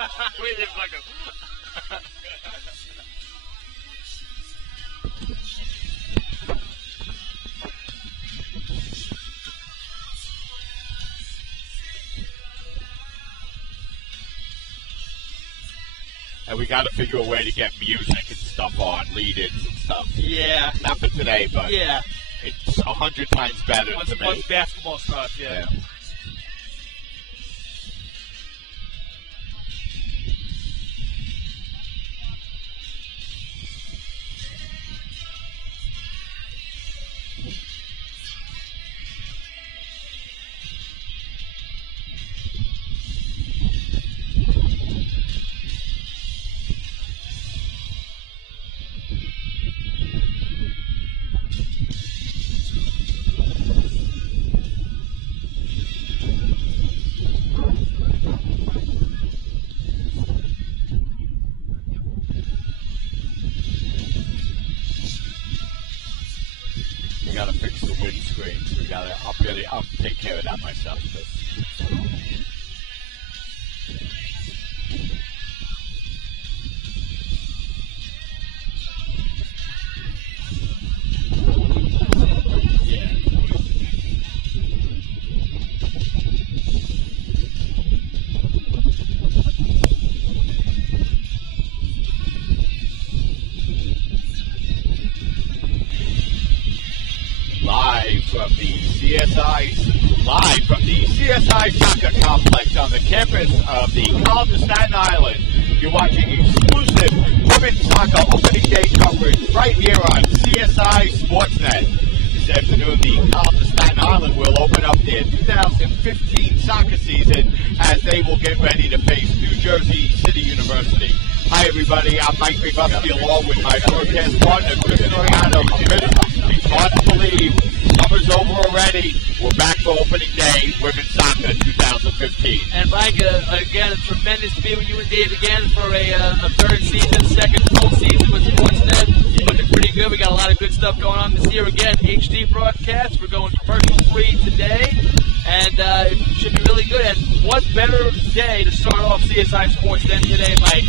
We didn't fuck him. And we got to figure a way to get music and stuff on, lead-ins and stuff. Yeah. Not for today, but yeah, it's 100 times better to me. Once basketball starts, yeah. We got to fix the windscreen. I'll take care of that myself. But. Live from the CSI Soccer Complex on the campus of the College of Staten Island. You're watching exclusive women's soccer opening day coverage right here on CSI Sportsnet. This afternoon, the College of Staten Island will open up their 2015 soccer season as they will get ready to face New Jersey City University. Hi, everybody. I'm Mike McGusky along with my broadcast partner, Chris Noriano. It's hard to believe. Summer's over already. We're back for opening day, Women's Soccer 2015. And Mike, again, a tremendous to be with you and Dave again for a third season, second full season with Sportsnet. Looking pretty good. We got a lot of good stuff going on this year. Again, HD broadcast. We're going commercial-free today, and it should be really good. And what better day to start off CSI Sports than today, Mike?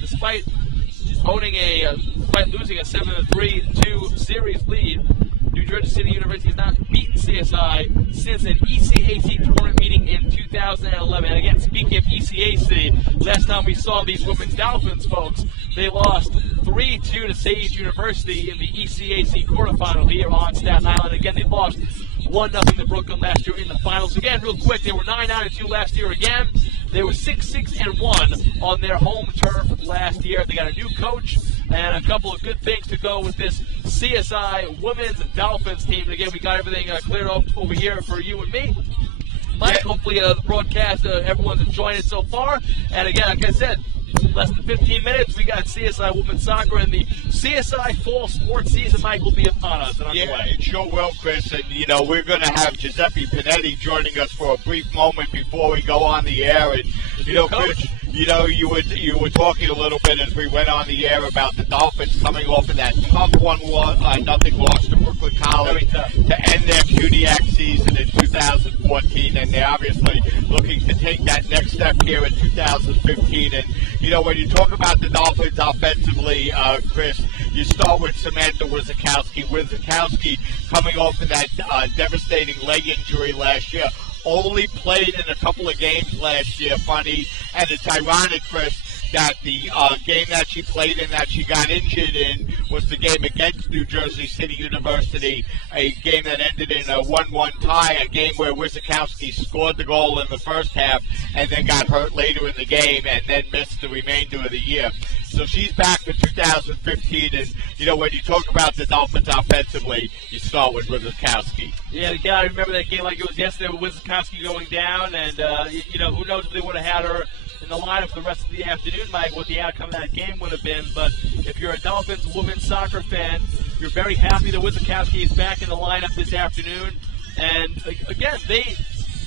Despite losing a 7-3-2 series lead, New Jersey City University has not beaten CSI since an ECAC tournament meeting in 2011. And again, speaking of ECAC, last time we saw these women's Dolphins, folks, they lost 3-2 to Sage University in the ECAC quarterfinal here on Staten Island. Again, they lost 1-0 to Brooklyn last year in the finals. Again, real quick, they were 9-9-2 last year again. They were 6-6-1 on their home turf last year. They got a new coach and a couple of good things to go with this CSI Women's Dolphins team. And again, we got everything cleared up over here for you and me. Mike, hopefully the broadcast, everyone's enjoying it so far. And again, like I said, less than 15 minutes, we got CSI Women's Soccer, and the CSI Fall Sports season, Mike, will be upon us. And it sure will, Chris. And, you know, we're going to have Giuseppe Panetti joining us for a brief moment before we go on the air. And, you know, Chris, You know, you were talking a little bit as we went on the air about the Dolphins coming off of that tough 1-0 loss to Brooklyn College to end their CUNYAC season in 2014, and they're obviously looking to take that next step here in 2015. And, you know, when you talk about the Dolphins offensively, Chris, you start with Samantha Wizakowski. Wizakowski coming off of that devastating leg injury last year. Only played in a couple of games last year, funny, and it's ironic, Chris, that the game that she played in that she got injured in was the game against New Jersey City University, a game that ended in a 1-1 tie, a game where Wizakowski scored the goal in the first half and then got hurt later in the game and then missed the remainder of the year. So she's back for 2015, and, you know, when you talk about the Dolphins offensively, you start with Wizakowski. Yeah, I remember that game like it was yesterday with Wizakowski going down, and, you know, who knows if they would have had her in the lineup for the rest of the afternoon, Mike, what the outcome of that game would have been. But if you're a Dolphins women's soccer fan, you're very happy that Wizakowski is back in the lineup this afternoon. And, again,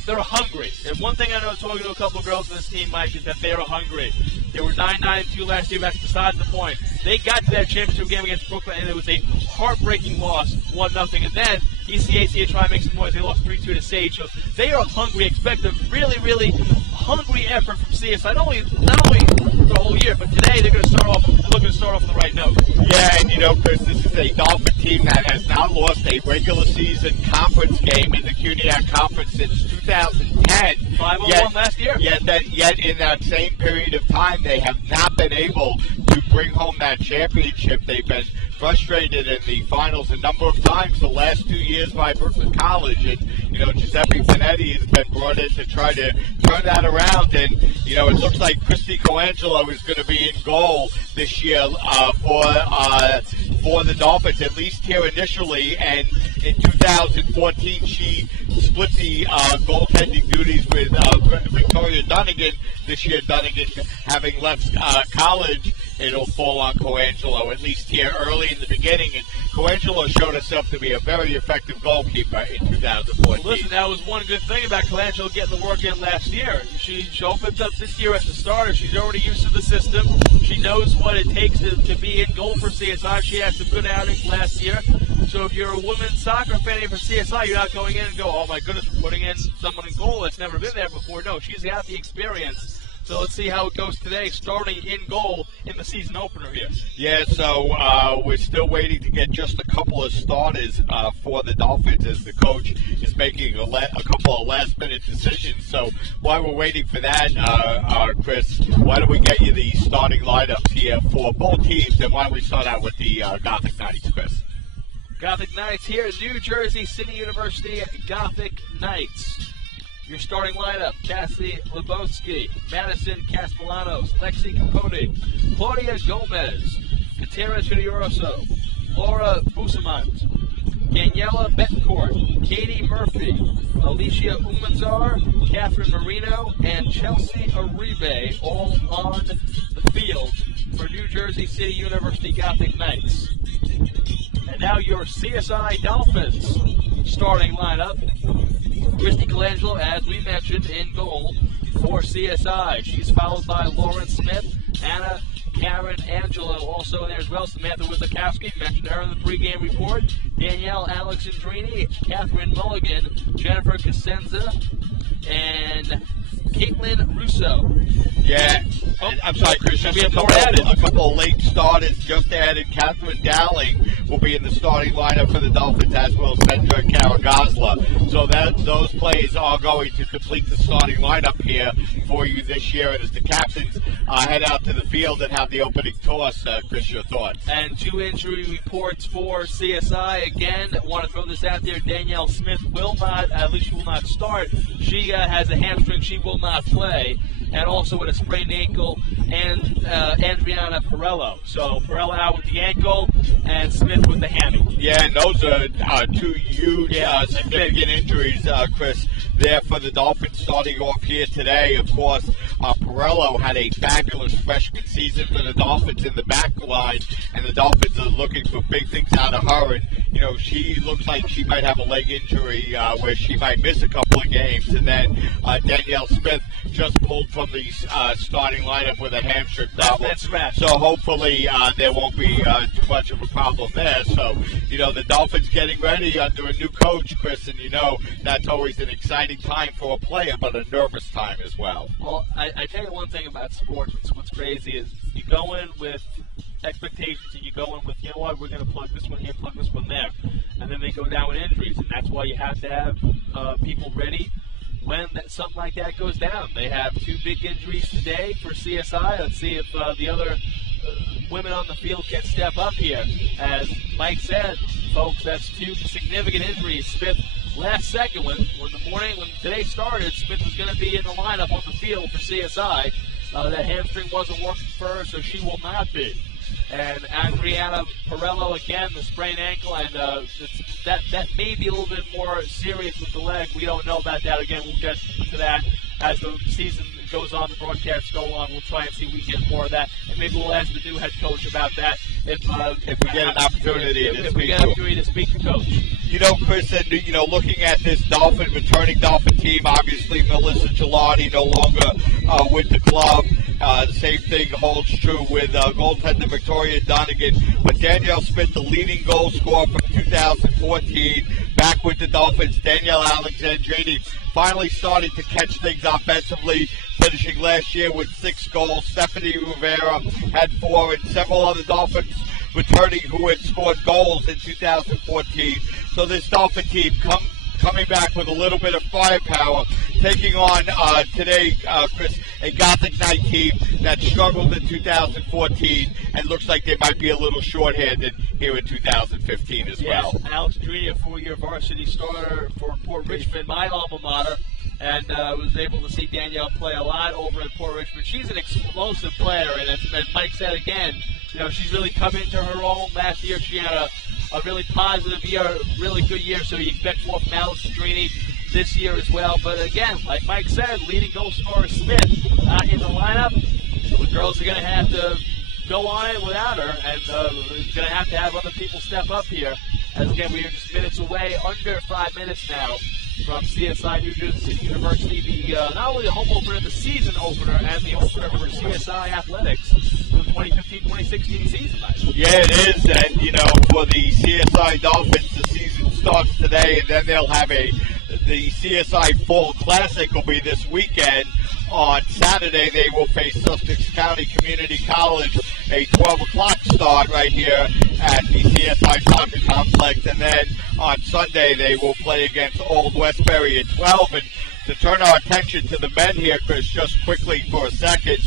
they're hungry. And one thing I know talking to a couple of girls on this team, Mike, is that they are hungry. They were 9-2 last year. That's besides the point. They got to that championship game against Brooklyn, and it was a heartbreaking loss, 1-0. And then ECAC had tried to make some noise. They lost 3-2 to Sage. So they are hungry. Expect a really, really hungry effort from CSI. Not only the whole year, but today they're looking to start off on the right note. Yeah, and you know, Chris, this is a Dolphin team that has not lost a regular season conference game in the CUNYAC conference since 2010. 5-1 last year. Yet in that same period of time, they have not been able to bring home that championship. They've been frustrated in the finals a number of times the last 2 years by Brooklyn College, and you know, Giuseppe Panetti has been brought in to try to turn that around. And you know, it looks like Christy Colangelo is going to be in goal this year for the Dolphins, at least here initially. And in 2014, she split the goaltending duties with Victoria Dunnigan. This year, Dunnigan having left college, it'll fall on Colangelo, at least here early in the beginning. And Colangelo showed herself to be a very effective goalkeeper in 2014. Listen, that was one good thing about Colangelo getting the work in last year. She opens up this year as a starter. She's already used to the system. She knows what it takes to be in goal for CSI. She had some good outings last year. So if you're a women's soccer fan for CSI, you're not going in and go, oh my goodness, we're putting in someone in goal that's never been there before. No, she's got the experience. So let's see how it goes today, starting in goal in the season opener here. Yeah, so we're still waiting to get just a couple of starters for the Dolphins as the coach is making a couple of last-minute decisions. So while we're waiting for that, Chris, why don't we get you the starting lineups here for both teams, and why don't we start out with the Gothic Knights, Chris? Gothic Knights here, New Jersey City University Gothic Knights. Your starting lineup: Cassie Lebowski, Madison Castellanos, Lexi Capote, Claudia Gomez, Katera Chidoroso, Laura Bustamante, Daniela Betancourt, Katie Murphy, Alicia Umanzar, Catherine Marino, and Chelsea Aribe, all on the field for New Jersey City University Gothic Knights. And now your CSI Dolphins starting lineup. Christy Colangelo, as we mentioned, in goal for CSI. She's followed by Lauren Smith, Anna Karen Angelo also there as well. Samantha Wizakowski, mentioned her in the pregame report. Danielle Alexandrini, Catherine Mulligan, Jennifer Casenza, and Caitlin Russo. Yeah, I'm sorry, Chris. Just a couple of late starters just added. Catherine Dowling will be in the starting lineup for the Dolphins, as will Sandra Karagosla. So those players are going to complete the starting lineup here for you this year. And as the captains head out to the field and have the opening toss, Chris, your thoughts? And 2 injury reports for CSI. Again, I want to throw this out there. Danielle Smith will not, at least she will not start. She has a hamstring. She will not play. And also with a sprained ankle, and Andriana Perello. So Perello out with the ankle, and Smith with the hammy. Yeah, and those are 2 huge, significant injuries, Chris, there for the Dolphins starting off here today. Of course, Perello had a fabulous freshman season for the Dolphins in the back line, and the Dolphins are looking for big things out of her. And, you know, she looks like she might have a leg injury where she might miss a couple of games. And then Danielle Smith just pulled from the starting lineup with a hamstring problem. That's right. So hopefully there won't be too much of a problem there. So, the Dolphins getting ready under a new coach, Chris, and that's always an exciting time for a player, but a nervous time as well. Well, I tell you one thing about sports. What's crazy is you go in with expectations, and you go in with, what, we're going to plug this one here, plug this one there, and then they go down with injuries, and that's why you have to have people ready when something like that goes down. They have 2 big injuries today for CSI. Let's see if the other women on the field can step up here. As Mike said, folks, that's 2 significant injuries. Smith, last second, when today started, Smith was going to be in the lineup on the field for CSI. That hamstring wasn't working for her, so she will not be. And Adriana Perello, again, the sprained ankle, and that may be a little bit more serious with the leg. We don't know about that. Again, we'll get to that as the season goes on, the broadcasts go on. We'll try and see if we get more of that. And maybe we'll ask the new head coach about that if we get an opportunity to speak to coach. Chris, and looking at this returning Dolphin team, obviously Melissa Gilardi no longer with the club. The same thing holds true with goaltender Victoria Donegan. But Danielle Smith, the leading goal scorer from 2014, back with the Dolphins. Danielle Alexandrini finally started to catch things offensively, finishing last year with 6 goals. Stephanie Rivera had 4, and several other Dolphins returning who had scored goals in 2014. So this Dolphin team coming back with a little bit of firepower, taking on today, Chris, a Gothic Knight team that struggled in 2014 and looks like they might be a little shorthanded here in 2015 as well. Alex Drini, a 4-year varsity starter for Port Richmond, my alma mater, and was able to see Danielle play a lot over at Port Richmond. She's an explosive player, and as Mike said again, she's really come into her own. Last year she had a really positive year, really good year, so you expect more from Alex Drini this year as well. But again, like Mike said, leading goal scorer Smith in the lineup. The girls are going to have to go on it without her, and going to have other people step up here. As again, we are just minutes away, under 5 minutes now, from CSI New Jersey City University, the not only the home opener, the season opener, and the opener for CSI Athletics for the 2015-2016 season. Yeah, it is, and for the CSI Dolphins, the season starts today, and then they'll have the CSI Fall Classic will be this weekend. On Saturday, they will face Sussex County Community College, a 12 o'clock start right here at the CSI Soccer Complex. And then on Sunday, they will play against Old Westbury at 12. And to turn our attention to the men here, Chris, just quickly for a second,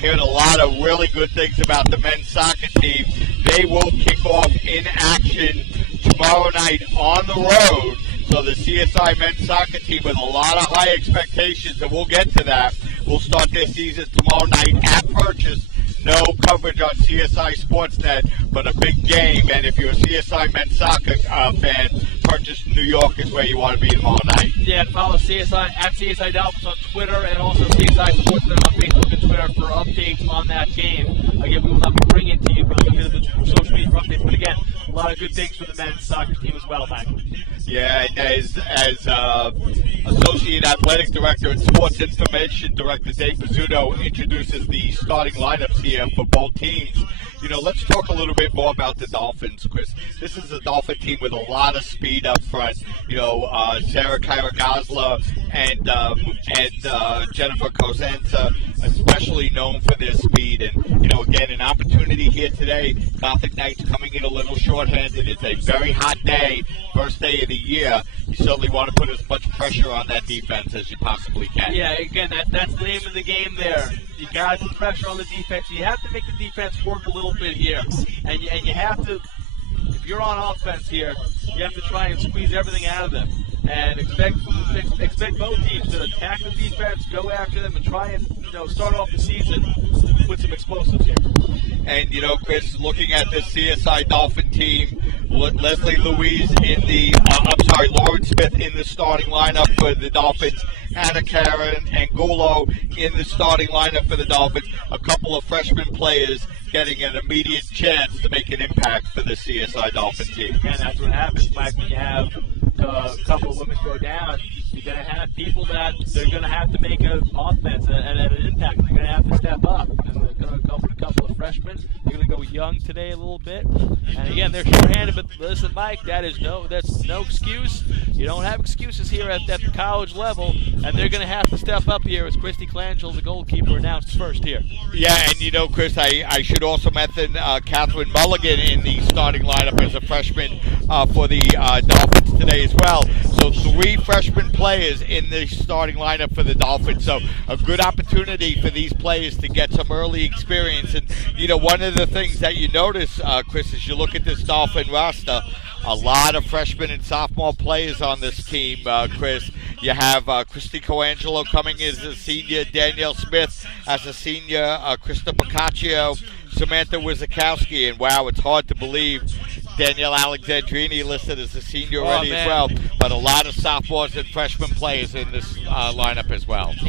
hearing a lot of really good things about the men's soccer team. They will kick off in action tomorrow night on the road. So the CSI men's soccer team with a lot of high expectations, and we'll get to that. We'll start their season tomorrow night at Purchase. No coverage on CSI Sportsnet, but a big game. And if you're a CSI men's soccer fan, Purchase, New York is where you want to be tomorrow night. Yeah, follow CSI at CSI Dolphins on Twitter, and also CSI Sportsnet on Facebook and Twitter for updates on that game. Again, we will not be bringing to you the social media updates, but again, a lot of good things for the men's soccer team as well, Mike. Yeah, as Associate Athletic Director and Sports Information Director Dave Pizzuto introduces the starting lineups here for both teams, let's talk a little bit more about the Dolphins, Chris. This is a Dolphin team with a lot of speed up front. Sarah Kyra-Gosler and Jennifer Cosenza, especially known for their speed. And, again, an opportunity here today. Gothic Knights coming in a little shorthanded. It's a very hot day, first day of the year. You certainly want to put as much pressure on that defense as you possibly can. Yeah, again, that's the name of the game there. You got to put pressure on the defense. You have to make the defense work a little bit here. And you have to, if you're on offense here, you have to try and squeeze everything out of them. And expect both teams to attack the defense, go after them, and try and start off the season with some explosives here. And Chris, looking at this CSI Dolphin team, Leslie Louise Lauren Smith in the starting lineup for the Dolphins, Anna Karen and Gulo in the starting lineup for the Dolphins. A couple of freshman players getting an immediate chance to make an impact for the CSI Dolphin team. And that's what happens, Mike, when you have a couple of women go down. You're going to have people that they're going to have to make an offense and an impact. They're going to have to step up. And they're going to go for a couple of freshmen. They're going to go young today a little bit. And again, they're short-handed, but listen, Mike, that's no excuse. You don't have excuses here at the college level, and they're going to have to step up here as Christy Colangelo, the goalkeeper, announced first here. Yeah, and you know, Chris, I should also mention Catherine Mulligan in the starting lineup as a freshman for the Dolphins today as well. So 3 freshman players in the starting lineup for the Dolphins. So a good opportunity for these players to get some early experience. And, you know, one of the things that you notice, Chris, as you look at this Dolphin roster, a lot of freshman and sophomore players on this team, Chris. You have Christy Colangelo coming as a senior, Danielle Smith as a senior, Krista Boccaccio, Samantha Wizakowski, and wow, it's hard to believe Danielle Alexandrini listed as a senior already as well. But a lot of sophomores and freshman players in this lineup as well. It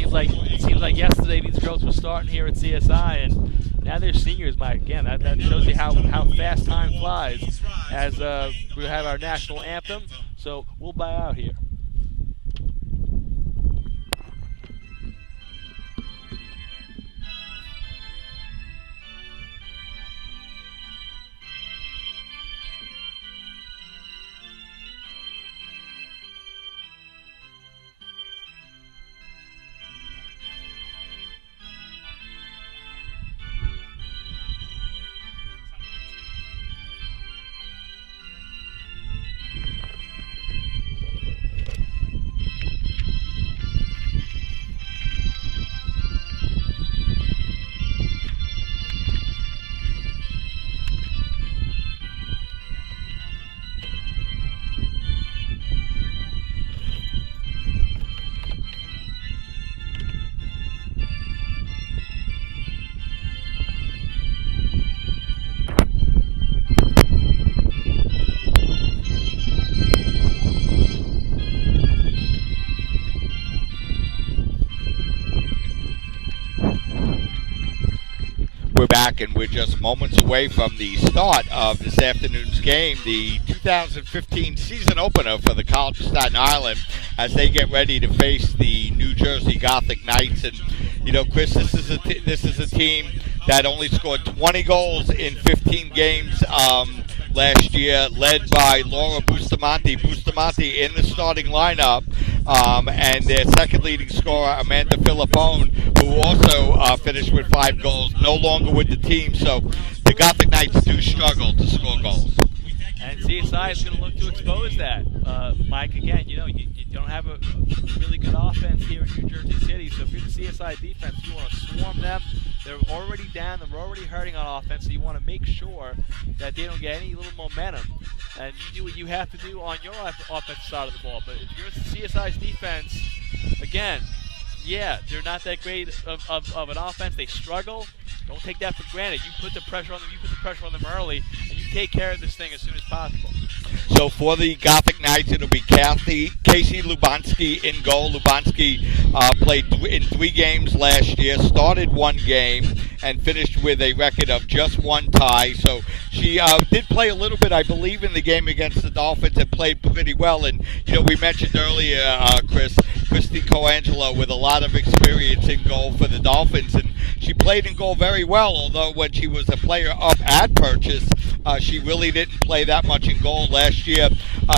seems like yesterday these girls were starting here at CSI, and now they're seniors, Mike. Again, that shows you how fast time flies as we have our national anthem. So we'll buy out here. We're back, and we're just moments away from the start of this afternoon's game, the 2015 season opener for the College of Staten Island, as they get ready to face the New Jersey Gothic Knights. And you know, Chris, this is a team that only scored 20 goals in 15 games last year, led by Laura Bustamante. Bustamante in the starting lineup, and their second leading scorer, Amanda Filippone, who also finished with 5 goals, no longer with the team. So the Gothic Knights do struggle to score goals. And CSI is going to look to expose that. Mike, again, you know, you don't have a really good offense here in New Jersey City, so if you're the CSI defense, you want to swarm them. They're already down. They're already hurting on offense, so you want to make sure that they don't get any little momentum. And you do what you have to do on your offensive side of the ball. But if you're CSI's defense, again, yeah, they're not that great of an offense. They struggle. Don't take that for granted. You put the pressure on them. You put the pressure on them early, and you take care of this thing as soon as possible. So for the Gothic Knights, it'll be Casey Lubanski in goal. Lubanski played in 3 games last year, started 1 game, and finished with a record of just 1 tie. So she did play a little bit, I believe, in the game against the Dolphins and played pretty well. And, you know, we mentioned earlier, Christy Colangelo with a lot of experience in goal for the Dolphins. And she played in goal very well, although when she was a player up at Purchase, she really didn't play that much in goal last year.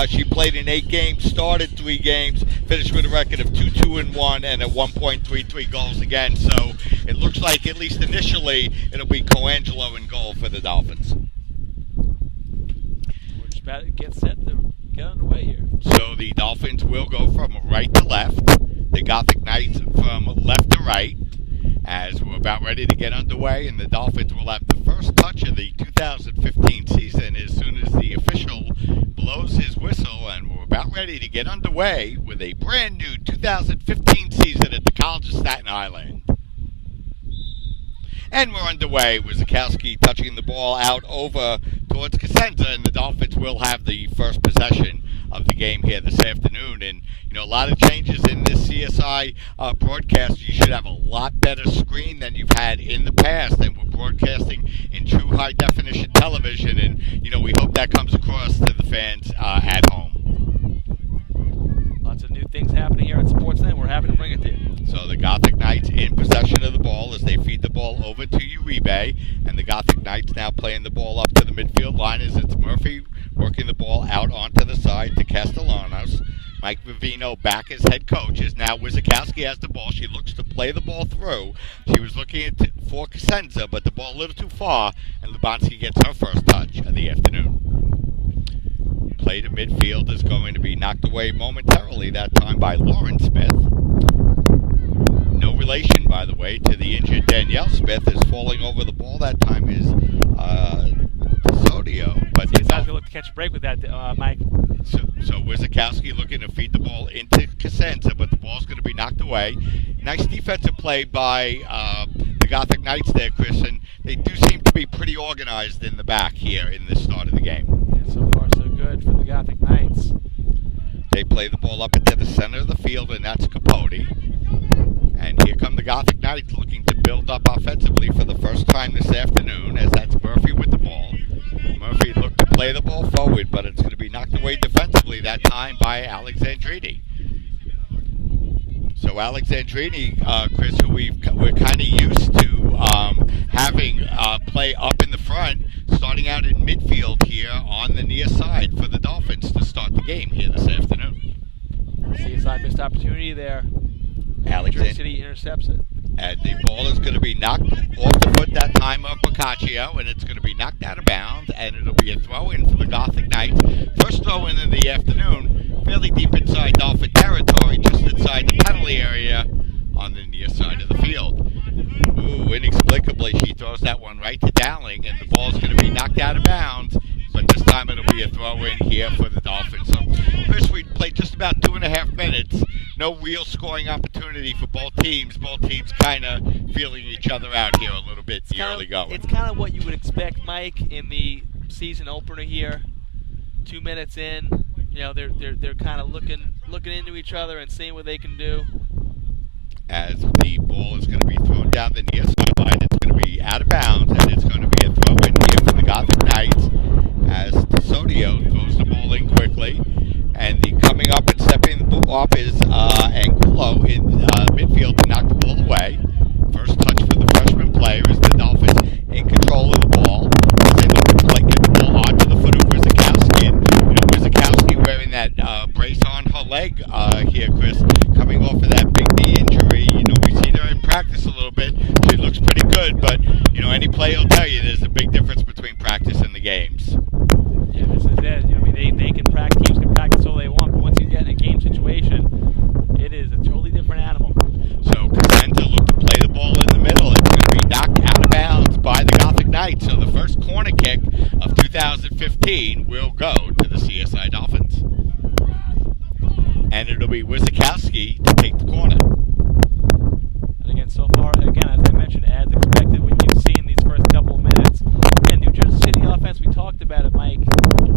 She played in 8 games, started 3 games, finished with a record of 2-2-1 and a 1.33 goals again. So it looks like, at least initially, it'll be Colangelo in goal for the Dolphins. We're just about to get set to get underway here. So the Dolphins will go from right to left, the Gothic Knights from left to right, as we're about ready to get underway, and the Dolphins will have the first touch of the 2015 season as soon as the official blows his whistle, and we're about ready to get underway with a brand new 2015 season at the College of Staten Island. And we're underway with Zakowski touching the ball out over towards Cosenza, and the Dolphins will have the first possession of the game here this afternoon. And, you know, a lot of changes in this CSI broadcast. You should have a lot better screen than you've had in the past, and we're broadcasting in true high-definition television, and, you know, we hope that comes across to the fans at home. Lots of new things happening here Gothic Knights in possession of the ball as they feed the ball over to Uribe, and the Gothic Knights now playing the ball up to the midfield line as it's Murphy working the ball out onto the side to Castellanos. Mike Vivino back as head coach as now Wizakowski has the ball. She looks to play the ball through. She was looking for Cosenza, but the ball a little too far, and Lubanski gets her first touch of the afternoon. Play to midfield is going to be knocked away momentarily, that time by Lauren Smith. No relation, by the way, to the injured Danielle Smith, is falling over the ball. That time is Sodio. But CSI's going to look to catch a break with that, Mike. So Wizakowski looking to feed the ball into Cosenza, but the ball's going to be knocked away. Nice defensive play by the Gothic Knights there, Chris, and they do seem to be pretty organized in the back here in the start of the game. Yeah, so far so good for the Gothic Knights. They play the ball up into the center of the field, and that's Capote. And here come the Gothic Knights looking to build up offensively for the first time this afternoon, as that's Murphy with the ball. Murphy looked to play the ball forward, but it's going to be knocked away defensively that time by Alexandrini. So Alexandrini, Chris, who we're kind of used to having play up in the front, starting out in midfield here on the near side for the Dolphins to start the game here this afternoon. CSI missed opportunity there. New Jersey City intercepts it. And the ball is going to be knocked off the foot that time of Boccaccio, and it's going to be knocked out of bounds, and it'll be a throw-in for the Gothic Knights. First throw-in of the afternoon, fairly deep inside Dolphin territory, just inside the penalty area on the near side of the field. Ooh, inexplicably, she throws that one right to Dowling, and the ball's going to be knocked out of bounds, but this time it'll be a throw-in here for the Dolphins. So, Chris, we played just about 2.5 minutes. No real scoring opportunity for both teams. Both teams kind of feeling each other out here a little bit early going. It's kind of what you would expect, Mike, in the season opener here. 2 minutes in, you know, they're kind of looking into each other and seeing what they can do. As the ball is going to be thrown down the near sideline, it's going to be out of bounds, and it's going to be a throw-in here for the Gothic Knights as Sodio throws the ball in quickly. And the coming up and stepping up is Angulo in midfield to knock the ball away. First touch for the freshman player is the Dolphins in control of the ball as they look to get the ball onto the foot of Wizakowski. And, you know, Wizakowski wearing that brace on her leg here, Chris, coming off of that big knee injury. You know, we've seen her in practice a little bit. She looks pretty good, but, you know, any player will tell you there's a big difference between practice and the games. Yeah, this is it. I mean, they can practice, teams can practice all they want, but once you get in a game situation, it is a totally different animal. So Cosenza looked to play the ball in the middle. It's going to be knocked out of bounds by the Gothic Knights. So the first corner kick of 2015 will go to the CSI Dolphins. And it'll be Wizakowski to take the corner. And again, so far, as I mentioned, as expected, when you've seen these first couple of minutes, again, New Jersey City offense, we talked about it, Mike.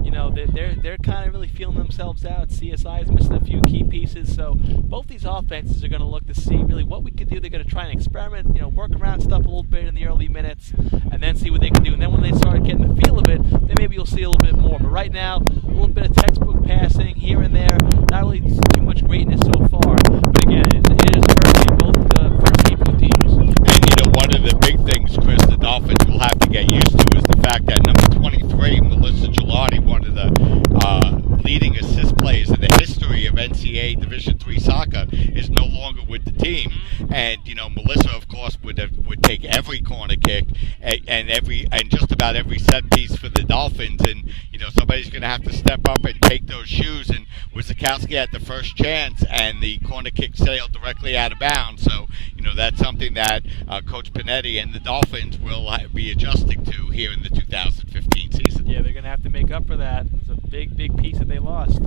You know, they're kind of really feeling themselves out. CSI is missing a few key pieces, so both these offenses are going to look to see really what we can do. They're going to try and experiment, you know, work around stuff a little bit in the early minutes, and then see what they can do. And then when they start getting the feel of it, then maybe you'll see a little bit more. But right now, a little bit of textbook passing here and there. Not really too much greatness so far. But again, it is first game for both teams. And you know, one of the big things, Chris, the Dolphins will have to get used to is the fact that number 23, Melissa Gelati, one of the leading assist players in the history of NCAA Division III soccer, is no longer with the team. And you know, Melissa, of course, would take every corner kick and just about every set piece for the Dolphins. And you know, somebody's going to have to step up and take those shoes. And Wizakowski had the first chance, and the corner kick sailed directly out of bounds. So you know, that's something that Coach Panetti and the Dolphins will be adjusting to here in the 2015 season. Yeah, they're going to have to make up for that. It's a big piece that they lost.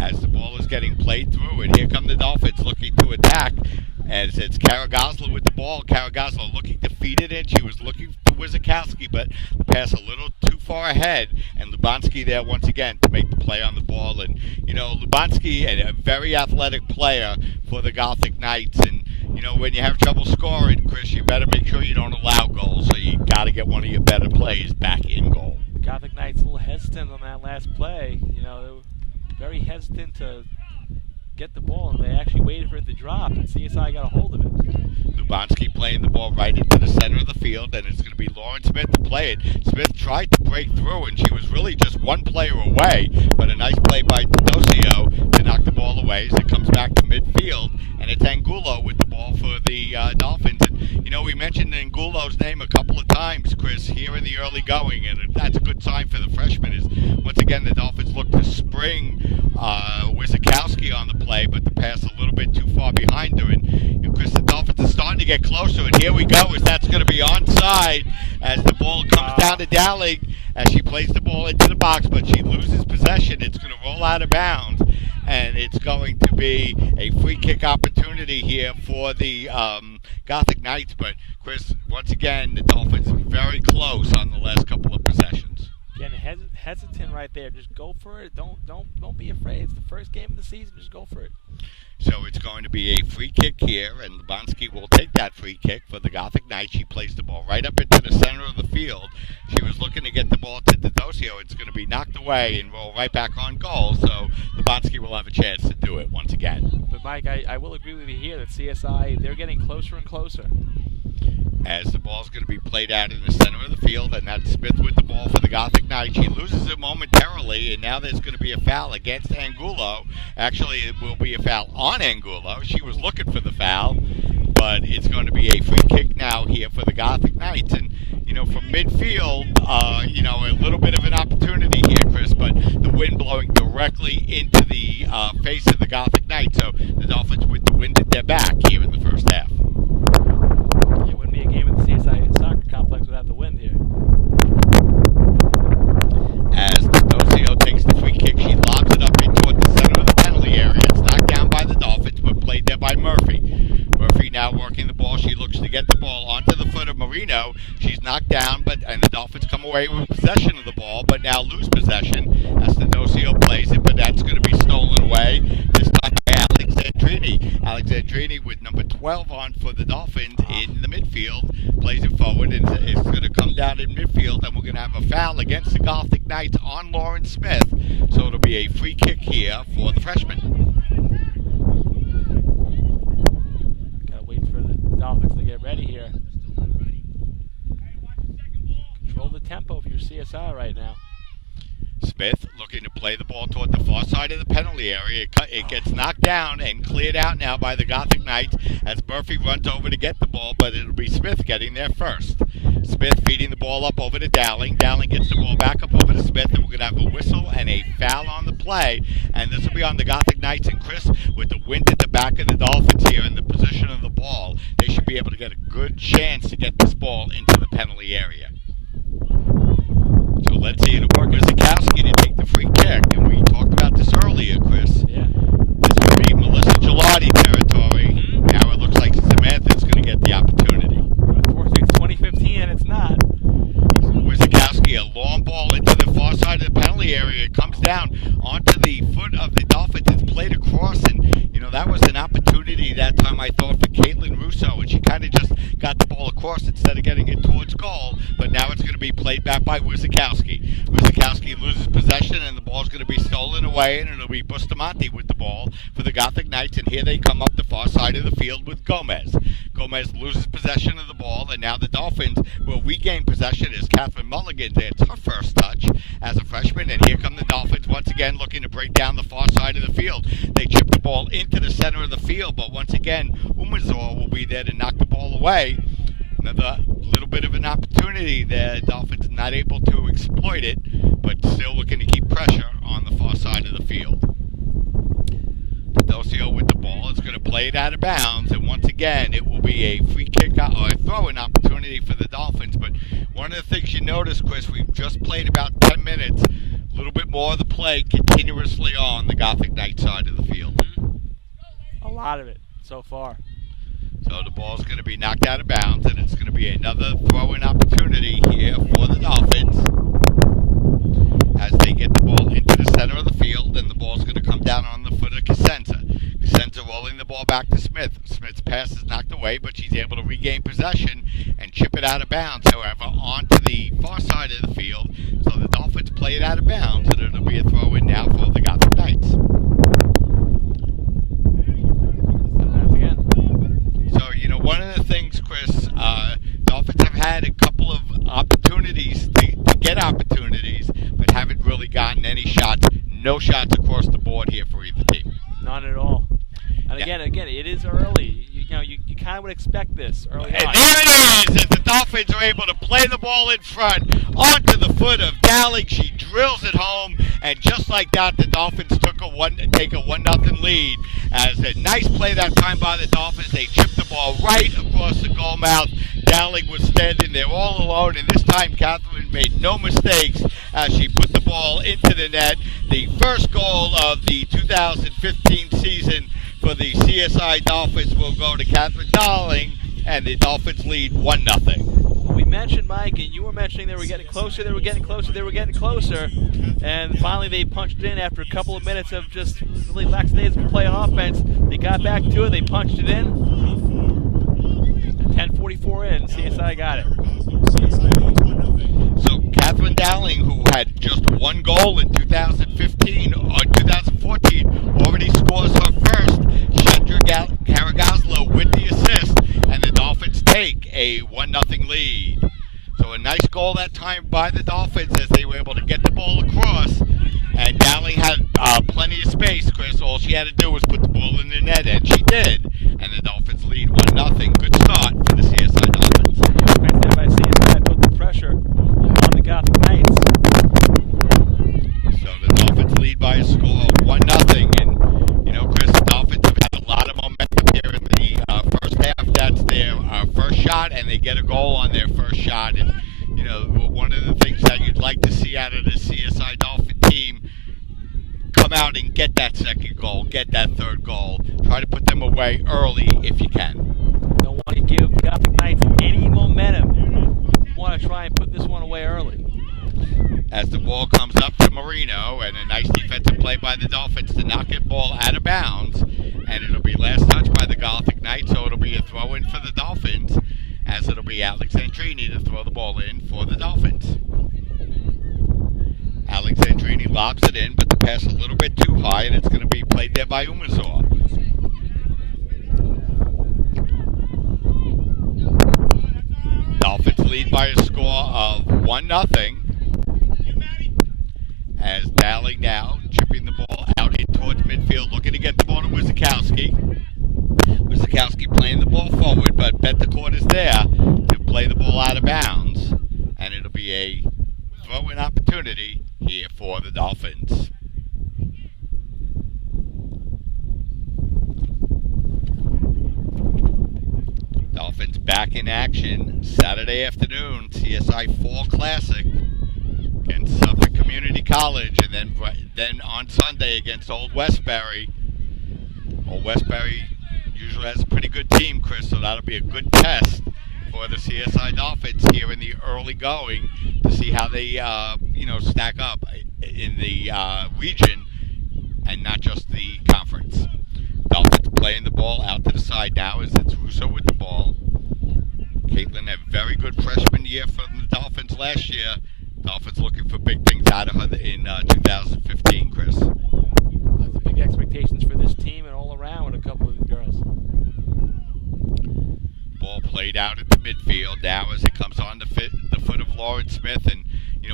As the ball is getting played through, and here come the Dolphins looking to attack. As it's Karagosla with the ball. Karagosla looking to feed it in. She was looking for Wizakowski, but the pass a little too far ahead. And Lubanski there once again to make the play on the ball. And, you know, Lubanski, a very athletic player for the Gothic Knights. And, you know, when you have trouble scoring, Chris, you better make sure you don't allow goals. So you got to get one of your better players back in goal. The Gothic Knights a little hesitant on that last play. You know, they were very hesitant to get the ball, and they actually waited for it to drop, and CSI got a hold of it. Lubanski playing the ball right into the center of the field, and it's going to be Lauren Smith to play it. Smith tried to break through, and she was really just one player away, but a nice play by Tedosio to knock the ball away as it comes back to midfield, and it's Angulo with the ball for the Dolphins. And, you know, we mentioned Angulo's name a couple of times, Chris, here in the early going, and that's a good sign for the freshman. Is once again, the Dolphins look to spring Wisakowski on the play, but the pass a little bit too far behind her. And Chris, the Dolphins are starting to get closer, and here we go, as that's going to be onside as the ball comes down to Dowling as she plays the ball into the box, but she loses possession. It's going to roll out of bounds, and it's going to be a free kick opportunity here for the Gothic Knights. But Chris, once again, the Dolphins are very close on the last couple of possessions. Again, hesitant right there. Just go for it. Don't be afraid. It's the first game of the season. Just go for it. So it's going to be a free kick here, and Lubanski will take that free kick for the Gothic Knights. She plays the ball right up into the center of the field. She was looking to get the ball to Tedosio. It's going to be knocked away and roll right back on goal, so Lubanski will have a chance to do it once again. But, Mike, I will agree with you here that CSI, they're getting closer and closer. As the ball's going to be played out in the center of the field, and that's Smith with the ball for the Gothic Knights. She loses it momentarily, and now there's going to be a foul against Angulo. Actually, it will be a foul on Angulo. She was looking for the foul, but it's going to be a free kick now here for the Gothic Knights. And, you know, from midfield, you know, a little bit of an opportunity here, Chris, but the wind blowing directly into the face of the Gothic Knights. So the Dolphins with the wind at their back here in the first half. It wouldn't be a game at the CSI soccer complex without the wind here. As Tedosio takes the free kick, she lobs it up in toward the center of the penalty area. It's knocked down by the Dolphins, but played there by Murphy. Murphy now working the ball. She looks to get the ball onto the foot of Marino. She's knocked down, and the Dolphins come away with possession of the ball, but now lose possession as Tedosio plays it, but that's going to be stolen away. This time by Alexandrini. Alexandrini with number 12 on for the Dolphins in the midfield. Plays it forward, and it's going to come down in midfield, and we're going to have a foul against the Gothic Knights on Lauren Smith. So it'll be a free kick here for the freshman. Gotta wait for the Dolphins to get ready here. Control the tempo if you're CSI right now. Smith looking to play the ball toward the far side of the penalty area. It gets knocked down and cleared out now by the Gothic Knights as Murphy runs over to get the ball, but it'll be Smith getting there first. Smith feeding the ball up over to Dowling. Dowling gets the ball back up over to Smith, and we're going to have a whistle and a foul on the play. And this will be on the Gothic Knights. And Chris, with the wind at the back of the Dolphins here and the position of the ball, they should be able to get a good chance to get this ball into the penalty area. So let's see it'll work with Wisakowski to take the free kick. And we talked about this earlier, Chris. Yeah. This would be Melissa Gelati territory. Now it looks like Samantha's going to get the opportunity. Unfortunately, it's 2015 and it's not. Wisakowski, a long ball into the far side of the penalty area. It comes down onto the foot of the Dolphins. It's played across, and, you know, that was an opportunity that time, I thought, for Caitlin Russo, and she kind of just got the ball across instead of getting it towards goal, but now it's going to be played back by Wisakowski. Wisakowski loses possession, and the ball's going to be stolen away, and it'll be Bustamante with the ball for the Gothic Knights, and here they come up the far side of the field with Gomez. Gomez loses possession of the ball, and now the Dolphins will regain possession as Catherine Mulligan gets her first touch as a freshman, and here come the Dolphins once again looking to break down the far side of the field. They chip the ball into the center of the field, but once again, Umazor will be there to knock the ball away. Another little bit of an opportunity there. The Dolphins not able to exploit it, but still looking to keep pressure on the far side of the field. Tedosio with the ball is going to play it out of bounds, and once again, it will be a free kick or a throw-in opportunity for the Dolphins. But one of the things you notice, Chris, we've just played about 10 minutes, a little bit more of the play continuously on the Gothic Knight side of the field. A lot of it so far. So the ball's going to be knocked out of bounds, and it's going to be another throw-in opportunity here for the Dolphins as they get the ball into the center of the field, and the ball's going to come down on the foot of Cosenza. Cosenza rolling the ball back to Smith. Smith's pass is knocked away, but she's able to regain possession and chip it out of bounds, however, onto the far side of the field. So the Dolphins play it out of bounds, and it'll be a throw-in now for the Gothic Knights. shots across the board here for either team. Not at all. And again, it is early. You kind of would expect this early on. And there it is, as the Dolphins are able to play the ball in front onto the foot of Dowling. She drills it home, and just like that, the Dolphins take a 1-0 lead. As a nice play that time by the Dolphins, they chipped the ball right across the goal mouth. Dowling was standing there all alone, and this time Catherine made no mistakes as she put the ball into the net. The first goal of the 2015 season for the CSI Dolphins will go to Catherine Dowling, and the Dolphins lead 1-0. We mentioned, Mike, and you were mentioning they were getting closer, and finally they punched it in after a couple of minutes of just really lackadaisical play on offense. They got back to it, they punched it in. 10:44 in, CSI got it. So Catherine Dowling, who had just one goal in 2014, already scores her first. Chandra Caragazlo with the assist, and the Dolphins take a 1-0 lead. So a nice goal that time by the Dolphins as they were able to get the ball across. And Dowling had plenty of space, Chris. All she had to do was put the ball in the net, and she did. And the Dolphins lead 1-0. Good start for the CSI Dolphins. Right there by CSI put the pressure on the Gothic Knights. So the Dolphins lead by a score of 1-0. And, Chris, the Dolphins have had a lot of momentum here in the first half. That's their first shot, and they get a goal on their first shot. And, one of the things that you'd like to see out of the CSI Dolphin team, come out and get that second goal, get that third goal. Try to put them away early if you can. Don't want to give Gothic Knights any momentum. You want to try and put this one away early. As the ball comes up to Marino, and a nice defensive play by the Dolphins to knock the ball out of bounds. And it'll be last touch by the Gothic Knights, so it'll be a throw-in for the Dolphins, as it'll be Alexandrini to throw the ball in for the Dolphins. Alexandrini lobs it in, but the pass a little bit too high, and it's going to be played there by Umazor. Dolphins lead by a score of 1-0. As Dowling now chipping the ball out in towards midfield, looking to get the ball to Wizakowski. Wizakowski playing the ball forward, but Betancourt is there to play the ball out of bounds, and it'll be a throw-in opportunity here for the Dolphins. Dolphins back in action Saturday afternoon, CSI Fall Classic against Suffolk Community College, and then on Sunday against Old Westbury. Old Westbury usually has a pretty good team, Chris, so that'll be a good test for the CSI Dolphins here in the early going to see how they, stack up in the region and not just the conference. Dolphins playing the ball out to the side now as it's Russo with the ball. Caitlin had a very good freshman year from the Dolphins last year. Dolphins looking for big things out of her in 2015, Chris. Lots of big expectations for this team and all around with a couple of these girls. Ball played out at the midfield now as it comes on the foot of Lauren Smith. And,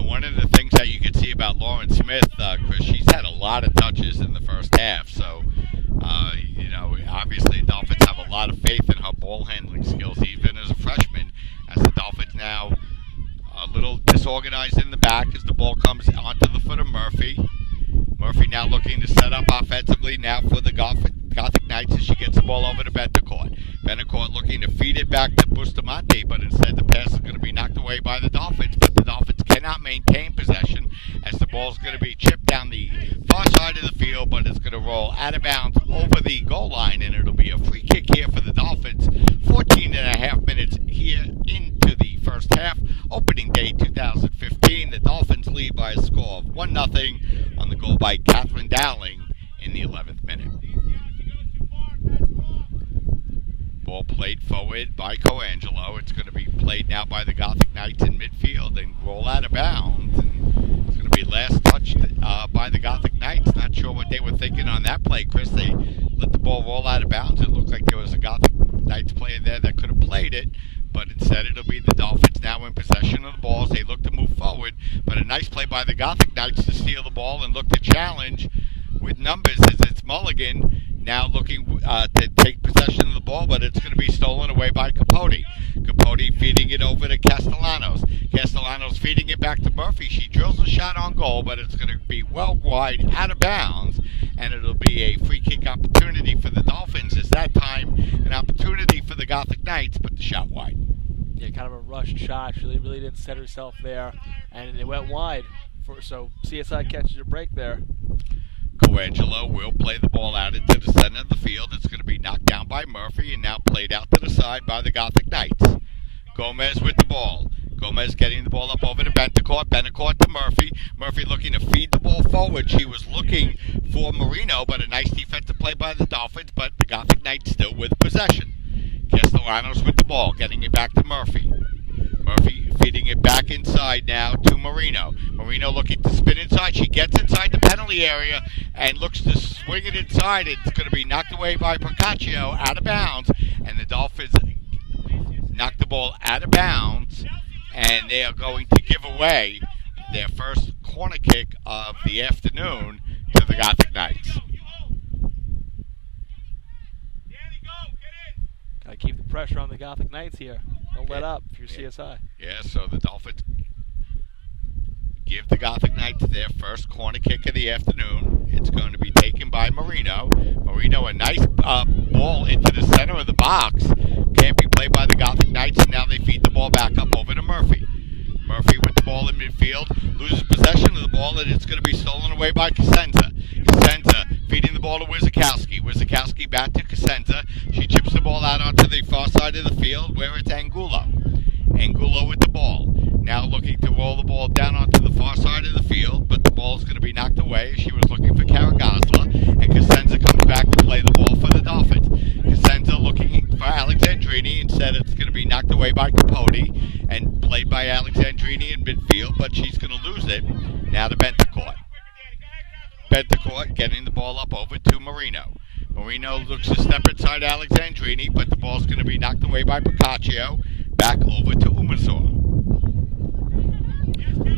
one of the things that you can see about Lauren Smith, Chris, she's had a lot of touches in the first half. So, obviously Dolphins have a lot of faith in her ball handling skills, even as a freshman, as the Dolphins now a little disorganized in the back as the ball comes onto the foot of Murphy. Murphy now looking to set up offensively now for the Gothic Knights as she gets the ball over to Betancourt. Betancourt looking to feed it back to Bustamante, but instead the pass is going to be knocked away by the Dolphins. But the Dolphins cannot maintain possession as the ball is going to be chipped down the far side of the field, but it's going to roll out of bounds over the goal line, and it'll be a free kick here for the Dolphins. 14 and a half minutes here into the first half. Opening day 2015, the Dolphins lead by a score of 1-0 on the goal by Catherine Dowling in the 11th minute. Ball played forward by Coangelo. It's going to be played now by the Gothic Knights in midfield and roll out of bounds. And it's going to be last touched by the Gothic Knights. Not sure what they were thinking on that play, Chris. They let the ball roll out of bounds. It looked like there was a Gothic Knights player there that could have played it, but instead it'll be the Dolphins now in possession of the ball as they look to move forward. But a nice play by the Gothic Knights to steal the ball and look to challenge with numbers as it's Mulligan now looking to take possession of the ball, but it's going to be stolen away by Capote. Capote feeding it over to Castellanos. Castellanos feeding it back to Murphy. She drills a shot on goal, but it's going to be well wide, out of bounds, and it'll be a free kick opportunity for the Dolphins. It's that time an opportunity for the Gothic Knights, but the shot wide. Yeah, kind of a rushed shot. She really didn't set herself there, and it went wide. So CSI catches a break there. Coangelo will play the ball out into the center of the field. It's going to be knocked down by Murphy and now played out to the side by the Gothic Knights. Gomez with the ball. Gomez getting the ball up over to Bentecourt. Bentecourt to Murphy. Murphy looking to feed the ball forward. She was looking for Marino, but a nice defensive play by the Dolphins, but the Gothic Knights still with possession. Castellanos with the ball, getting it back to Murphy. Murphy feeding it back inside now to Marino. Marino looking to spin inside. She gets inside the penalty area and looks to swing it inside. It's going to be knocked away by Procaccio out of bounds. And the Dolphins knock the ball out of bounds. And they are going to give away their first corner kick of the afternoon to the Gothic Knights. Got to keep the pressure on the Gothic Knights here. Don't let up if you're CSI. Yeah, so the Dolphins give the Gothic Knights their first corner kick of the afternoon. It's going to be taken by Marino. Marino, a nice ball into the center of the box. Can't be played by the Gothic Knights, and now they feed the ball back up over to Murphy. Murphy with the ball in midfield, loses possession of the ball, and it's going to be stolen away by Cosenza. Cosenza feeding the ball to Wizakowski. Wizakowski back to Cosenza. She chips the ball out onto the far side of the field where it's Angulo. Angulo with the ball. Now looking to roll the ball down onto the far side of the field, but the ball is going to be knocked away. She was looking for Karagazla, and Cosenza comes back to play the ball for the Dolphins. Cosenza looking for Alexandrini. Instead, it's going to be knocked away by Capote and played by Alexandrini in midfield, but she's going to lose it. Now to Bentecourt. Bentecourt getting the ball up over to Marino. Marino looks to step inside Alexandrini, but the ball's going to be knocked away by Procaccio. Back over to Umasor.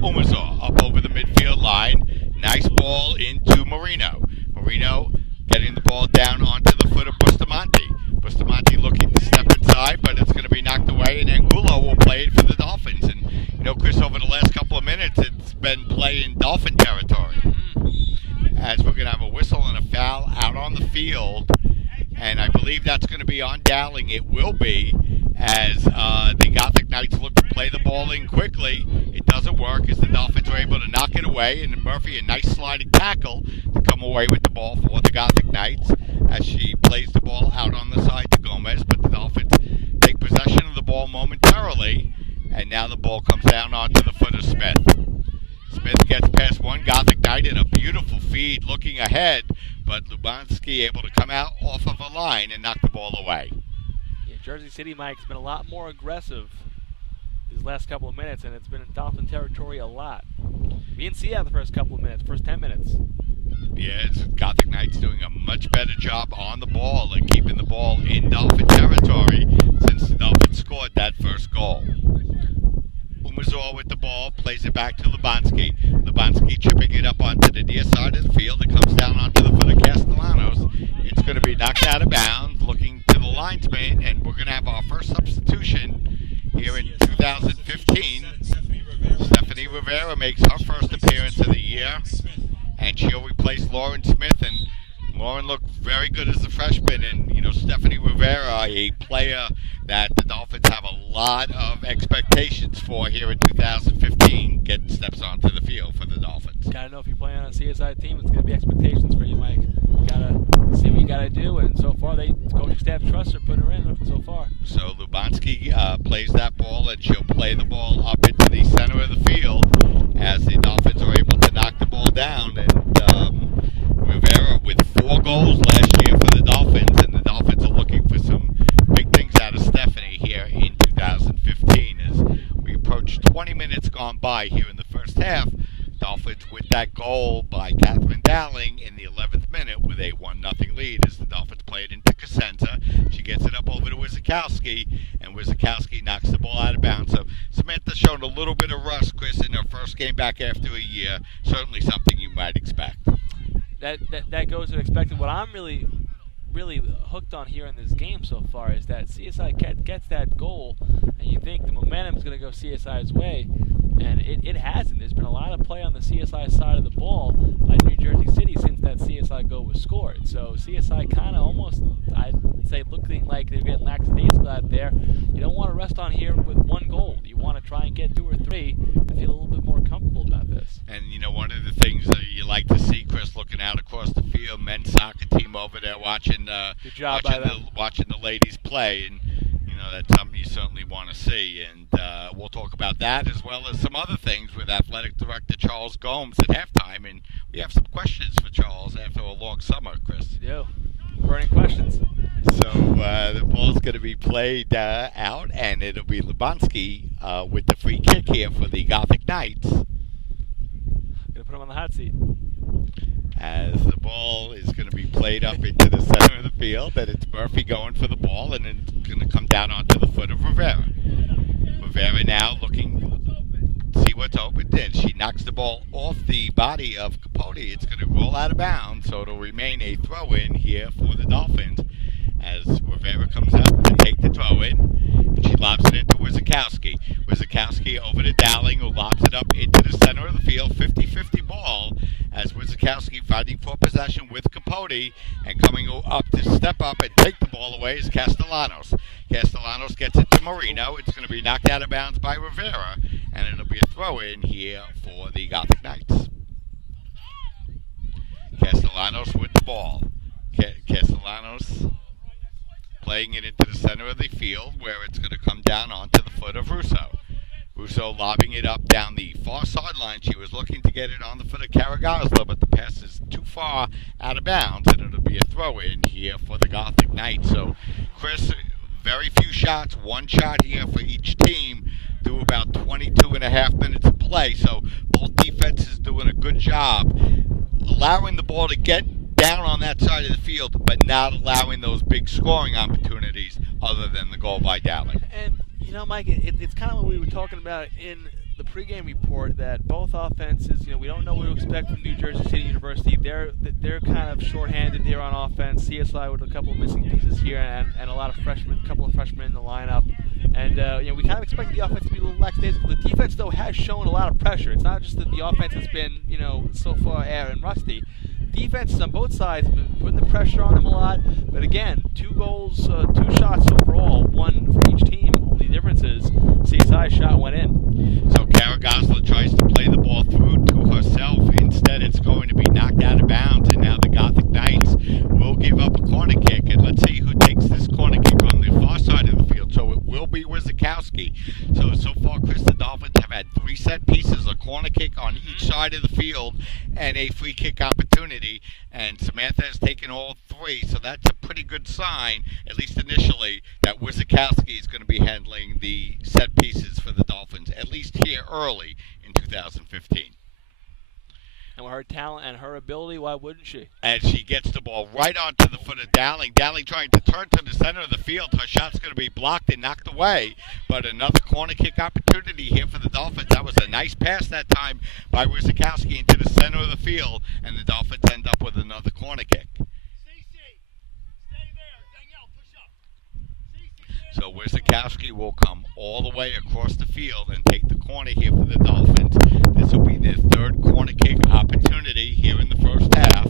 Umasor up over the midfield line. Nice ball into Marino. Marino getting the ball down onto the foot of Bustamante. Bustamante looking to step inside, but it's going to be knocked away, and Angulo will play it for the Dolphins. And, you know, Chris, over the last couple of minutes, it's been play in Dolphin territory. As we're going to have a whistle and a foul out on the field, and I believe that's going to be on Dowling. It will be, as the Gothic Knights look to play the ball in quickly. It doesn't work as the Dolphins are able to knock it away, and Murphy, a nice sliding tackle to come away with the ball for the Gothic Knights as she plays the ball out on the side to Gomez, but the Dolphins take possession of the ball momentarily, and now the ball comes down onto the foot of Smith. Smith gets past one Gothic Knight in a beautiful feed looking ahead, but Lubanski able to come out off of a line and knock the ball away. Yeah, Jersey City, Mike's been a lot more aggressive these last couple of minutes, and it's been in Dolphin territory a lot. We didn't see that the first couple of minutes, first 10 minutes. Yeah, it's Gothic Knights doing a much better job on the ball and keeping the ball in Dolphin territory since the Dolphins scored that first goal. Umazor with the ball, plays it back to Lubanski. Lubanski chipping it up onto the near side of the field. It comes down onto the foot of Castellanos. It's going to be knocked out of bounds, looking to the linesman, and we're going to have our first substitution here in 2015. Stephanie Rivera makes her first appearance of the year, and she'll replace Lauren Smith. And Lauren looked very good as a freshman, and, you know, Stephanie Rivera, a player that the Dolphins have a lot of expectations for here in 2015, steps onto the field for the Dolphins. Gotta know if you're playing on a CSI team, it's gonna be expectations for you, Mike. You gotta see what you gotta do, and so far, the coaching staff trusts her, putting her in so far. So Lubanski plays that ball, and she'll play the ball up into the center of the field as the Dolphins are able to knock the ball down. And Rivera with 4 goals last year for the Dolphins, and the Dolphins are looking for some big things out of Stephanie here in 2015 as we approach 20 minutes gone by here in the first half. Dolphins with that goal by Catherine Dowling in the 11th minute with a 1-0 lead as the Dolphins play it into Cosenza. She gets it up over to Wizakowski, and Wizakowski knocks the ball out of bounds. So Samantha showed a little bit of rust, Chris, in her first game back after a year. Certainly something you might expect. that goes as expected. What I'm really hooked on here in this game so far is that CSI gets that goal, and you think the momentum is going to go CSI's way, and it hasn't. There's been a lot of play on the CSI side of the ball by New Jersey City since that CSI goal was scored. So CSI kind of almost, I'd say, looking like they're getting lackadaisical out there. You don't want to rest on here with one goal. You want to try and get 2 or 3 and feel a little bit more comfortable about this. And, you know, one of the things that you like to see, Chris, looking out across the field, men's soccer team over there watching Good job by them. watching the ladies play, and, you know, that's something you certainly want to see. And we'll talk about that as well as some other things with Athletic Director Charles Gomes at halftime. And we have some questions for Charles after a long summer, Chris. We do. Burning questions. So the ball's going to be played out, and it'll be Lubanski with the free kick here for the Gothic Knights. Going to put him on the hot seat. As the ball is going to be played up into the center of the field, and it's Murphy going for the ball, and it's going to come down onto the foot of Rivera. Rivera now looking to see what's open, and she knocks the ball off the body of Capote. It's going to roll out of bounds, so it'll remain a throw-in here for the Dolphins as Rivera comes up to take the throw-in, and she lobs it into Wizakowski. Wizakowski over to Dowling, who lobs it up into the center of the field, 50-50 ball, as Wizakowski fighting for possession with Capote, and coming up to step up and take the ball away is Castellanos. Castellanos gets it to Marino. It's going to be knocked out of bounds by Rivera, and it'll be a throw-in here for the Gothic Knights. Castellanos with the ball. Castellanos playing it into the center of the field, where it's going to come down onto the foot of Russo. Russo lobbing it up down the far sideline. She was looking to get it on the foot of Caragazla, but the pass is too far out of bounds, and it'll be a throw-in here for the Gothic Knights. So, Chris, very few shots, one shot here for each team through about 22 and a half minutes of play. So both defenses doing a good job allowing the ball to get down on that side of the field, but not allowing those big scoring opportunities other than the goal by Dowling. And, you know, Mike, it's kind of what we were talking about in the pregame report, that both offenses, you know, we don't know what to expect from New Jersey City University. They're kind of shorthanded there on offense. CSI with a couple of missing pieces here and a couple of freshmen in the lineup. And, you know, we kind of expected the offense to be a little lackadaisical. The defense, though, has shown a lot of pressure. It's not just that the offense has been, you know, so far air and rusty. Defenses on both sides have been putting the pressure on them a lot. But, again, 2 goals, 2 shots overall, 1 for each team. The difference is CSI's shot went in. So Caragazla tries to play the ball through to herself. Instead, it's going to be knocked out of bounds, and now the Gothic Knights will give up a corner kick. And let's see who takes this corner kick on the far side of the field. So it will be Wizakowski. So far, Chris, the Dolphins have had 3 set pieces, a corner kick on each side of the field, and a free kick opportunity. And Samantha has taken all 3, so that's a pretty good sign, at least initially, that Wizakowski is going to be handling the set pieces for the Dolphins, at least here early in 2015. And with her talent and her ability, why wouldn't she? And she gets the ball right onto the foot of Dowling. Dowling trying to turn to the center of the field. Her shot's going to be blocked and knocked away. But another corner kick opportunity here for the Dolphins. That was a nice pass that time by Wizakowski into the center of the field. And the Dolphins end up with another corner kick. So Wizakowski will come all the way across the field and take the corner here for the Dolphins. This will be their 3rd corner kick opportunity here in the first half.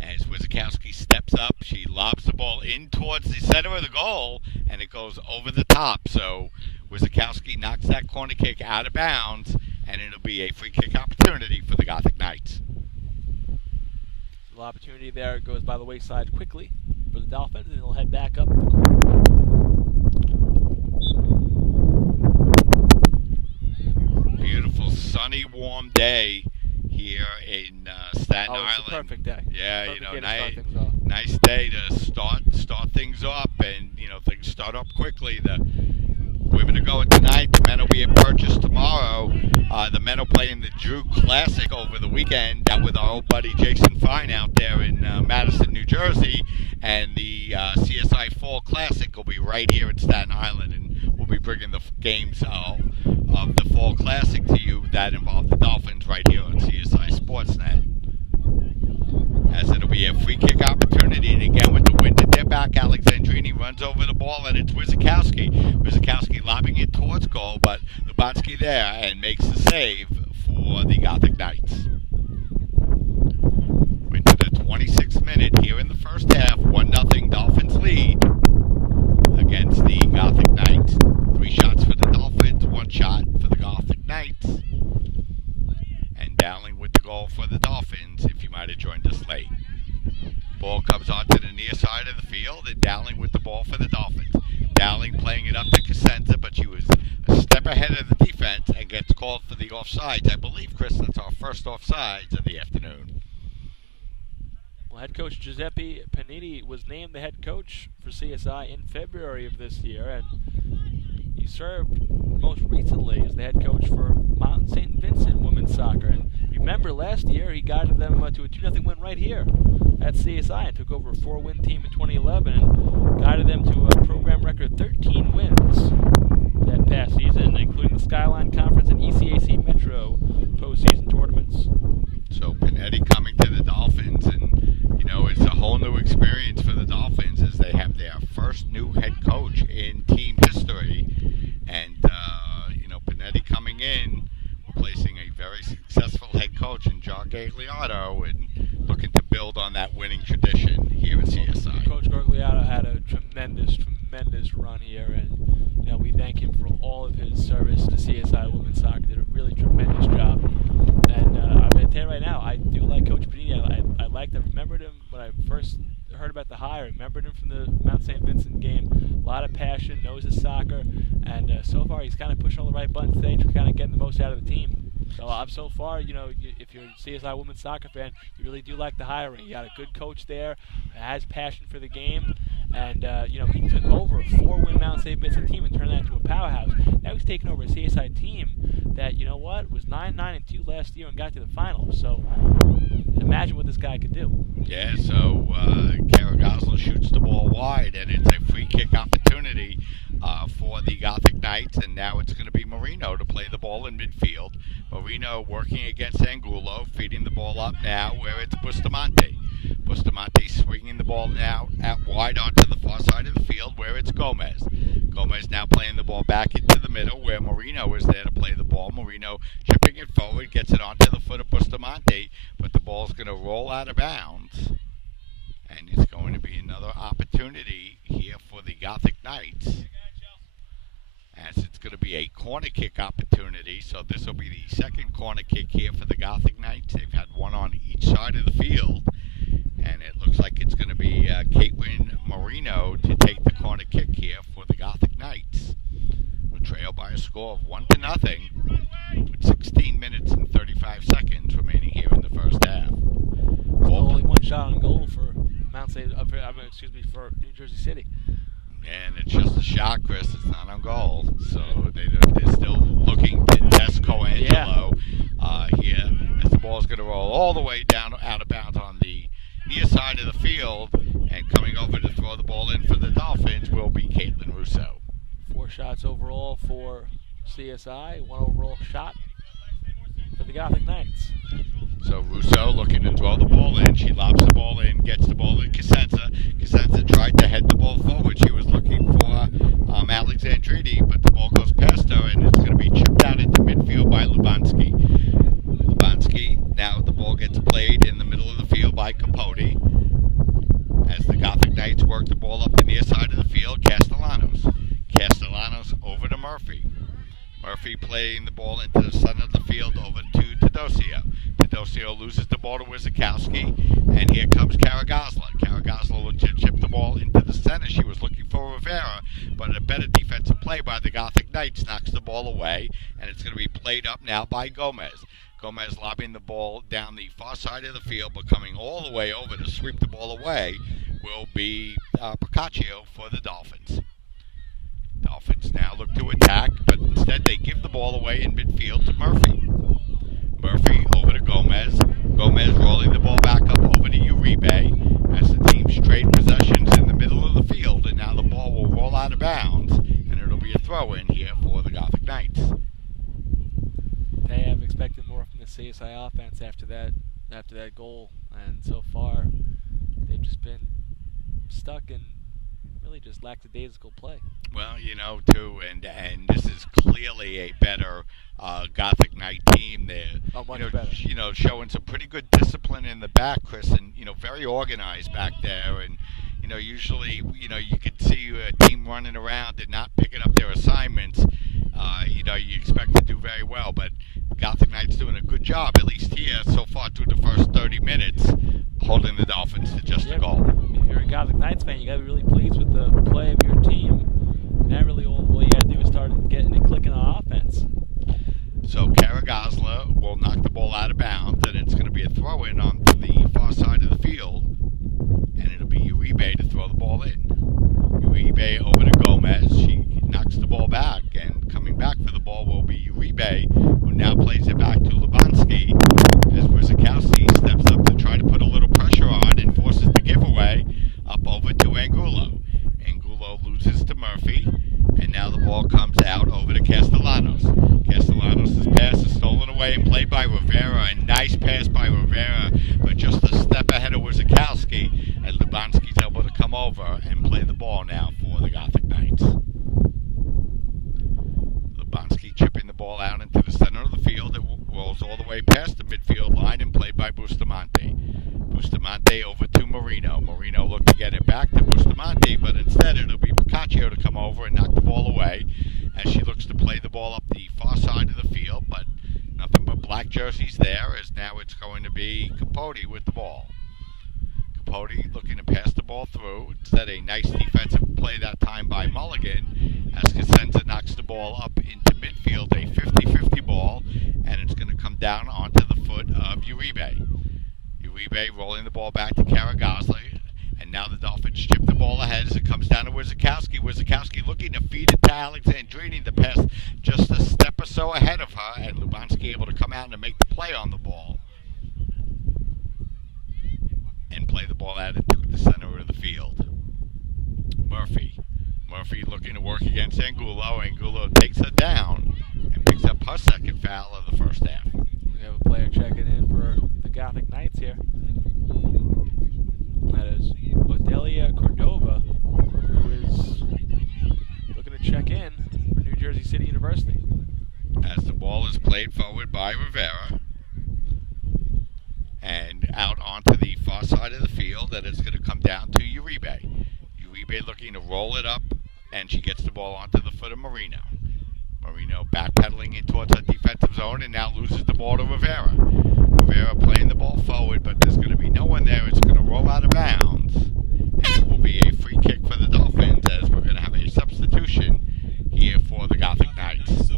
As Wizakowski steps up, she lobs the ball in towards the center of the goal, and it goes over the top. So Wizakowski knocks that corner kick out of bounds, and it'll be a free kick opportunity for the Gothic Knights. The opportunity there goes by the wayside quickly for the Dolphins, and they'll head back up the court. Beautiful, sunny, warm day here in Staten Island. It's a perfect day. Yeah, perfect you know, day nice day to start things up, and you know, things start up quickly. The women are going tonight. The men will be at Purchase tomorrow. The men will play in the Drew Classic over the weekend out with our old buddy Jason Fine out there in Madison, New Jersey. And the CSI Fall Classic will be right here in Staten Island, and we'll be bringing the games of the Fall Classic to you that involved the Dolphins right here on CSI Sportsnet. As it'll be a free kick opportunity, and again with the wind at their back, Alexandrini runs over the ball, and it's Wizakowski. Wizakowski lobbing it towards goal, but Lubanski there and makes the save for the Gothic Knights. We're into the 26th minute here in the first half, 1-0 Dolphins lead against the Gothic Knights. 3 shots for the Dolphins, 1 shot for the Gothic Knights. And Dowling with the goal for the Dolphins, if you might have joined us late. Ball comes onto the near side of the field, and Dowling with the ball for the Dolphins. Dowling playing it up to Cosenza, but she was a step ahead of the defense and gets called for the offsides. I believe, Chris, that's our first offsides of the afternoon. Well, head coach Giuseppe Panini was named the head coach for CSI in February of this year, and he served most recently as the head coach for Mount St. Vincent women's soccer. And remember, last year he guided them to a 2-0 win right here at CSI and took over a 4-win team in 2011 and guided them to a program record 13 wins that past season, including the Skyline Conference and ECAC Metro postseason tournaments. So Panetti coming to the Dolphins, and it's a whole new experience for the Dolphins as they have their first new head coach in team history. And Panetti coming in, replacing a very successful head coach in John Gagliardo, and looking to build on that winning tradition here at CSI. Coach Gagliardo had a tremendous run here, and we thank him for all of his service to CSI women's soccer. Did a really tremendous job. And I'm going to tell you right now, I do like Coach Panini. I remembered him when I first heard about the hire. I remembered him from the Mount St. Vincent game. A lot of passion, knows his soccer, and so far he's kind of pushing all the right buttons today to kind of getting the most out of the team. So so far, if you're a CSI women's soccer fan, you really do like the hiring. You got a good coach there, has passion for the game, and he took over a 4-win Mount St. Vincent team and turned that into a powerhouse. Now he's taking over a CSI team that, was 9-2 last year and got to the finals. So imagine what this guy could do. Yeah, so Kara Gosler shoots the ball wide, and it's a free kick opportunity for the Gothic Knights, and now it's going to be Marino to play the ball in midfield. Marino working against Angulo, feeding the ball up now where it's Bustamante. Bustamante swinging the ball now out wide onto the far side of the field where it's Gomez. Gomez now playing the ball back into the middle where Marino is there to play the ball. Marino chipping it forward, gets it onto the foot of Bustamante, but the ball's going to roll out of bounds. And it's going to be another opportunity here for the Gothic Knights, as it's going to be a corner kick opportunity. So this will be the second corner kick here for the Gothic Knights. They've had one on each side of the field, and it looks like it's going to be Caitlin Marino to take the corner kick here for the Gothic Knights. We'll trail by a score of 1-0 with 16 minutes and 35 seconds remaining here in the first half. Only one shot on goal for for New Jersey City. And it's just a shot, Chris. It's not on goal. So they're still looking to test Coangelo here, as the ball is going to roll all the way down out of bounds on the near side of the field. And coming over to throw the ball in for the Dolphins will be Caitlin Russo. 4 shots overall for CSI, 1 overall shot for the Gothic Knights. So Russo looking to throw the ball in. She lobs the ball in, gets the ball to Cosenza. Cosenza tried to head the ball forward. She was looking for Alexandrini, but the ball goes past her, and it's going to be chipped out into midfield by Lubanski. Lubanski, now the ball gets played in the middle of the field by Capote. As the Gothic Knights work the ball up the near side of the field, Castellanos over to Murphy. Murphy playing the ball into the center of the field over to Teodosio. Teodosio loses the ball to Wizakowski, and here comes Kara Gosler. Kara Gosler looked to chip the ball into the center. She was looking for Rivera, but a better defensive play by the Gothic Knights knocks the ball away, and it's going to be played up now by Gomez. Gomez lobbing the ball down the far side of the field, but coming all the way over to sweep the ball away will be Procaccio for the Dolphins. Dolphins now look to attack, but instead they give the ball away in midfield to Murphy. Murphy over to Gomez. Gomez rolling the ball back up over to Uribe as the teams trade possessions in the middle of the field, and now the ball will roll out of bounds, and it'll be a throw-in here for the Gothic Knights. the CSI offense after that goal, and so far they've just been stuck in really just lackadaisical play. Well, too, and this is clearly a better Gothic Knight team there. Oh, much better. Showing some pretty good discipline in the back, Chris, and very organized back there. And usually, you could see a team running around and not picking up their assignments. You expect to do very well, but Gothic Knights doing a good job, at least here so far through the first 30 minutes, holding the Dolphins to just a goal. If you're a Gothic Knights fan, you got to be really pleased with the play of your team. Now really all you got to do is start getting it clicking on offense. So Karagazla will knock the ball out of bounds, and it's going to be a throw-in onto the far side of the field, and it'll be Uribe to throw the ball in. Uribe over to Gomez. She knocks the ball back, and coming back for the ball will be Uribe, who now plays it back to Lubanski, as Wizakowski steps up to try to put a little pressure on and forces the giveaway up over to Angulo. Angulo loses to Murphy, and now the ball comes out over to Castellanos. Castellanos' pass is stolen away and played by Rivera. A nice pass by Rivera, but just a step ahead of Wizakowski, and Lubanski's able to come over and play the ball now for the Gothic Knights. Lubanski chipping the ball out into the center of the field. It rolls all the way past the midfield line and played by Bustamante. Bustamante over to Marino. Marino looked to get it back to Bustamante, but instead it'll be Boccaccio to come over and knock the ball away as she looks to play the ball up the far side of the field, but nothing but black jerseys there, as now it's going to be Capote with the ball. Capote looking to pass the ball through. Instead, a nice defensive play that time by Mulligan as Cosenza knocks the ball up into midfield, a 50-50 ball, and it's going to come down onto the foot of Uribe. Uribe rolling the ball back to Karagazli, and now the Dolphins chip the ball ahead as it comes down to Wizakowski. Wizakowski looking to feed it to Alexandrini. The pass just a step or so ahead of her, and Lubanski able to come out and make the play on the ball and play the ball out into the center of the field. Murphy looking to work against Angulo. Angulo takes her down and picks up her second foul of the first half. We have a player checking in for the Gothic Knights here. That is Odelia Cordova, who is looking to check in for New Jersey City University. As the ball is played forward by Rivera and out onto the far side of the field, and it's going to come down to Uribe. Uribe looking to roll it up, and she gets the ball onto the foot of Marino. Marino backpedaling in towards her defensive zone and now loses the ball to Rivera. Rivera playing the ball forward, but there's going to be no one there. It's going to roll out of bounds, and it will be a free kick for the Dolphins as we're going to have a substitution here for the Gothic Knights.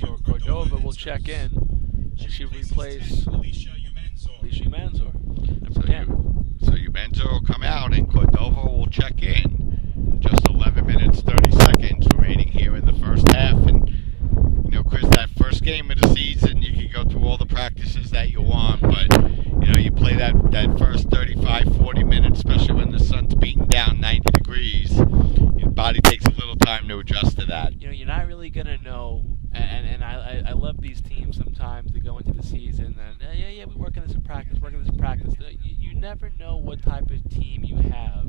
So Cordova will check in, and she will replace Alicia Umanzor, number 10. So Umanzor will come out, and Cordova will check in. Just 11 minutes, 30 seconds remaining here in the first half. And, Chris, that first game of the season, you can go through all the practices that you want, but, you play that first 35, 40 minutes, especially when the sun's beating down 90 degrees, your body takes a little time to adjust to that. You're not really going to know, and I love these teams sometimes. They go into the season, and, we work on this in practice. You never know what type of team you have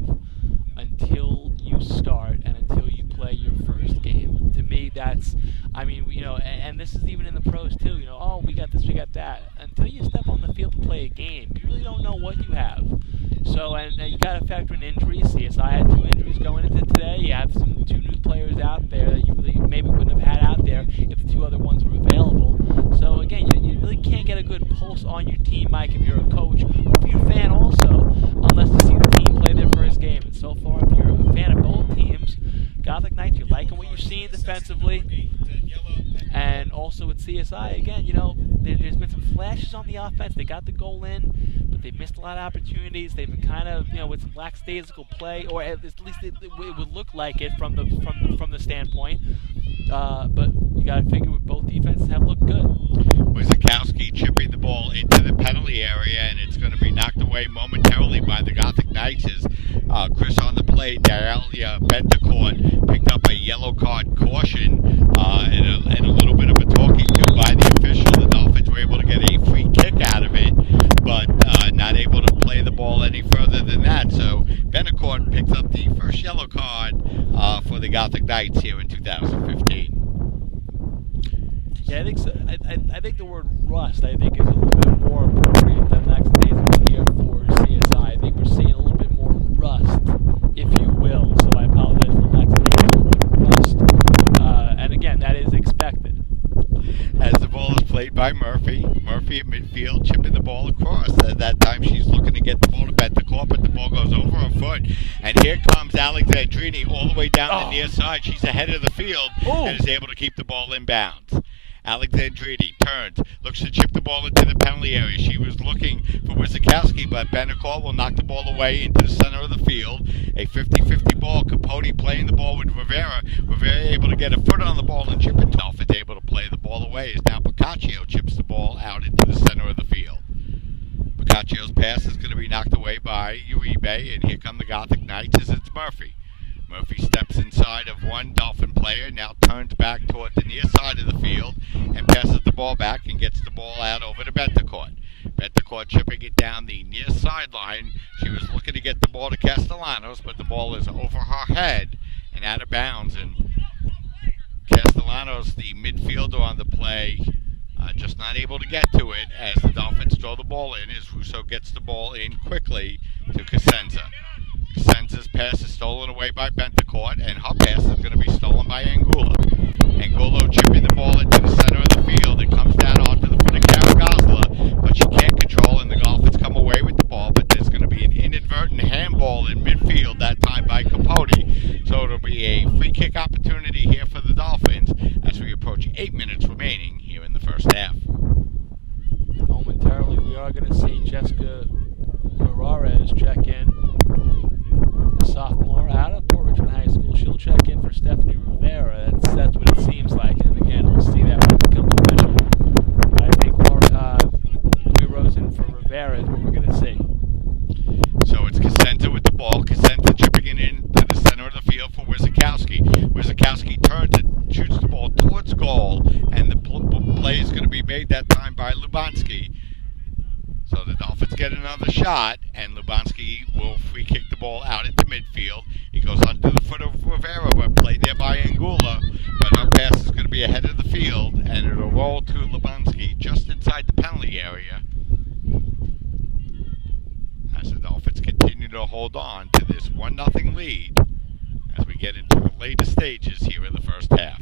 until you start and until you play your first game. To me, that's, and this is even in the pros too, we got this, we got that. Until you step on the field to play a game, you really don't know what you have. So, and you got to factor in injuries. CSI had 2 injuries going into today. You have 2 new players out there that you really maybe wouldn't have had out there if the 2 other ones were available. So, again, you really can't get a good pulse on your team, Mike, if you're a coach, or if you're a fan also, unless you see the team play their first game. And so far, if you're a fan of both teams, Gothic Knights, you're liking what you're seeing defensively. And also with CSI, again, there's been some flashes on the offense. They got the goal in, but they've missed a lot of opportunities. They've been kind of, with some lackadaisical play, or at least it would look like it from the standpoint. But you got to figure with both defenses have looked good. Wizakowski chipping the ball into the penalty area, and it's going to be knocked away momentarily by the Gothic Knights as Chris on the play. Darelia Bentecourt picked up a yellow card caution and a little bit of a talking to by the official. The Dolphins yellow card for the Gothic Knights here in 2015. Yeah, I think so. I think the word rust, I think, is a little bit more appropriate than lackadaisical here for CSI. I think we're seeing a little bit more rust, if you will. So I apologize for lackadaisical rust. And again, that is expected. As the ball is played by Murphy. Murphy at midfield, chipping the ball across. At that time, she's looking to get the ball to Bentacore, but the ball goes over her foot. And here comes Alexandrini all the way down the near side. She's ahead of the field and is able to keep the ball in bounds. Alexandrini turns, looks to chip the ball into the penalty area. She was looking for Wizakowski, but Bentacore will knock the ball away into the center of the field. A 50-50 ball. Capote playing the ball with Rivera. Rivera able to get a foot on the ball and chip it. Dolphins able to play the ball away as now Boccaccio chips the ball out into the center of the field. Boccaccio's pass is going to be knocked away by Uribe, and here come the Gothic Knights as it's Murphy. Murphy steps inside of one Dolphin player, now turns back toward the near side of the field and passes the ball back and gets the ball out over to Bentacore. Bentacore chipping it down the near sideline. She was looking to get the ball to Castellanos, but the ball is over her head and out of bounds. And Castellanos, the midfielder on the play, just not able to get to it as the Dolphins throw the ball in as Russo gets the ball in quickly to Cosenza. Cosenza's pass is stolen away by Bentacore, and her pass is going to be stolen by Angulo. Angulo chipping the ball into the center of the field. It comes down onto the foot of Caragazla, but she can't control, and the Dolphins come away with the ball, but there's going to be an inadvertent handball in midfield, that time by Capote. So it'll be a free kick opportunity here for the Dolphins as we approach 8 minutes remaining here in the first half. Momentarily, we are going to see Jessica Guerrarez check in. Sophomore out of Port Richmond High School. She'll check in for Stephanie Rivera. That's what it seems like. And again, we'll see that when it becomes official. But I think Guerrarez in for Rivera is what we're going to see. So it's Cosenza with the ball. Cosenza chipping it into the center of the field for Wizakowski. Wizakowski turns and shoots the ball towards goal, and the play is going to be made that time by Lubanski. So the Dolphins get another shot, and Lubanski will free kick the ball out into midfield. He goes under the foot of Rivera, but played there by Angula. But her pass is going to be ahead of the field, and it'll roll to Lubanski just inside the penalty area. As the Dolphins continue to hold on to this 1-0 lead as we get into the later stages here in the first half.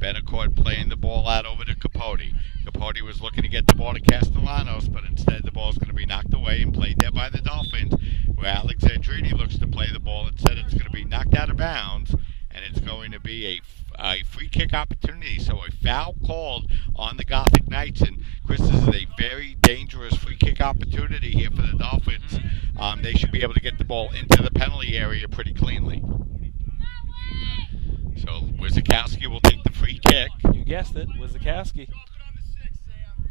Bentacore playing the ball out over to Capote. Capote was looking to get the ball to Castellanos, but instead the ball is going to be knocked away and played there by the Dolphins, where Alexandrini looks to play the ball. Instead, it's going to be knocked out of bounds, and it's going to be a free kick opportunity. So a foul called on the Gothic Knights, and Chris, this is a very dangerous free kick opportunity here for the Dolphins. They should be able to get the ball into the penalty area pretty cleanly. So Wizakowski will take the free kick. You guessed it, Wizakowski.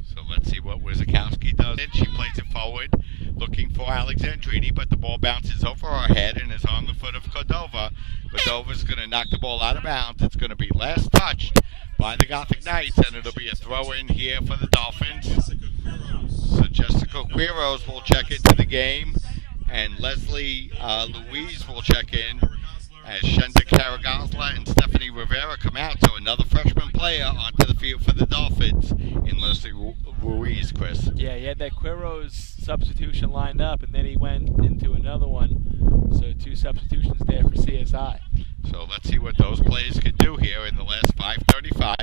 So let's see what Wizakowski does. And she plays it forward, looking for Alexandrini, but the ball bounces over her head and is on the foot of Cordova. Cordova's going to knock the ball out of bounds. It's going to be last touched by the Gothic Knights, and it'll be a throw-in here for the Dolphins. So Jessica Quiros will check into the game, and Leslie Louise will check in as Shenda Caragazla and Stephanie Rivera come out. So another freshman player onto the field for the Dolphins in Leslie Ruiz, Chris. Yeah, he had that Quiros substitution lined up, and then he went into another one. So 2 substitutions there for CSI. So let's see what those players can do here in the last 5:35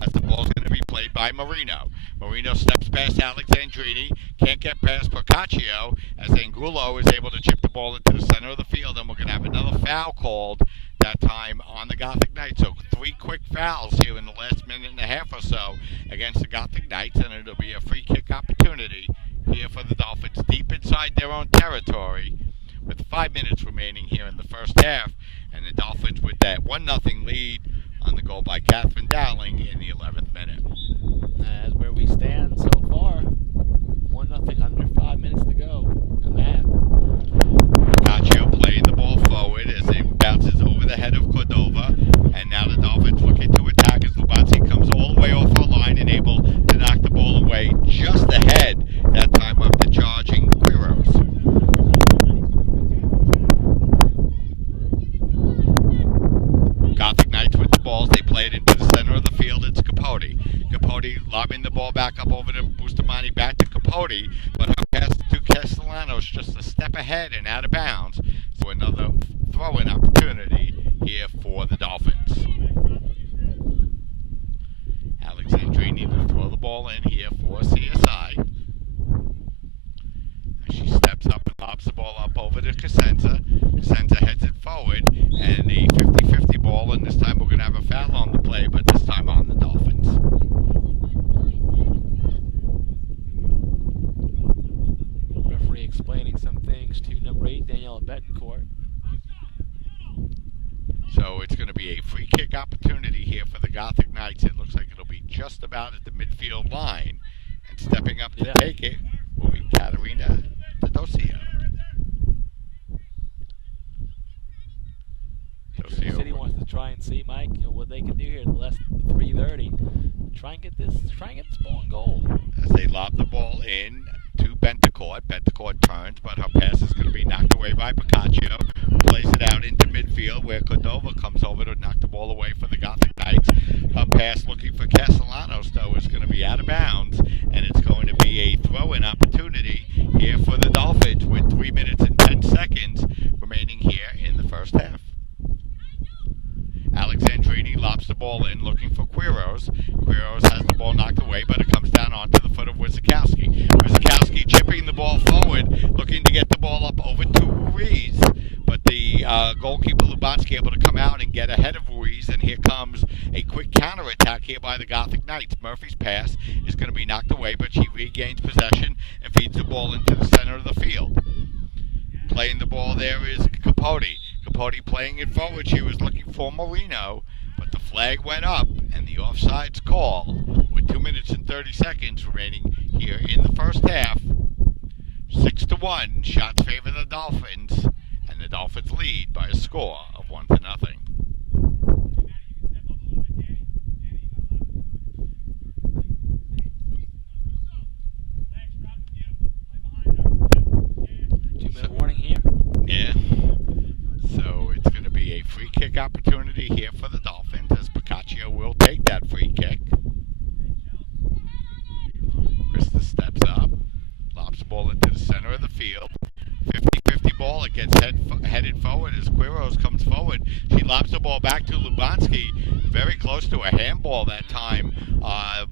as the ball's going to be played by Marino. Marino steps past Alexandrini, can't get past Boccaccio as Angulo is able to chip the ball into the center of the field, and we're going to have another foul called that time on the Gothic Knights. So 3 quick fouls here in the last minute and a half or so against the Gothic Knights, and it'll be a free kick opportunity here for the Dolphins deep inside their own territory with 5 minutes remaining here in the first half, and the Dolphins with that 1-0 lead on the goal by Catherine Dowling in the 11th minute. That's where we stand so far. 1-0, under 5 minutes to go in the half. Boccaccio playing the ball forward as it bounces over the head of Cordova, and now the Dolphins looking to attack as Lubanski comes all the way off her line and able to knock the ball away just ahead, that time of the charging Quiros. ball back up over to Bustamante, back to Capote, but her pass to Castellanos just a step ahead and out of bounds. So another throw-in opportunity here for the Dolphins. Alexandrini to throw the ball in here for CSI. She steps up and lobs the ball up over to Cosenza. Cosenza heads it forward, and a 50-50 ball, and this time we're going to have a foul on the play, but this time on the Dolphins. Referee explaining some things to number 8, Daniela Betancourt. So it's going to be a free kick opportunity here for the Gothic Knights. It looks like it'll be just about at the midfield line, and stepping up to take it will be Katerina Docio. City wants to try and see, Mike, what they can do here in less than 3:30. Try and get this ball in goal. As they lob the ball in to Betancourt. Betancourt turns, but her pass is going to be knocked away by Piccaccio, who plays it out into midfield, where Cordova comes over to knock the ball away for the Gothic Knights. Her pass looking for Castellanos, though, is going to be out of bounds, and it's going to be a throw-in opportunity here for the Dolphins with 3 minutes and 10 seconds remaining here in the first half. Alexandrini lobs the ball in, looking for Quiros. Quiros has the ball knocked away, but it comes down onto the foot of Wizakowski. Wizakowski chipping the ball forward, looking to get the ball up over to Ruiz. But the goalkeeper Lubanski able to come out and get ahead of Ruiz, and here comes a quick counterattack here by the Gothic Knights. Murphy's pass is going to be knocked away, but she regains possession and feeds the ball into the center of the field. Playing the ball there is Capote. Capote playing it forward. She was looking for Marino, but the flag went up, and the offsides call with 2 minutes and 30 seconds remaining here in the first half. 6-1, shots favor the Dolphins, and the Dolphins lead by a score of 1-0. 2-minute warning here. Yeah. So it's going to be a free kick opportunity here for the Dolphins, as Piccaccio will take that free kick. Krista steps up, lobs the ball into the center of the field. 50-50 ball. It gets headed forward as Quiros comes forward. She lobs the ball back to Lubanski, very close to a handball that time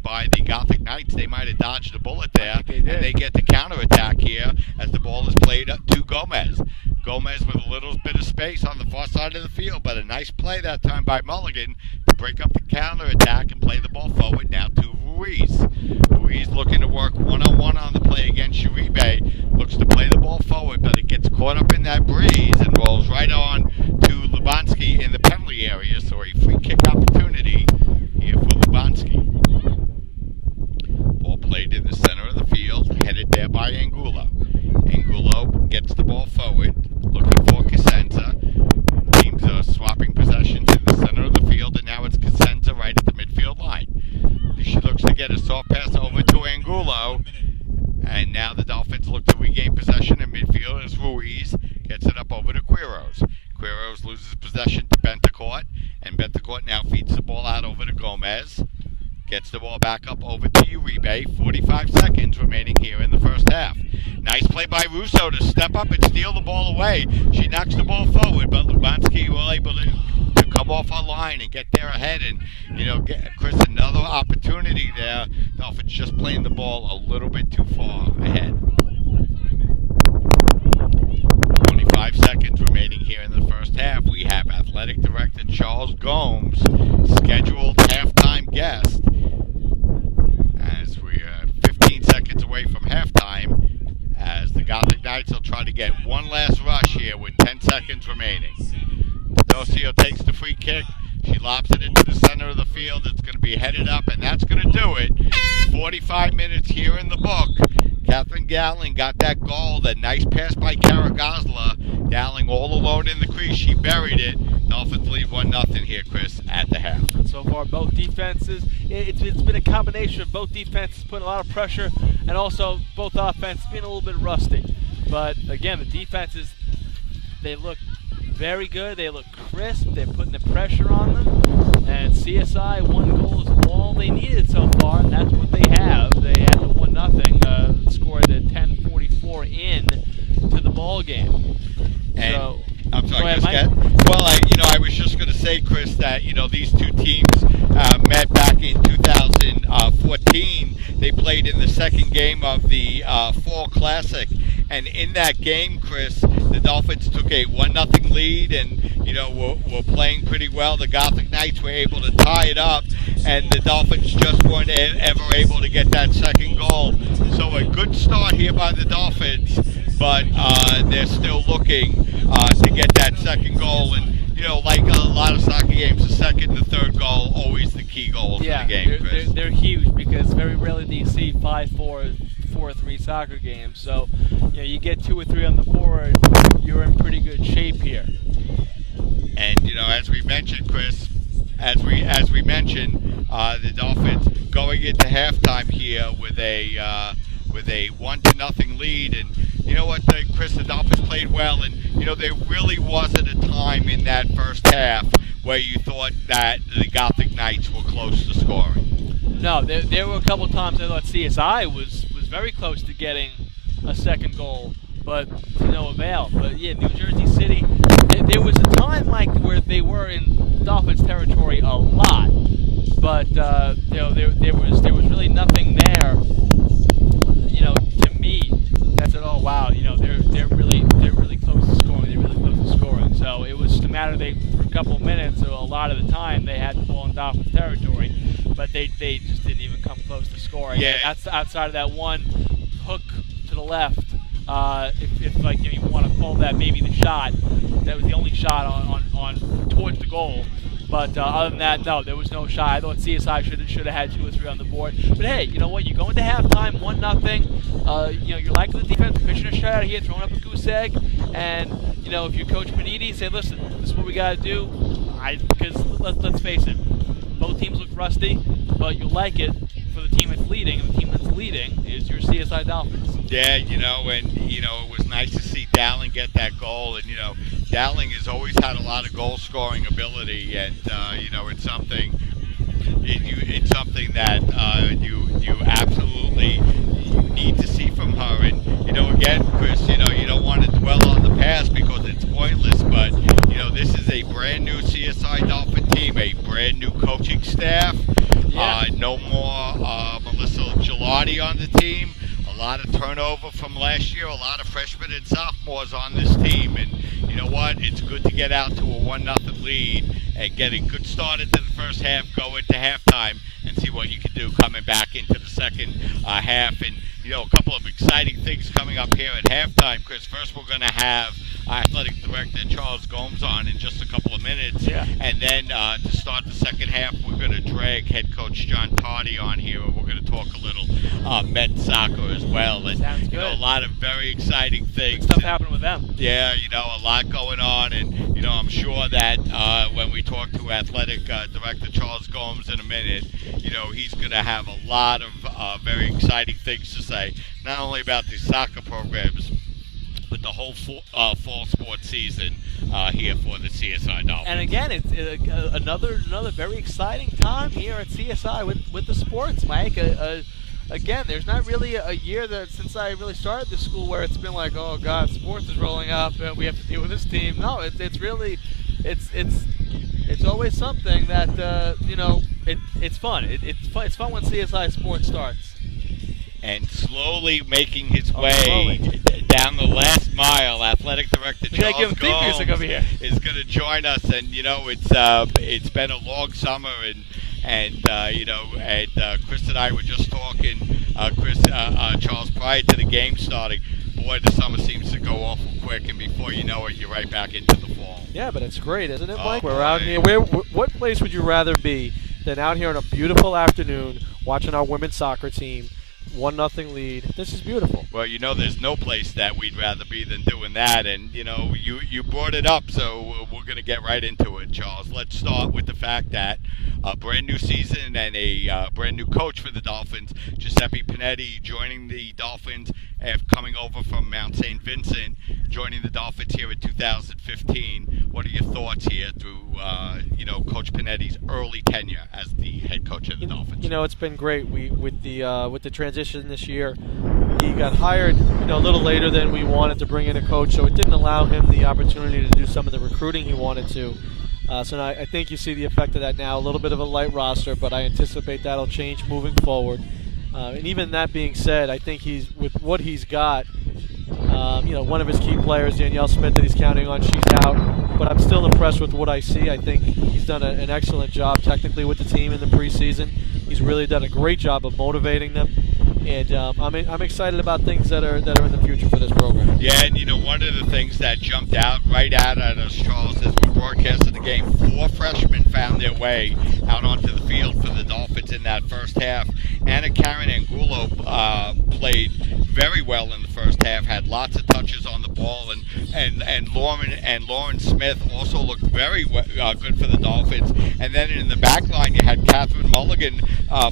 by the Gothic Knights. They might have dodged a bullet there, and they get the counterattack here as the ball is played up to Gomez. Gomez with a little bit of space on the far side of the field, but a nice play that time by Mulligan to break up the counterattack and play the ball forward now to Ruiz. Ruiz looking to work one-on-one on the play against Uribe. Looks to play the ball forward, but it gets caught up in that breeze and rolls right on to Lubanski in the penalty area. So a free kick opportunity here for Lubanski. Ball played in the center of the field, headed there by Angulo. Angulo gets the ball forward, looking for Cosenza. Teams are swapping possessions in the center of the field, and now it's Cosenza right at the midfield line. She looks to get a soft pass over to Angulo, and now the Dolphins look to regain possession in midfield as Ruiz gets it up over to Quiros. Quiros loses possession to Betancourt, and Betancourt now feeds the ball out over to Gomez. Gets the ball back up over to Uribe. 45 seconds remaining here in the first half. Nice play by Russo to step up and steal the ball away. She knocks the ball forward, but Lubanski was able to come off her line and get there ahead and, get Chris another opportunity there. Dolphins just playing the ball a little bit too far ahead. 25 seconds remaining here in the first half. We have Athletic Director Charles Gomes, scheduled halftime guest, as we are 15 seconds away from halftime, as the Gothic Knights will try to get one last rush here with 10 seconds remaining. Docio takes the free kick. She lobs it into the center of the field. It's going to be headed up, and that's going to do it. 45 minutes here in the book. Catherine Dowling got that goal. That nice pass by Karagazla. Dowling all alone in the crease. She buried it. Dolphins lead 1-0 here, Chris, at the half. So far, both defenses, it's been a combination of both defenses putting a lot of pressure, and also both offenses being a little bit rusty. But again, the defenses, they look very good. They look crisp. They're putting the pressure on them. And CSI, 1 goal is all they needed so far, and that's what they have. They had the 1-0, scored at 10:44 in to the ball game. And so, I'm sorry, Chris. Well, I was just going to say, Chris, that these two teams met back in 2014. They played in the second game of the Fall Classic, and in that game, Chris, the Dolphins took a 1-0 lead, and were playing pretty well. The Gothic Knights were able to tie it up, and the Dolphins just weren't ever able to get that second goal. So a good start here by the Dolphins, but they're still looking to get that second goal. And like a lot of soccer games, the second and the third goal always the key goals in the game, Chris. They're huge, because very rarely do you see 5-4, 4-3 soccer games. So you get 2 or 3 on the board, you're in pretty good shape here. And as we mentioned, Chris, as we mentioned, the Dolphins going into halftime here with a 1-0 lead, and you know what, Chris, the Dolphins played well, and there really wasn't a time in that first half where you thought that the Gothic Knights were close to scoring. No, there were a couple times I thought CSI was very close to getting a second goal, but to no avail. But yeah, New Jersey City, there was a time where they were in Dolphins territory a lot, but there was really nothing there. To me, that said, oh wow, they're really close to scoring. They're really close to scoring. So it was just a matter for a couple of minutes, or a lot of the time, they had the ball in Dolphins territory, but they just didn't even come close to scoring. Yeah. Outside of that one hook to the left, if you want to call that maybe the shot, that was the only shot on towards the goal. But other than that, no, there was no shot. I thought CSI should have had 2 or 3 on the board. But hey, you know what? You go into halftime 1-0. You're liking the defense, pitching a shutout here, throwing up a goose egg, and if you're Coach Panini, say, listen, this is what we got to do. Because let's face it, both teams look rusty, but you like it for the team that's leading, and the team that's leading is your CSI Dolphins. Yeah, it was nice to see Dowling get that goal, and Dowling has always had a lot of goal-scoring ability, and it's something that you absolutely need to see from her. And again, Chris, you don't want to dwell on the past because it's pointless, but this is a brand new CSI Dolphin team, a brand new coaching staff. Yeah. No more Melissa Gelati on the team. A lot of turnover from last year, a lot of freshmen and sophomores on this team, and you know what? It's good to get out to a 1-0 lead and get a good start into the first half, go into halftime, and see what you can do coming back into the second half. And a couple of exciting things coming up here at halftime, Chris. First, we're going to have our athletic director Charles Gomes on in just a couple of minutes. Yeah. And then to start the second half, we're going to drag head coach John Tardy on here, and we're going to talk a little men's soccer as well. And Sounds good. a lot of very exciting things. Good stuff happening with them. Yeah, a lot going on, and I'm sure that when we talk to athletic director Charles Gomes in a minute, he's going to have a lot of very exciting things to say, not only about the soccer programs, but the whole fall sports season here for the CSI Dolphins. And again, it's another very exciting time here at CSI with the sports, Mike. Again, there's not really a year that since I really started this school where it's been like, oh God, sports is rolling up and we have to deal with this team. No, it's really it's always something that it's fun. It's fun when CSI sports starts. And slowly making his way down the last mile, athletic director Charles Gomes is going to join us. And it's been a long summer, and Chris and I were just talking, Charles, prior to the game starting. Boy, the summer seems to go awful quick, and before you know it, you're right back into the fall. Yeah, but it's great, isn't it, Mike? Oh, We're out here. What place would you rather be than out here on a beautiful afternoon watching our women's soccer team? 1-0 lead. This is beautiful. Well, there's no place that we'd rather be than doing that, and you brought it up, so we're going to get right into it, Charles. Let's start with the fact that a brand new season and a brand new coach for the Dolphins, Giuseppe Panetti, joining the Dolphins after coming over from Mount St. Vincent, joining the Dolphins here in 2015. What are your thoughts here through Coach Panetti's early tenure as the head coach of the Dolphins? It's been great. With the transition this year, he got hired a little later than we wanted to bring in a coach, so it didn't allow him the opportunity to do some of the recruiting he wanted to. So now I think you see the effect of that now. A little bit of a light roster, but I anticipate that'll change moving forward. And even that being said, I think with what he's got, one of his key players, Danielle Smith, that he's counting on, she's out. But I'm still impressed with what I see. I think he's done an excellent job technically with the team in the preseason. He's really done a great job of motivating them. And I'm excited about things that are in the future for this program. Yeah, and one of the things that jumped out right out at us, Charles, as we broadcasted the game, 4 freshmen found their way out onto the field for the Dolphins in that first half. Anna Karen Angulo played very well in the first half, had lots of touches on the ball, and Lauren Smith also looked very good for the Dolphins. And then in the back line, you had Catherine Mulligan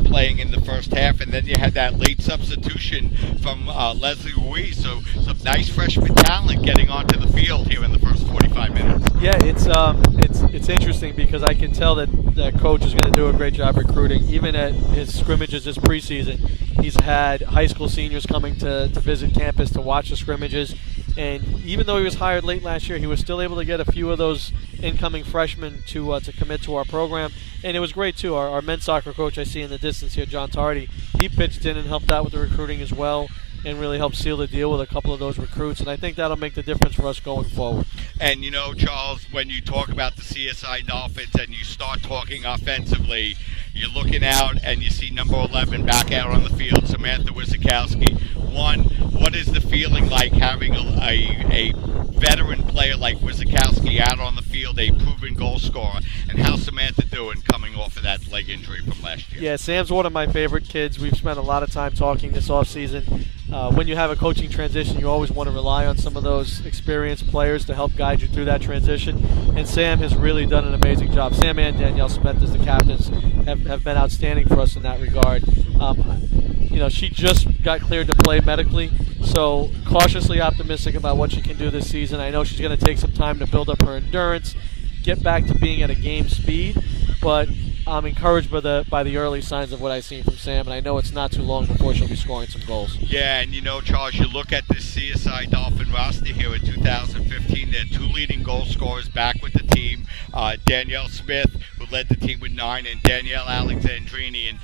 playing in the first half, and then you had that late substitution from Leslie Ruiz. So some nice freshman talent getting onto the field here in the first 45 minutes. Yeah, it's interesting because I can tell that coach is going to do a great job recruiting. Even at his scrimmages this preseason, he's had high school seniors coming to visit campus to watch the scrimmages. And even though he was hired late last year, he was still able to get a few of those incoming freshmen to commit to our program. And it was great, too. Our men's soccer coach I see in the distance here, John Tardy, he pitched in and helped out with the recruiting as well and really helped seal the deal with a couple of those recruits. And I think that'll make the difference for us going forward. And, Charles, when you talk about the CSI Dolphins and you start talking offensively, you're looking out and you see number 11 back out on the field, Samantha Wisakowski. One, what is the feeling like having a veteran player like Wisakowski out on the field, a proven goal scorer, and how's Samantha doing coming off of that leg injury from last year? Yeah, Sam's one of my favorite kids. We've spent a lot of time talking this offseason. When you have a coaching transition, you always want to rely on some of those experienced players to help guide you through that transition, and Sam has really done an amazing job. Sam and Danielle Smith as the captains have been outstanding for us in that regard. She just got cleared to play medically, so cautiously optimistic about what she can do this season. I know she's going to take some time to build up her endurance, get back to being at a game speed, but I'm encouraged by the early signs of what I've seen from Sam, and I know it's not too long before she'll be scoring some goals. Yeah, and Charles, you look at this CSI Dolphin roster here in 2015, their 2 leading goal scorers back with the team, Danielle Smith, who led the team with 9, and Danielle Alexandrini. And,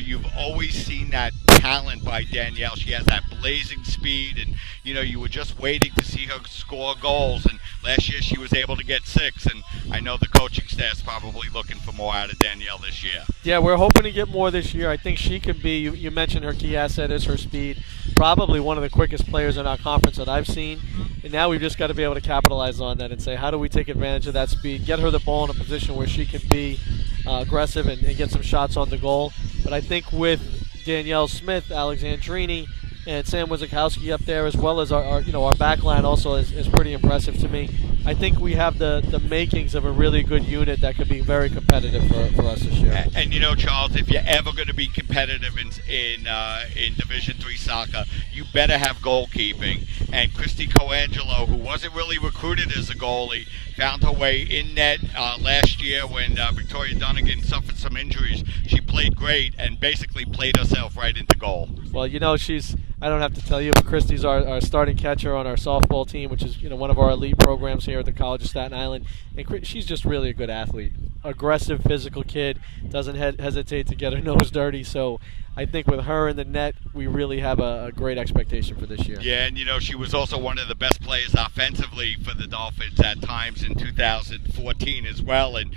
you've always seen that talent by Danielle. She has that blazing speed, and, you were just waiting to see her score goals. And last year she was able to get 6, and I know the coaching staff's probably looking for more out of Danielle this year. Yeah, we're hoping to get more this year. I think she can be, you mentioned her key asset is her speed, probably one of the quickest players in our conference that I've seen. And now we've just got to be able to capitalize on that and say, how do we take advantage of that speed, get her the ball in a position where she can be aggressive and get some shots on the goal. But I think with Danielle Smith, Alexandrini, and Sam Wisakowski up there, as well as our back line also is pretty impressive to me. I think we have the makings of a really good unit that could be very competitive for us this year. And Charles, if you're ever going to be competitive in Division III soccer, you better have goalkeeping. And Christy Coangelo, who wasn't really recruited as a goalie, found her way in net last year when Victoria Dunnigan suffered some injuries. She played great and basically played herself right into goal. Well, I don't have to tell you, but Christy's our starting catcher on our softball team, which is one of our elite programs here at the College of Staten Island. And she's just really a good athlete. Aggressive, physical kid, doesn't hesitate to get her nose dirty. So I think with her in the net, we really have a great expectation for this year. Yeah, and she was also one of the best players offensively for the Dolphins at times in 2014 as well. And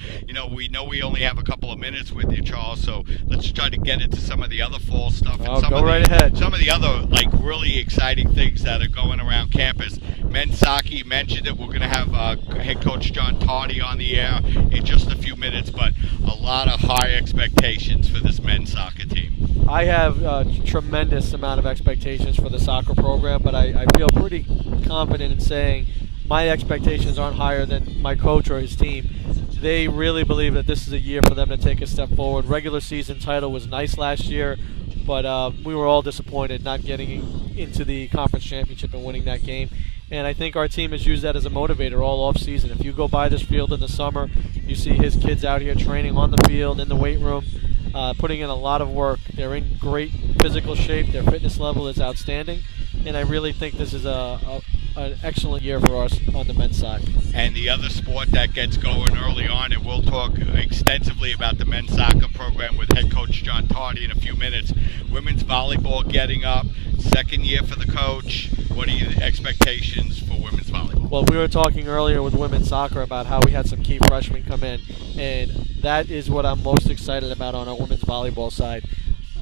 we know we only have a couple of minutes with you, Charles, so let's try to get into some of the other fall stuff and go right ahead. Some of the other really exciting things that are going around campus. Men's soccer, you mentioned it. We're going to have head coach John Tardy on the air in just a few minutes, but a lot of high expectations for this men's soccer team. I have a tremendous amount of expectations for the soccer program, but I feel pretty confident in saying my expectations aren't higher than my coach or his team. they really believe that this is a year for them to take a step forward. Regular season title was nice last year, but we were all disappointed not getting into the conference championship and winning that game. And I think our team has used that as a motivator all off season. If you go by this field in the summer, you see his kids out here training on the field, in the weight room, putting in a lot of work. They're in great physical shape. Their fitness level is outstanding. And I really think this is an excellent year for us on the men's side. And the other sport that gets going early on, and we'll talk extensively about the men's soccer program with head coach John Tardy in a few minutes. Women's volleyball getting up, second year for the coach. What are your expectations for women's volleyball? Well, we were talking earlier with women's soccer about how we had some key freshmen come in, and that is what I'm most excited about on our women's volleyball side.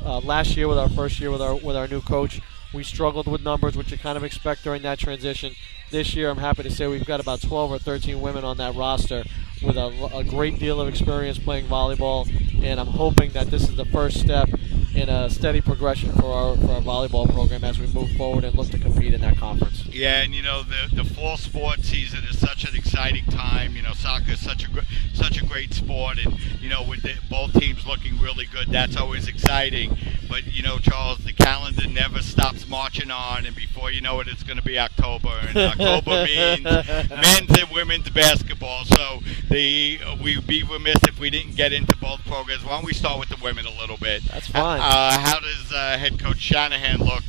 Last year, with our first year with our new coach, we struggled with numbers, which you kind of expect during that transition. This year, I'm happy to say we've got about 12 or 13 women on that roster with a great deal of experience playing volleyball, and I'm hoping that this is the first step in a steady progression for our volleyball program as we move forward and look to compete in that conference. Yeah, and the fall sports season is such an exciting time. Soccer is such a great sport, and with both teams looking really good, that's always exciting. But Charles, the calendar never stops marching on, and before you know it, it's going to be October, and October means men's and women's basketball. So we'd be remiss if we didn't get into both programs. Why don't we start with the women a little bit? That's fine. How does head coach Shanahan look,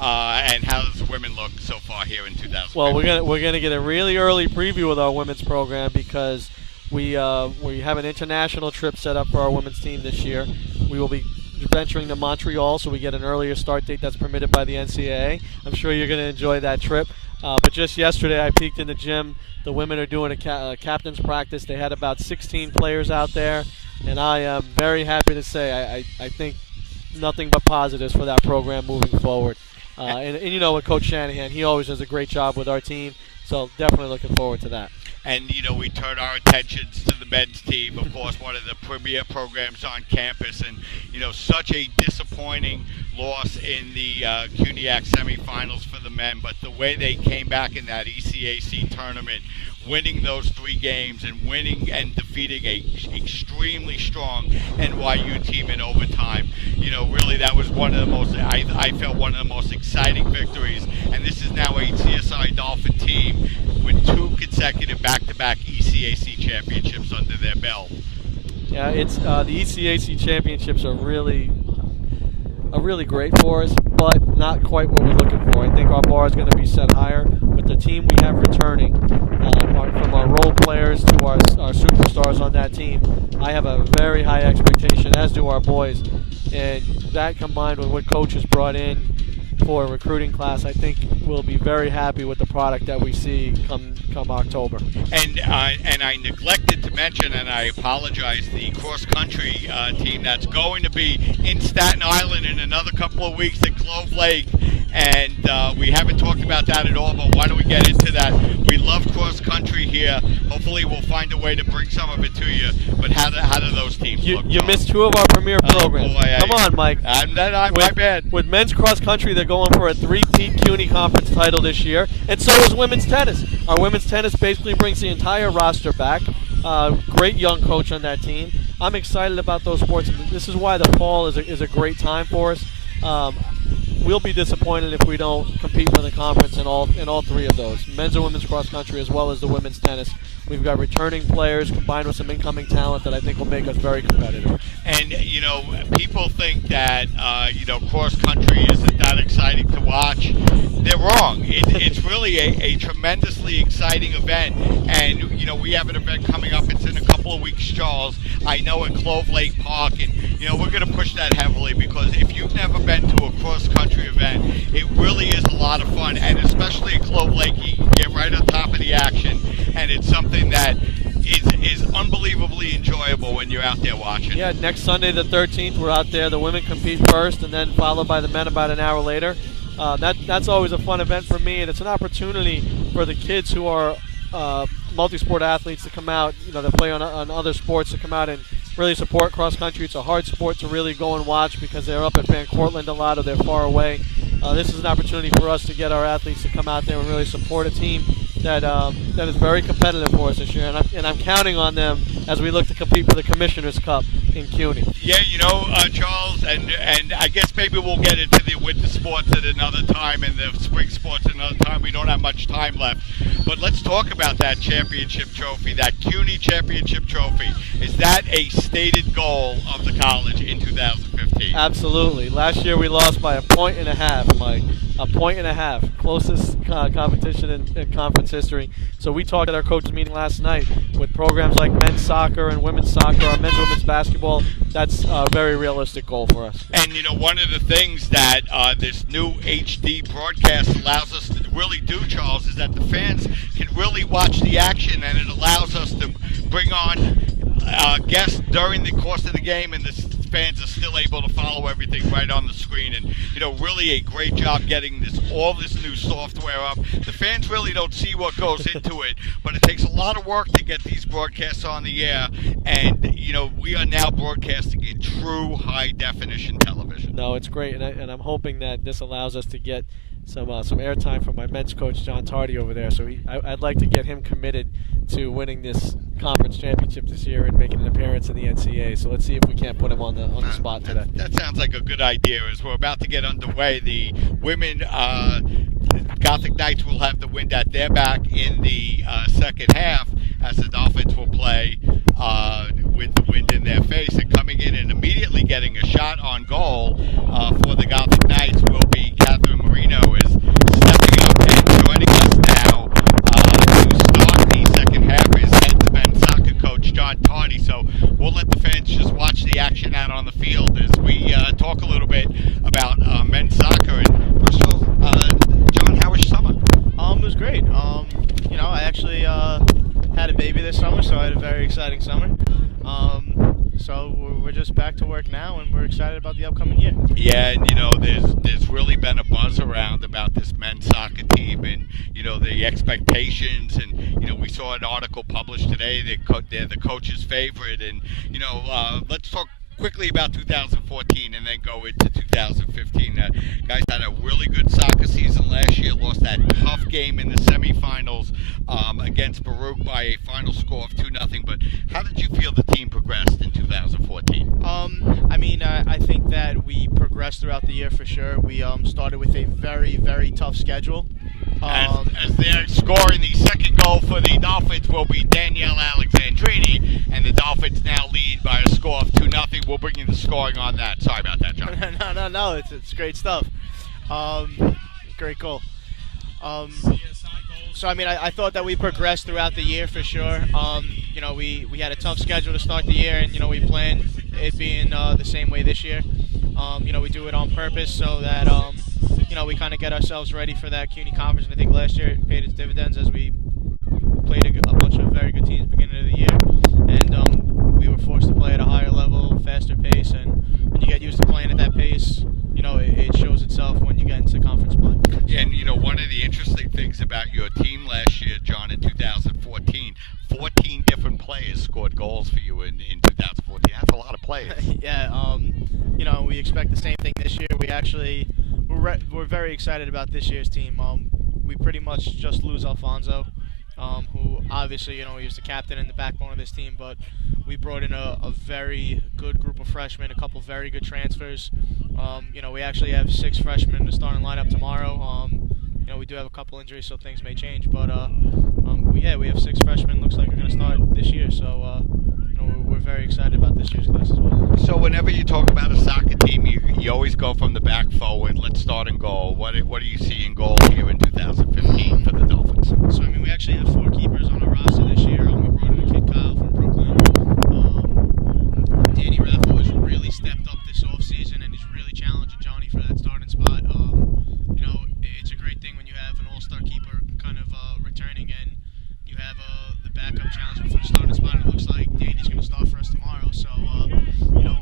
and how does the women look so far here in 2015? Well, we're gonna get a really early preview with our women's program because we have an international trip set up for our women's team this year. We will be venturing to Montreal, so we get an earlier start date that's permitted by the NCAA. I'm sure you're going to enjoy that trip. But just yesterday, I peeked in the gym. The women are doing a captain's practice. They had about 16 players out there, and I am very happy to say I think nothing but positives for that program moving forward. And with Coach Shanahan, he always does a great job with our team, so definitely looking forward to that. And, we turn our attentions to the men's team, of course, one of the premier programs on campus. And, such a disappointing loss in the CUNYAC semifinals for the men. But the way they came back in that ECAC tournament, winning those 3 games and winning and defeating a extremely strong NYU team in overtime, really that was one of the most, I felt one of the most exciting victories. And this is now a CSI Dolphin team with 2 consecutive back-to-back ECAC championships under their belt. Yeah, it's the ECAC championships are really great for us, but not quite what we're looking for. I think our bar is going to be set higher with the team we have returning, from our role players to our superstars on that team. I have a very high expectation, as do our boys, and that combined with what Coach has brought in for a recruiting class, I think we'll be very happy with the product that we see come October. And I neglected to mention, and I apologize, the cross-country team that's going to be in Staten Island in another couple of weeks at Clove Lake. And we haven't talked about that at all, but why don't we get into that? We love cross-country here. Hopefully we'll find a way to bring some of it to you. But how do those teams look? You missed 2 of our premier programs. Boy, Come on, Mike. My bad. With men's cross-country, they're going for a 3-peat CUNY conference title this year, and so is women's tennis. Our women's tennis basically brings the entire roster back. Great young coach on that team. I'm excited about those sports. This is why the fall is a great time for us. We'll be disappointed if we don't compete for the conference in all 3 of those, men's and women's cross country as well as the women's tennis. We've got returning players combined with some incoming talent that I think will make us very competitive. And people think that cross country isn't that exciting to watch. They're wrong. It's really a tremendously exciting event. And we have an event coming up. It's in a couple of weeks, Charles. I know at Clove Lake Park, and we're going to push that heavily because if you've never been to a cross country event, it really is a lot of fun. And especially at Clove Lake, you can get right on top of the action, and it's something that is unbelievably enjoyable when you're out there watching. Yeah, next Sunday the 13th, we're out there. The women compete first, and then followed by the men about an hour later. That's always a fun event for me, and it's an opportunity for the kids who are multi-sport athletes to come out, that play on other sports, to come out and really support cross country. It's a hard sport to really go and watch because they're up at Van Cortlandt a lot or they're far away. This is an opportunity for us to get our athletes to come out there and really support a team that is very competitive for us this year, and I'm counting on them as we look to compete for the Commissioner's Cup in CUNY. Yeah, Charles, and I guess maybe we'll get into the winter sports at another time and the spring sports at another time. We don't have much time left. But let's talk about that championship trophy, that CUNY championship trophy. Is that a stated goal of the college in 2015? Absolutely. Last year we lost by 1.5 points, Mike. 1.5 points. Closest competition in conference history. So we talked at our coaches meeting last night with programs like men's soccer and women's soccer, or women's basketball. That's a very realistic goal for us. And, one of the things that this new HD broadcast allows us to really do, Charles, is that the fans can really watch the action, and it allows us to bring on guests during the course of the game, and the fans are still able to follow everything right on the screen. And really a great job getting all this new software up. The fans really don't see what goes into it, but it takes a lot of work to get these broadcasts on the air. And we are now broadcasting in true high definition television. No, it's great, and I'm hoping that this allows us to get some airtime from my men's coach John Tardy over there. So I'd like to get him committed to winning this conference championship this year and making an appearance in the NCAA. So let's see if we can't put him on the spot today. That sounds like a good idea. As we're about to get underway, the women Gothic Knights will have the wind at their back in the second half, as the Dolphins will play with the wind in their face. And coming in and immediately getting a shot on goal for the Gothic Knights will be Catherine Marino, is stepping up and joining us now to start the second half is head men's soccer coach John Tardy. So we'll let the fans just watch the action out on the field as we talk a little bit about men's soccer. And first of all, John, how was your summer? It was great. I actually had a baby this summer, so I had a very exciting summer. So we're just back to work now, and we're excited about the upcoming year. Yeah, and there's really been a buzz around about this men's soccer team, and the expectations, and we saw an article published today that they're the coach's favorite, and let's talk quickly about 2014 and then go into 2015. Guys had a really good soccer season last year, lost that tough game in the semifinals against Baruch by a final score of 2-0. But how did you feel the team progressed in 2014? I think that we progressed throughout the year for sure. We started with a very, very tough schedule. As they're scoring the second goal for the Dolphins will be Danielle Alexandrini, and the Dolphins now lead by a score of 2-0. We'll bring you the scoring on that. Sorry about that, John. No, it's great stuff. Great goal. So I thought that we progressed throughout the year for sure. We had a tough schedule to start the year, and we planned it being the same way this year. We do it on purpose so that we kind of get ourselves ready for that CUNY conference. And I think last year it paid its dividends as we played a bunch of very good teams beginning of the year, and we were forced to play at a higher level, faster pace. And when you get used to playing at that pace, it shows itself when you get into conference play. Yeah, and one of the interesting things about your team last year, John, in 2014, 14 different players scored goals for you in 2014. That's a lot of players. Yeah, we expect the same thing this year. We're very excited about this year's team. We pretty much just lose Alfonso, who obviously, he was the captain and the backbone of this team, but we brought in a very good group of freshmen, a couple very good transfers. We actually have 6 freshmen in the starting lineup tomorrow. We do have a couple injuries, so things may change, but we have 6 freshmen. Looks like we're going to start this year, so we're very excited about this year's class as well. So whenever you talk about a soccer team, you always go from the back forward. Let's start in goal. What do you see in goal here in 2015 for the Dolphins? So we actually have 4 keepers on our roster this year. We brought in a kid, Kyle, from Brooklyn. Danny Raffle has really stepped up this offseason, and he's really challenging Johnny for that starting spot. It's a great thing when you have an all-star keeper kind of returning, and you have the backup challenging for the starting spot. And it looks like Danny's going to start for us tomorrow. So,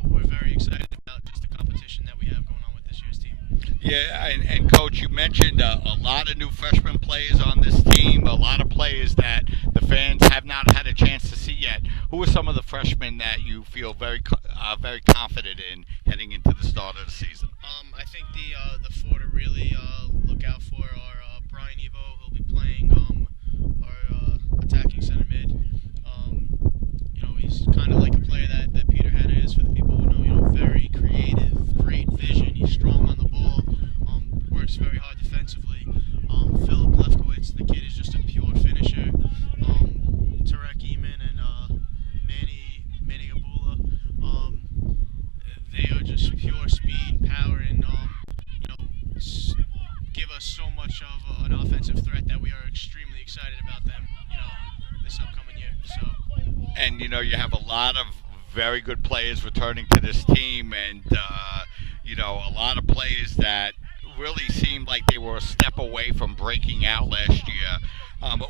we're very excited about just the competition that we have going on with this year's team. Yeah, and Coach, you mentioned a lot of new freshman players on this team, a lot of players that the fans have not had a chance to see yet. Who are some of the freshmen that you feel very confident in heading into the start of the season? I think the 4 to really look out for are Brian Evo. He'll be playing works very hard defensively. Philip Lefkowitz, the kid is just a pure finisher. Tarek Eamon and Manny Abula, they are just pure speed, power, and give us so much of an offensive threat that we are extremely excited about them, this upcoming year. So. And you have a lot of very good players returning to this team, and a lot of players that really seemed like they were a step away from breaking out last year.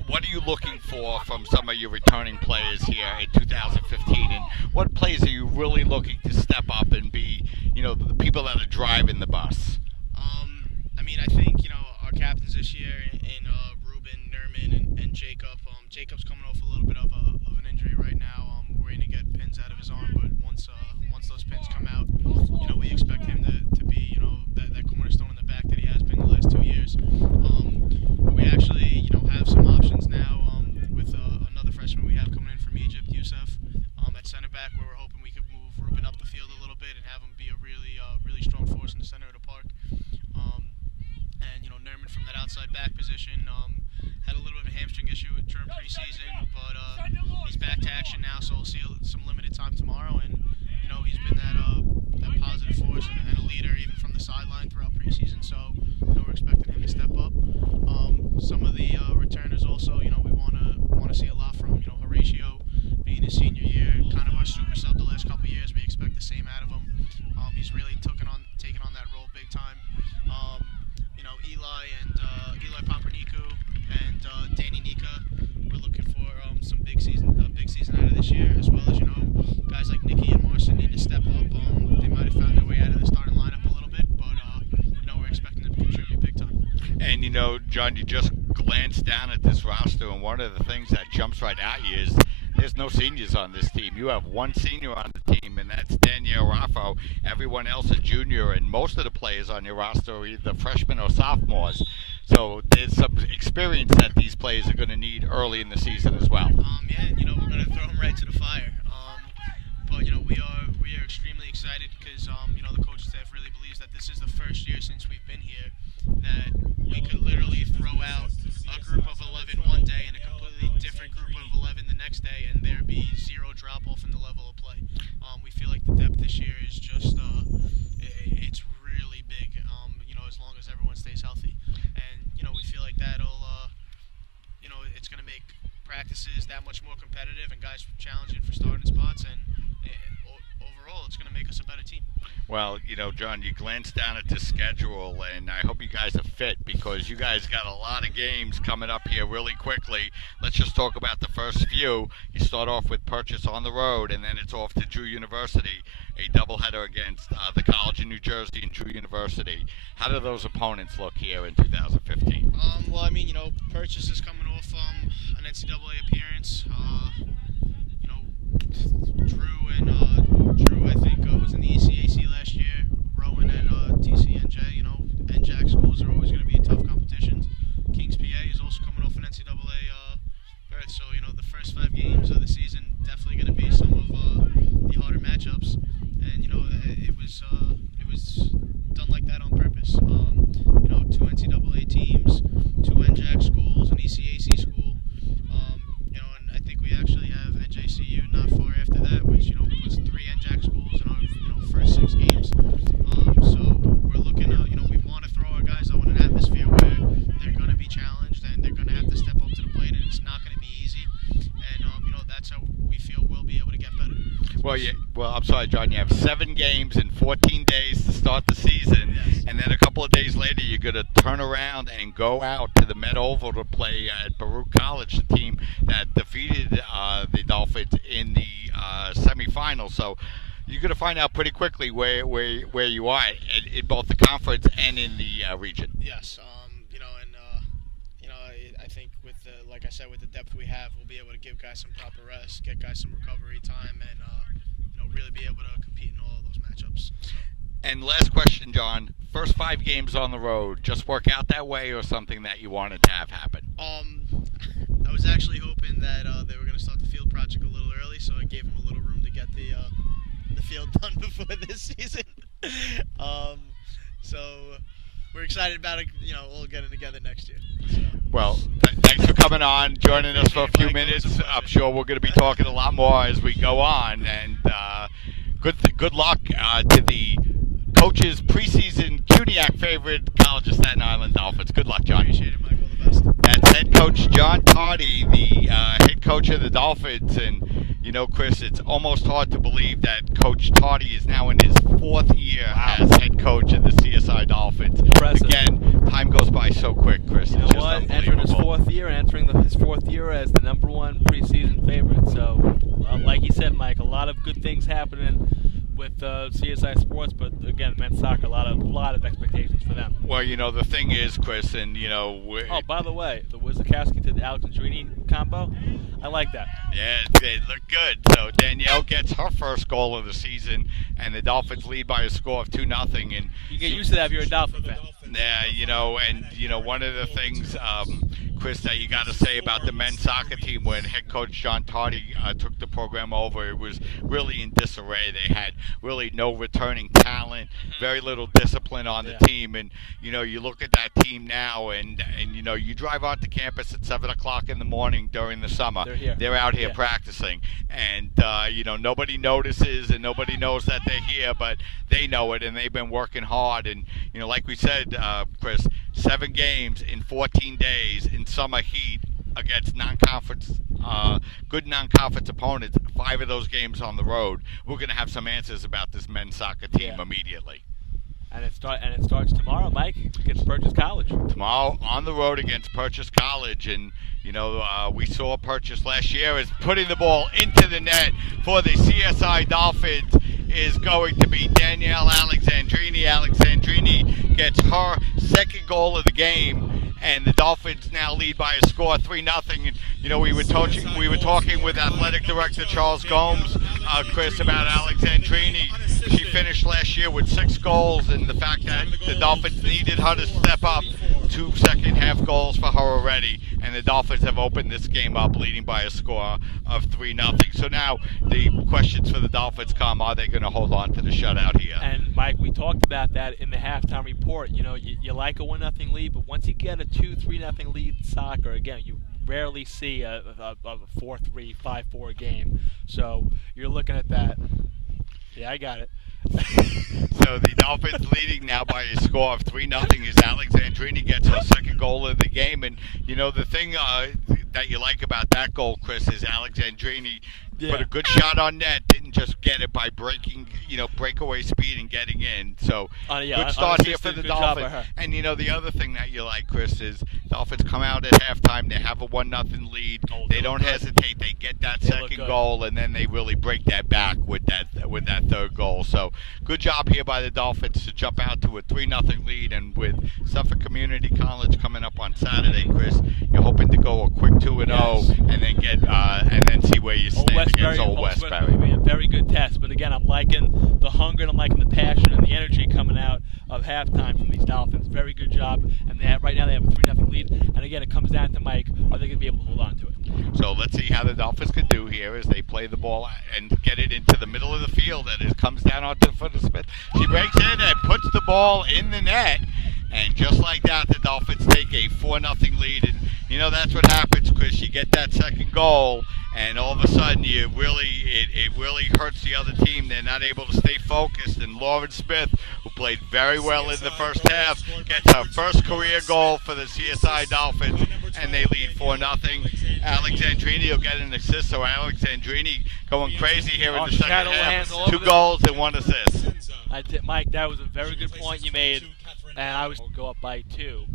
What are you looking for from some of your returning players here in 2015, and what players are you really looking to step up and be, the people that are driving the bus? I think our captains this year in Ruben, Nerman, and Jacob. Jacob's coming off a little bit of an injury right now. We're going to get pins out of his arm, but once those pins come out, we expect him to be that cornerstone in the back that he has been the last 2 years. We actually have some options now with another freshman we have coming in from Egypt, Youssef, at center back, where we're hoping we could move Ruben up the field a little bit and have him be a really strong force in the center of the park. And Nerman from that outside back position had a little bit of a hamstring issue during preseason, but he's back to action now, so we'll see some limited time tomorrow. And he's been that positive force and a leader even from the sideline throughout preseason. So we're expecting him to step up. Some of the returners also, we want to see a lot from. Horatio being his senior year, kind of our super sub the last couple of years. We expect the same out of him. He's really taken on that role big time. Eli Papanicou and Danny Nika. We're looking for some big season out of this year, as well as guys like Nicky and Marson need to step up. They might have found their way out of the starting lineup a little bit, but we're expecting them to contribute big time. And John, you just glanced down at this roster, and one of the things that jumps right at you is there's no seniors on this team. You have one senior on the team, and that's Danielle Raffo. Everyone else is junior, and most of the players on your roster are either freshmen or sophomores. So there's some experience that these players are going to need early in the season as well. We're going to throw them right to the fire. But we are extremely excited because the coaching staff really believes that this is the first year since we've been here that we could literally throw out a group of 11 one day and a completely different group of 11 the next day, and there be zero drop off in the level of play. We feel like the depth this year is just it's really big. As long as everyone stays healthy, and we feel like that'll it's going to make practices that much more competitive and guys challenging for starting spots, and overall it's going to make us a better team. Well, John, you glanced down at the schedule, and I hope you guys are fit because you guys got a lot of games coming up here really quickly. Let's just talk about the first few. You start off with Purchase on the road, and then it's off to Drew University, a doubleheader against the College in New Jersey and Drew University. How do those opponents look here in 2015? Purchase is coming off an NCAA appearance. Drew, I think, was in the ECAC last year. Rowan and TCNJ, NJAC schools are always going to be tough competitions. Kings PA is also coming off an NCAA berth, so the first 5 games of the season definitely going to be some of the harder matchups, and it was done like that on purpose. 2 NCAA teams, 2 NJAC schools, an ECAC school, and I think we actually have NJCU not far after that, which puts 3 NJAC schools in our first 6 games. So we're looking at we want to throw our guys out in an atmosphere where they're going to be challenged and they're going to have to step up to the plate, and it's not going to be easy. And that's how we feel we'll be able to get better. Well, I'm sorry, John. You have 7 games in 14 days to start the season, yes. And then a couple of days later, you're going to turn around and go out to the Met Oval to play at Baruch College, the team that defeated the Dolphins in the semifinals. So you're going to find out pretty quickly where you are in both the conference and in the region. Yes, I think with like I said, with the depth we have, we'll be able to give guys some proper rest, get guys some recovery time, and really be able to compete in all of those matchups. And last question, John. First 5 games on the road, just work out that way, or something that you wanted to have happen? I was actually hoping that they were going to start the field project a little early, so I gave them a little room to get the field done before this season. So we're excited about it. All getting together next year. Well, thanks for coming on, joining us for a few minutes. I'm sure we're going to be talking a lot more as we go on. And good luck to the coach's preseason CUNYAC favorite, College of Staten Island Dolphins. Good luck, John. Appreciate it, Mike. All the best. That's head coach John Tardy, the head coach of the Dolphins. And, Chris, it's almost hard to believe that Coach Tardy is now in his 4th year as head coach of the CSI Dolphins. Impressive. Again, time goes by so quick, Chris. You know It's just what? Entering his unbelievable. 4th year, his 4th year as the #1 preseason favorite. So, like you said, Mike, a lot of good things happening with CSI Sports, but again, men's soccer, a lot of expectations for them. Well, the thing is, Chris, and Oh, by the way, the Wizakowski to the Alexandrini combo, I like that. yeah, it looked good. So Danielle gets her first goal of the season, and the Dolphins lead by a score of 2-0. And You get used to that if you're a Dolphin fan. yeah, one of the things, Chris, that you got to say about the men's soccer team when head coach John Tardy took the program over, it was really in disarray. They had really no returning talent, very little discipline on the team, and you look at that team now, and you drive onto campus at 7 o'clock in the morning during the summer. They're here. They're out here practicing, and nobody notices and nobody knows that they're here, but they know it, and they've been working hard. And like we said, Chris, 7 games in 14 days in summer heat against good non-conference opponents. 5 of those games on the road. We're going to have some answers about this men's soccer team immediately. And it starts tomorrow, Mike, against Purchase College. Tomorrow on the road against Purchase College, and we saw Purchase last year as putting the ball into the net for the CSI Dolphins is going to be Danielle Alexandrini. Alexandrini gets her 2nd goal of the game, and the Dolphins now lead by a score of 3-0. And we were talking with athletic director Charles Gomes, Chris, about Alexandrini. She finished last year with 6 goals, and the fact that the Dolphins needed her to step up. 2 second-half goals for her already, and the Dolphins have opened this game up, leading by a score of 3-0. So now the questions for the Dolphins come: are they going to hold on to the shutout here? And Mike, we talked about that in the halftime report. You like a 1-0 lead, but once you get a 2-3-0 lead in soccer, again, you rarely see a 4-3, 5-4 game. So you're looking at that. Yeah, I got it. So the Dolphins leading now by a score of 3-0 as Alexandrini gets her 2nd goal of the game. And the thing that you like about that goal, Chris, is Alexandrini put a good shot on net, didn't just get it by breakaway speed and getting in. So good start here for the Dolphins. And the other thing that you like, Chris, is Dolphins come out at halftime, they have a 1-0 lead, they don't hesitate, they get that 2nd goal, and then they really break that back with that 3rd goal. So good job here by the Dolphins to jump out to a 3-0 lead. And with Suffolk Community College coming up on Saturday, Chris, you're hoping to go a quick 2-0 and then get and then see where you stand against Old Westbury. Be a very good test. But again, I'm liking the hunger and I'm liking the passion and the energy coming out of halftime from these Dolphins. Very good job. And right now they have a 3-0 lead. And again, it comes down to Mike. Are they going to be able to hold on to it? So let's see how the Dolphins can do here as they play the ball and get it into the middle of the field. And it comes down onto the foot of Smith. She breaks in and puts the ball in the net. And just like that, the Dolphins take a 4-0 lead. And, that's what happens, Chris. You get that 2nd goal, and all of a sudden it really hurts the other team. They're not able to stay focused. And Lauren Smith, who played very well in the first half, gets her first career goal for the CSI Dolphins, and they lead 4-0. Alexandrini will get an assist, so Alexandrini going crazy here in the 2nd half. 2 goals and 1 assist. Mike, that was a very good point you made, and I was going to go up by 2.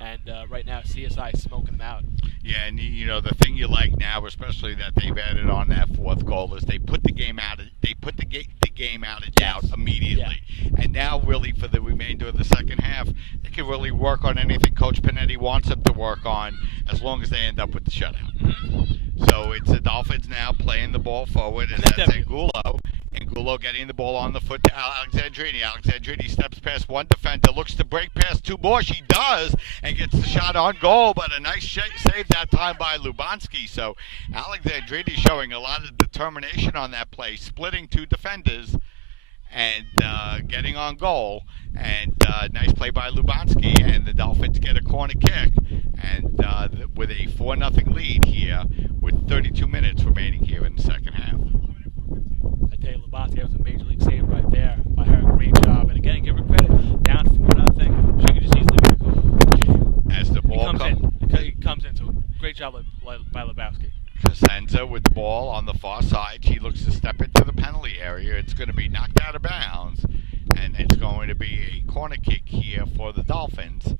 And right now, CSI is smoking them out. Yeah, and the thing you like now, especially that they've added on that 4th goal, is they put the game out. They put the game out of doubt immediately. Yeah. And now, really, for the remainder of the 2nd half, they can really work on anything Coach Panetti wants them to work on, as long as they end up with the shutout. Mm-hmm. So it's the Dolphins now playing the ball forward, and that's Angulo. Angulo getting the ball on the foot to Alexandrini. Alexandrini steps past 1 defender, looks to break past 2 more. She does, and gets the shot on goal, but a nice save that time by Lubanski. So Alexandrini showing a lot of determination on that play, splitting 2 defenders. and getting on goal. And nice play by Lubanski, and the Dolphins get a corner kick, and with a 4-0 lead here, with 32 minutes remaining here in the second half. I tell you, Lubanski, that was a major league save right there by her. Great job. And again, give her credit. Down 4-0. She could just easily recoup. As the ball comes in. So great job by Lubanski. Cosenza with the ball on the far side. She looks to step into the penalty area. It's going to be knocked out of bounds, and it's going to be a corner kick here for the Dolphins.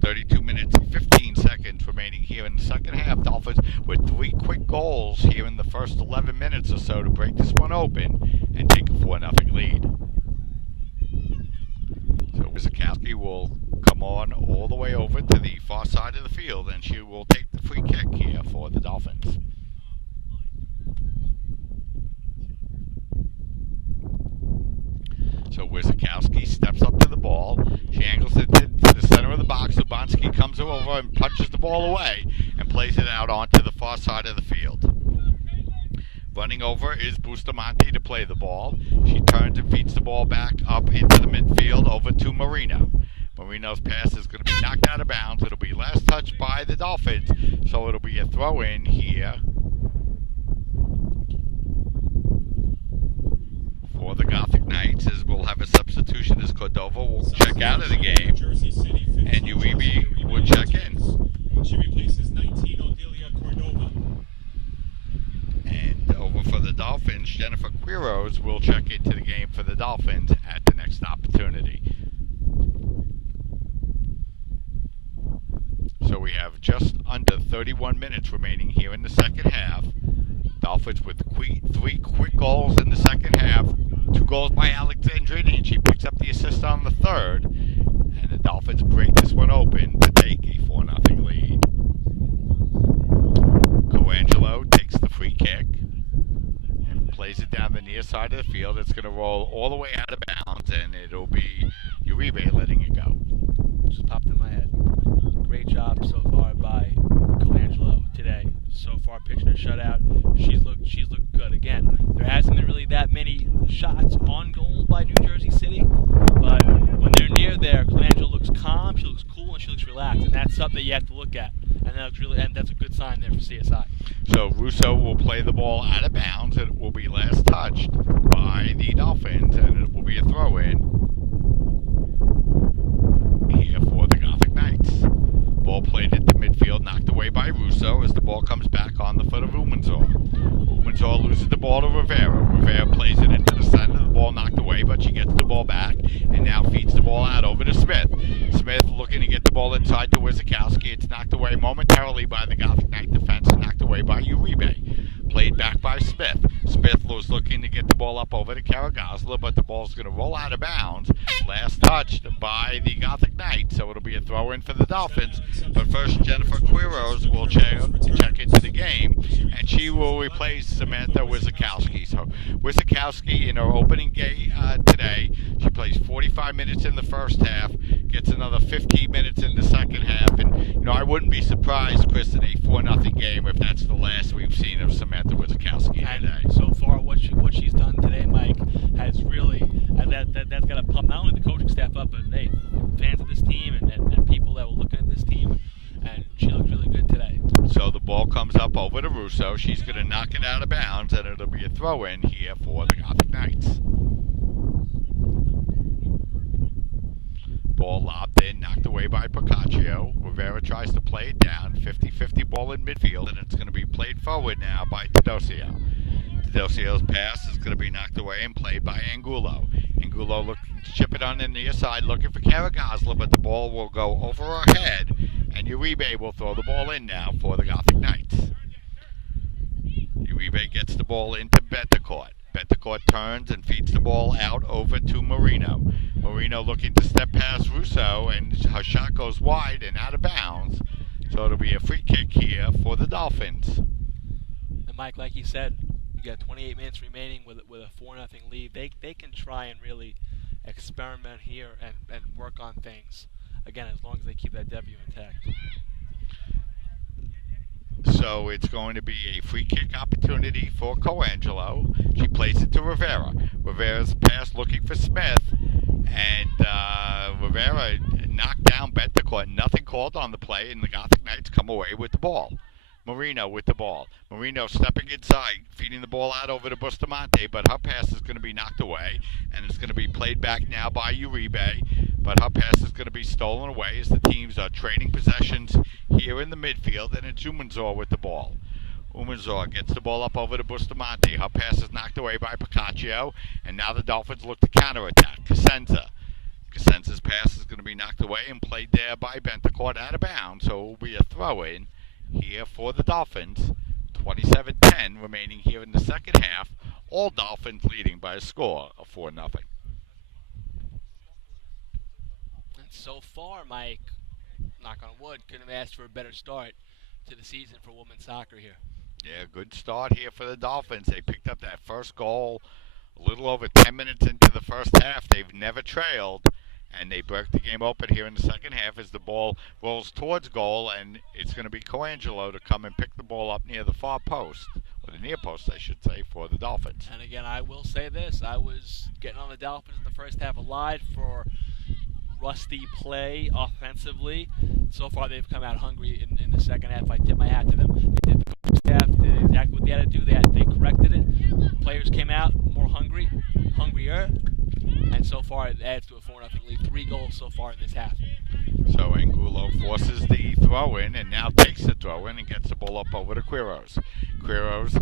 32 minutes and 15 seconds remaining here in the second half. Dolphins with 3 quick goals here in the first 11 minutes or so to break this one open and take a 4-0 lead. So Wizakowski will come on all the way over to the far side of the field, and she will take the free kick here for the Dolphins. So Wizakowski steps up to the ball. She angles it to the center of the box. Lubanski comes over and punches the ball away and plays it out onto the far side of the field. Running over is Bustamante to play the ball. She turns and feeds the ball back up into the midfield over to Marino. Marino's pass is going to be knocked out of bounds. It'll be last touched by the Dolphins, so it'll be a throw-in here for the Gothic Knights, as we'll have a substitution as Cordova will check out of the game, and Uribe will check in. She replaces 19 Odelia Cordova. And over for the Dolphins, Jennifer Quiros will check into the game for the Dolphins at the next opportunity. So we have just under 31 minutes remaining here in the second half. Dolphins with 3 quick goals in the second half. 2 goals by Alexandrini, and she picks up the assist on the third. And the Dolphins break this one open to take a 4-0 lead. Coangelo takes the free kick and plays it down the near side of the field. It's going to roll all the way out of bounds, and it'll be Uribe letting it go. Just popped in my head. Great job so far by Colangelo today. So far, pitching her shutout. She's looked good. Again, there hasn't been really that many shots on goal by New Jersey City, but when they're near there, Colangelo looks calm, she looks cool, and she looks relaxed, and that's something that you have to look at. And that's a good sign there for CSI. So Russo will play the ball out of bounds. It will be last touched by the Dolphins, and it will be a throw-in here for the Gothic Knights. Ball played into midfield, knocked away by Russo as the ball comes back on the foot of Umanzor. Umanzor loses the ball to Rivera. Rivera plays it into the center. The ball knocked away, but she gets the ball back and now feeds the ball out over to Smith. Smith looking to get the ball inside to Wizakowski. It's knocked away momentarily by the Gothic Knight defense and knocked away by Uribe. Played back by Smith. Smith was looking to get the ball up over to Karagazla, but the ball's going to roll out of bounds. Last touched by the Gothic Knights, so it'll be a throw-in for the Dolphins. But first, Jennifer Quiros will check into the game, and she will replace Samantha Wizakowski. So Wizakowski, in her opening game today, she plays 45 minutes in the first half, gets another 15 minutes in the second half, and I wouldn't be surprised, Chris, in a 4-0 game if that's the last we've seen of Samantha Wizakowski today. And so far, what she's done today, Mike, has really that's got to pump not only the coaching staff up, but hey, fans of this team and people that were looking at this team, and she looked really good today. So the ball comes up over to Russo. She's going to knock it out of bounds, and it'll be a throw-in here for the Gothic Knights. Ball lobbed in, knocked away by Procaccio. Rivera tries to play it down. 50-50 ball in midfield, and it's going to be played forward now by Tedosia. Tedosio's pass is going to be knocked away and played by Angulo. Angulo looking to chip it on the near side, looking for Karagazla, but the ball will go over her head, and Uribe will throw the ball in now for the Gothic Knights. Uribe gets the ball into Betancourt. Betancourt turns and feeds the ball out over to Marino. Marino looking to step past Russo, and her shot goes wide and out of bounds. So it'll be a free kick here for the Dolphins. And Mike, like you said, you got 28 minutes remaining with a 4-0 lead. They can try and really experiment here and work on things. Again, as long as they keep that W intact. So it's going to be a free kick opportunity for Coangelo. She plays it to Rivera. Rivera's pass looking for Smith. And Rivera knocked down Bentecourt. Nothing called on the play, and the Gothic Knights come away with the ball. Marino with the ball. Marino stepping inside, feeding the ball out over to Bustamante, but her pass is going to be knocked away, and it's going to be played back now by Uribe, but her pass is going to be stolen away as the teams are trading possessions here in the midfield, and it's Umanzor with the ball. Umanzor gets the ball up over to Bustamante. Her pass is knocked away by Piccaccio, and now the Dolphins look to counterattack. Cosenza's pass is going to be knocked away and played there by Bentecourt out of bounds, so it will be a throw-in here for the Dolphins. 27-10 remaining here in the second half. All Dolphins leading by a score of 4-0. And so far, Mike, knock on wood, couldn't have asked for a better start to the season for women's soccer here. Yeah, good start here for the Dolphins. They picked up that first goal a little over 10 minutes into the first half. They've never trailed, and they broke the game open here in the second half as the ball rolls towards goal, and it's going to be Coangelo to come and pick the ball up near the far post, or the near post, I should say, for the Dolphins. And again, I will say this. I was getting on the Dolphins in the first half a lot for rusty play offensively. So far, they've come out hungry in the second half. I tip my hat to them. They did the coaching staff, did exactly what they had to do. They corrected it. Players came out more hungrier, and so far it adds to a 4-0 lead. 3 goals so far in this half. So Angulo forces the throw-in and now takes the throw-in and gets the ball up over to Quiros. Quiros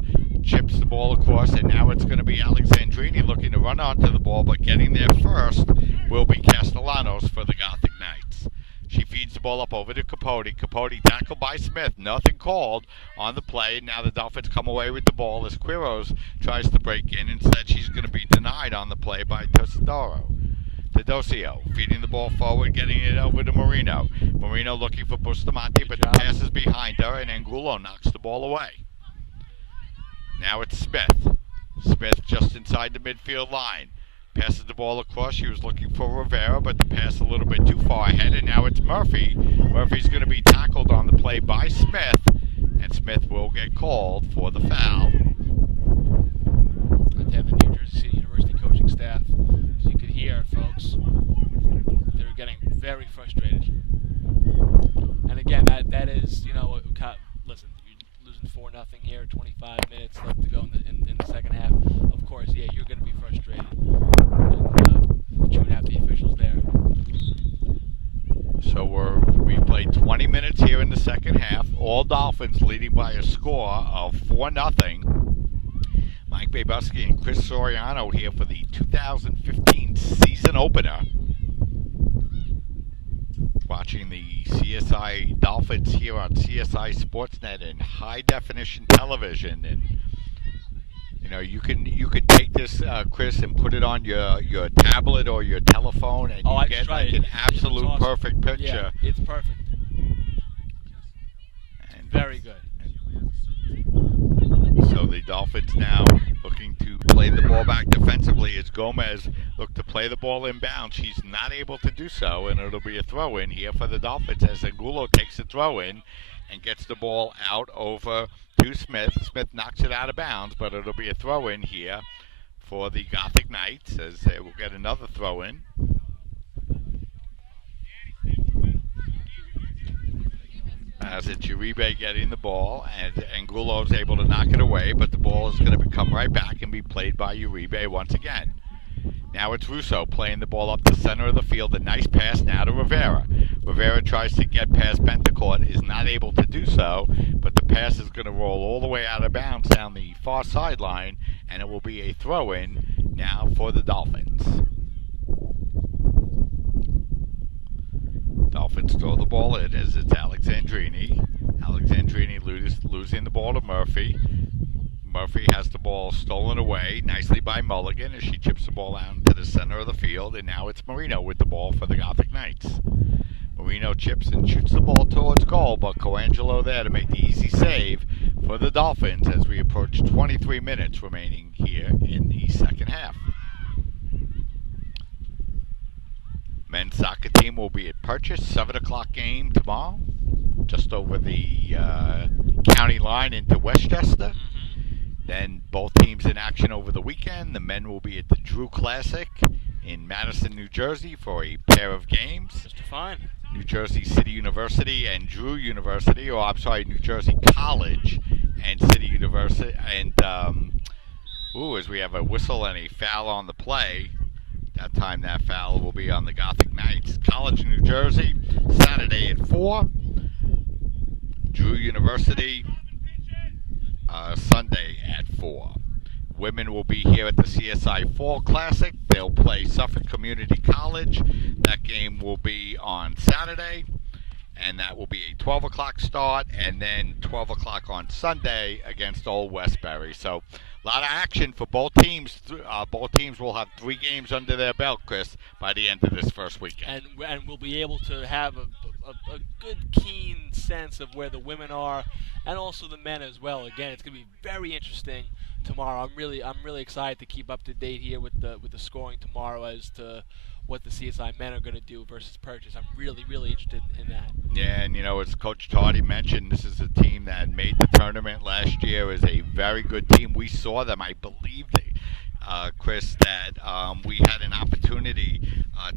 chips the ball across, and now it's going to be Alexandrini looking to run onto the ball, but getting there first will be Castellanos for the Gothic Knights. She feeds the ball up over to Capote. Capote tackled by Smith. Nothing called on the play. Now the Dolphins come away with the ball as Quiros tries to break in. Instead, she's going to be denied on the play by Teodosio feeding the ball forward, getting it over to Marino. Marino looking for Bustamante, but the pass is behind her, and Angulo knocks the ball away. Now it's Smith. Smith just inside the midfield line. Passes the ball across. She was looking for Rivera, but the pass a little bit too far ahead, and now it's Murphy. Murphy's going to be tackled on the play by Smith, and Smith will get called for the foul. To have the New Jersey City University coaching staff, as you could hear, folks, they're getting very frustrated. And again, that is, listen, you're losing 4-0 here, 25 minutes left to go in the second half. Of course, yeah, you're going to be frustrated. And tune out the officials there. So we've played 20 minutes here in the second half. All Dolphins leading by a score of 4-0. Mike Babuski and Chris Soriano here for the 2015 season opener. Watching the CSI Dolphins here on CSI Sportsnet and high definition television, and you could take this, Chris, and put it on your tablet or your telephone, and you get like an absolute awesome. Perfect picture. Yeah, it's perfect. And very good. So the Dolphins now looking to play the ball back defensively as Gomez looked to play the ball inbound. She's not able to do so, and it'll be a throw-in here for the Dolphins as Angulo takes the throw-in and gets the ball out over to Smith. Smith knocks it out of bounds, but it'll be a throw-in here for the Gothic Knights as they will get another throw-in. As it's Uribe getting the ball, and Angulo is able to knock it away, but the ball is going to come right back and be played by Uribe once again. Now it's Russo playing the ball up the center of the field. A nice pass now to Rivera. Rivera tries to get past Bentecourt, is not able to do so, but the pass is going to roll all the way out of bounds down the far sideline, and it will be a throw-in now for the Dolphins. Dolphins throw the ball in as it's Alexandrini. Alexandrini losing the ball to Murphy. Murphy has the ball stolen away nicely by Mulligan as she chips the ball out into the center of the field, and now it's Marino with the ball for the Gothic Knights. Marino chips and shoots the ball towards goal, but Coangelo there to make the easy save for the Dolphins as we approach 23 minutes remaining here in the second half. Men's soccer team will be at Purchase, 7 o'clock game tomorrow. just over the county line into Westchester. Then both teams in action over the weekend. The men will be at the Drew Classic in Madison, New Jersey for a pair of games. Mr. Fine. New Jersey City University and Drew University, or I'm sorry, New Jersey College and City University. And, as we have a whistle and a foul on the play, that time that foul will be on the Gothic Knights. College, New Jersey, Saturday at 4. Drew University, Sunday at 4. Women will be here at the CSI Fall Classic. They'll play Suffolk Community College. That game will be on Saturday, and that will be a 12 o'clock start, and then 12 o'clock on Sunday against Old Westbury. So a lot of action for both teams. Both teams will have 3 games under their belt, Chris, by the end of this first weekend. And we'll be able to have a good, keen sense of where the women are, and also the men as well. Again, it's going to be very interesting tomorrow. I'm really excited to keep up to date here with the scoring tomorrow as to what the CSI men are going to do versus Purchase. I'm really interested in that. Yeah, and as Coach Tardy mentioned, this is a team that made the tournament last year. Is a very good team. We saw them, I believe, Chris, that we had an opportunity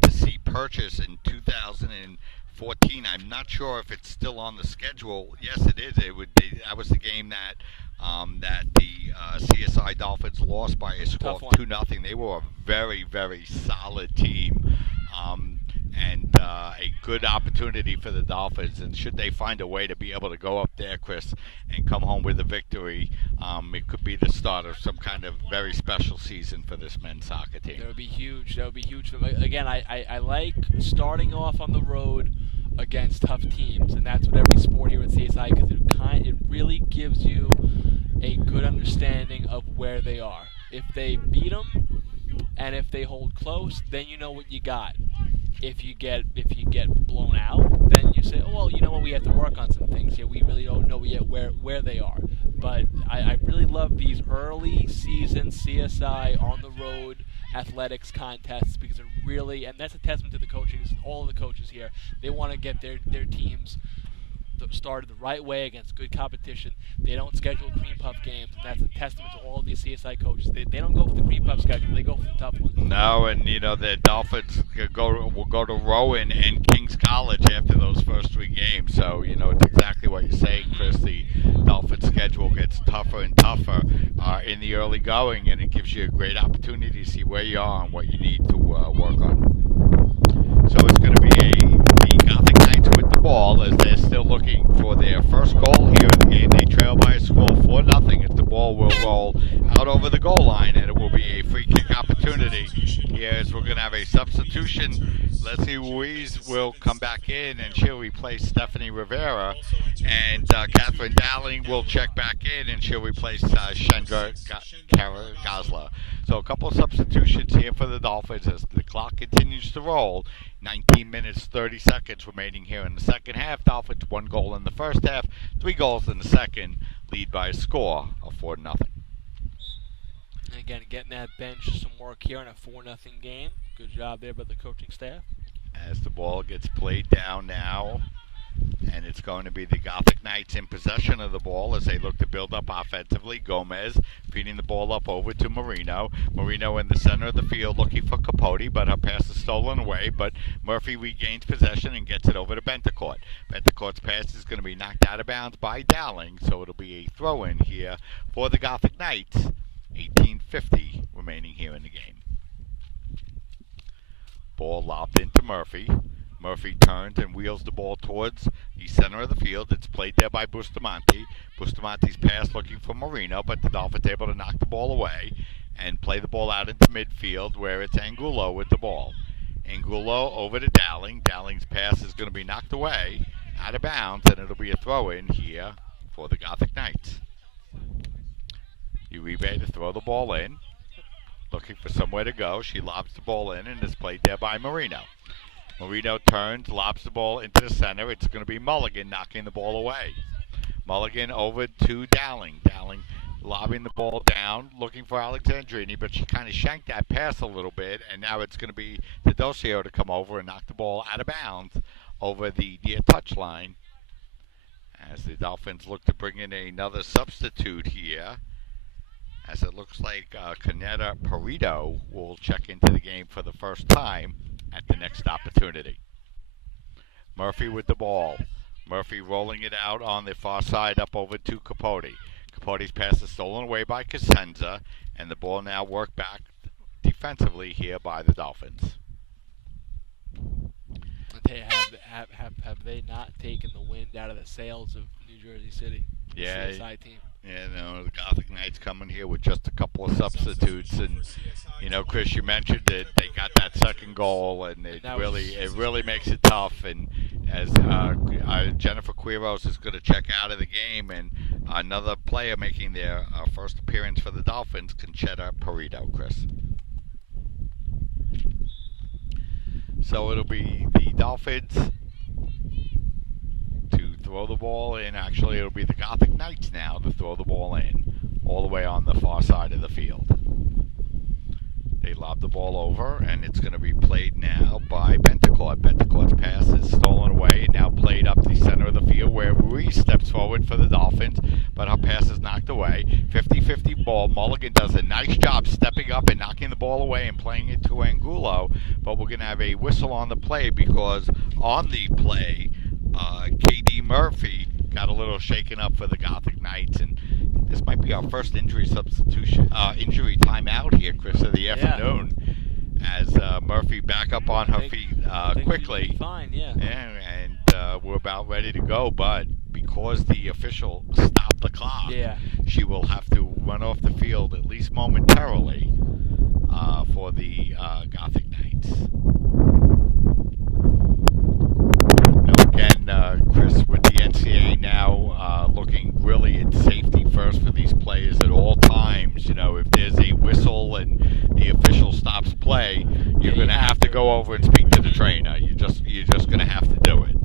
to see Purchase in 2014. I'm not sure if it's still on the schedule. Yes, it is. That was the game that the CSI Dolphins lost by a score of 2-0. They were a very, very solid team, and a good opportunity for the Dolphins. And should they find a way to be able to go up there, Chris, and come home with a victory, it could be the start of some kind of very special season for this men's soccer team. That would be huge. Again, I like starting off on the road against tough teams, and that's what every sport here at CSI, because it really gives you a good understanding of where they are. If they beat them and if they hold close, then you know what you got. If you get blown out, then you say, oh, well, you know what, we have to work on some things here. We really don't know yet where they are. But I really love these early season CSI on the road athletics contests, because it really, and that's a testament to the coaching, all of the coaches here. They want to get their teams started the right way against good competition. They don't schedule cream puff games, and that's a testament to all of these CSI coaches. They don't go for the cream puff schedule. They go for the tough ones. No, and the Dolphins will go to Rowan and King's College after those first 3 games. So it's exactly what you're saying, Chris. The Dolphins schedule gets tougher and tougher in the early going, and it gives you a great opportunity to see where you are and what you need to work on. So it's going to be the Gothic Knights with the ball as they're still looking for their first goal here in the game. They trail by a score 4-0 as the ball will roll out over the goal line, and it will be a free kick opportunity here as we're going to have a substitution. Leslie Ruiz will come back in, and she'll replace Stephanie Rivera, and Catherine Dowling will check back in, and she'll replace Shendra Gosler. So a couple of substitutions here for the Dolphins as the clock continues to roll. 19 minutes, 30 seconds remaining here in the second half. Dolphins 1 goal in the first half, 3 goals in the second, lead by a score of 4-0. And again, getting that bench some work here in a 4-0 game. Good job there by the coaching staff. As the ball gets played down now, and it's going to be the Gothic Knights in possession of the ball as they look to build up offensively. Gomez feeding the ball up over to Marino. Marino in the center of the field looking for Capote, but her pass is stolen away. But Murphy regains possession and gets it over to Bentecourt. Bentecourt's pass is going to be knocked out of bounds by Dowling, so it'll be a throw-in here for the Gothic Knights. 18:50 remaining here in the game. Ball lobbed into Murphy. Murphy turns and wheels the ball towards the center of the field. It's played there by Bustamante. Bustamante's pass looking for Marino, but the Dolphins able to knock the ball away and play the ball out into midfield where it's Angulo with the ball. Angulo over to Dowling. Dowling's pass is going to be knocked away out of bounds, and it'll be a throw-in here for the Gothic Knights. Uribe to throw the ball in, looking for somewhere to go. She lobs the ball in, and is played there by Marino. Marino turns, lobs the ball into the center. It's going to be Mulligan knocking the ball away. Mulligan over to Dowling. Dowling lobbing the ball down, looking for Alexandrini, but she kind of shanked that pass a little bit, and now it's going to be D'Adosio to come over and knock the ball out of bounds over the near touch line. the Dolphins look to bring in another substitute here, as it looks like Canetta Perito will check into the game for the first time at the next opportunity. Murphy with the ball. Murphy rolling it out on the far side up over to Capote. Capote's pass is stolen away by Cosenza, and the ball now worked back defensively here by the Dolphins. Have they not taken the wind out of the sails of New Jersey City? Yeah, CSI team. Yeah, no, the Gothic Knights coming here with just a couple of substitutes, and Chris, you mentioned that they got that second goal, and it really makes it tough. And as Jennifer Quiros is going to check out of the game, and another player making their first appearance for the Dolphins, Conchetta Perito, Chris. So it'll be the Dolphins to throw the ball in. Actually, it'll be the Gothic Knights now to throw the ball in, all the way on the far side of the field. They lob the ball over, and it's going to be played now by Bentecourt. Bentecourt's pass is stolen away and now played up the center of the field, where Ruiz steps forward for the Dolphins, but her pass is knocked away. 50-50 ball. Mulligan does a nice job stepping up and knocking the ball away and playing it to Angulo, but we're going to have a whistle on the play, because on the play, K.D. Murphy got a little shaken up for the Gothic Knights, and this might be our first injury injury timeout here, Chris, of the afternoon, as Murphy back up on her feet quickly. Fine, yeah. And we're about ready to go, but because the official stopped the clock, she will have to run off the field at least momentarily for the Gothic Knights. Again, Chris, with the NCAA now looking really at safety first for these players at all times. If there's a whistle and the official stops play, you're going to have to go over and speak to the trainer. You're just going to have to do it.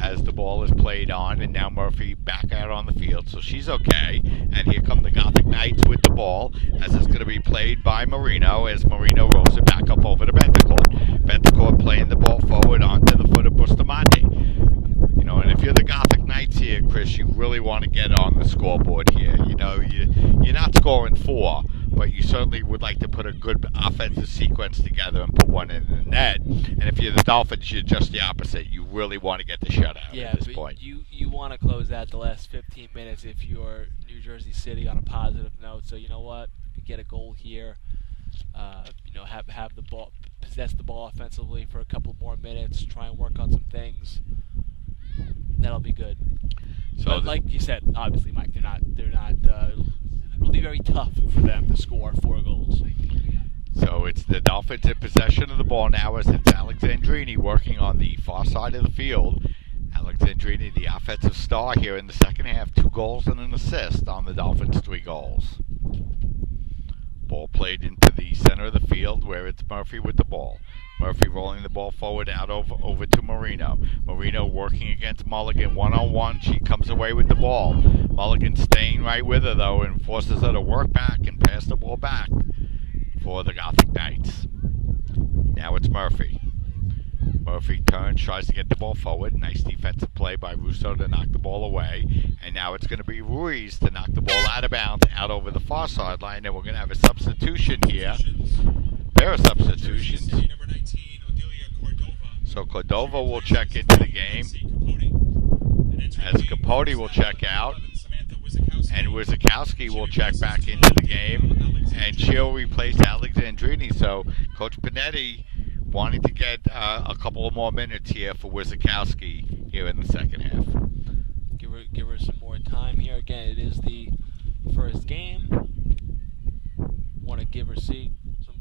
As the ball is played on, and now Murphy back out on the field, so she's okay. And here come the Gothic Knights with the ball, as it's going to be played by Marino, as Marino rolls it back up over to Bentecourt. Bentecourt playing the ball forward onto the foot of Bustamante. And if you're the Gothic Knights here, Chris, you really want to get on the scoreboard here. You're not scoring 4, but you certainly would like to put a good offensive sequence together and put one in the net. And if you're the Dolphins, you're just the opposite. You really want to get the shutout at this point. You want to close out the last 15 minutes if you're New Jersey City on a positive note. So you know what? If you get a goal here, have the ball, possess the ball offensively for a couple more minutes, try and work on some things. That'll be good. So, but like you said, obviously, Mike, they're not. It'll be very tough for them to score 4 goals. So it's the Dolphins in possession of the ball now, as it's Alexandrini working on the far side of the field. Alexandrini, the offensive star here in the second half, 2 goals and an assist on the Dolphins' 3 goals. Ball played into the center of the field, where it's Murphy with the ball. Murphy rolling the ball forward out over to Marino. Marino working against Mulligan one-on-one. She comes away with the ball. Mulligan staying right with her, though, and forces her to work back and pass the ball back for the Gothic Knights. Now it's Murphy. Murphy turns, tries to get the ball forward. Nice defensive play by Russo to knock the ball away. And now it's going to be Ruiz to knock the ball out of bounds, out over the far sideline. And we're going to have a substitution here. There are substitutions. So Cordova will check into the game, as Capote will check out, and Wizakowski will check back into the game, and she'll replace Alexandrini. So Coach Panetti wanting to get a couple of more minutes here for Wizakowski here in the second half. Give her some more time here. Again, it is the first game. Want to give her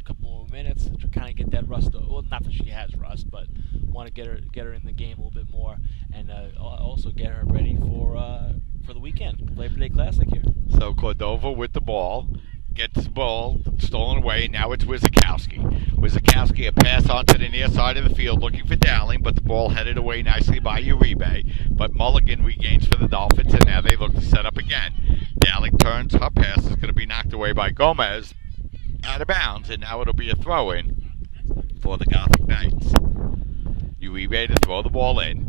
couple more minutes to kind of get that rust. Well, not that she has rust, but want to get her in the game a little bit more, and also get her ready for the weekend, Labor Day Classic here. So Cordova with the ball, gets the ball stolen away, and now it's Wizakowski. Wizakowski, a pass onto the near side of the field, looking for Dowling, but the ball headed away nicely by Uribe. But Mulligan regains for the Dolphins, and now they look to set up again. Dowling turns, her pass is going to be knocked away by Gomez, out of bounds, and now it'll be a throw-in for the Gothic Knights. Uribe to throw the ball in.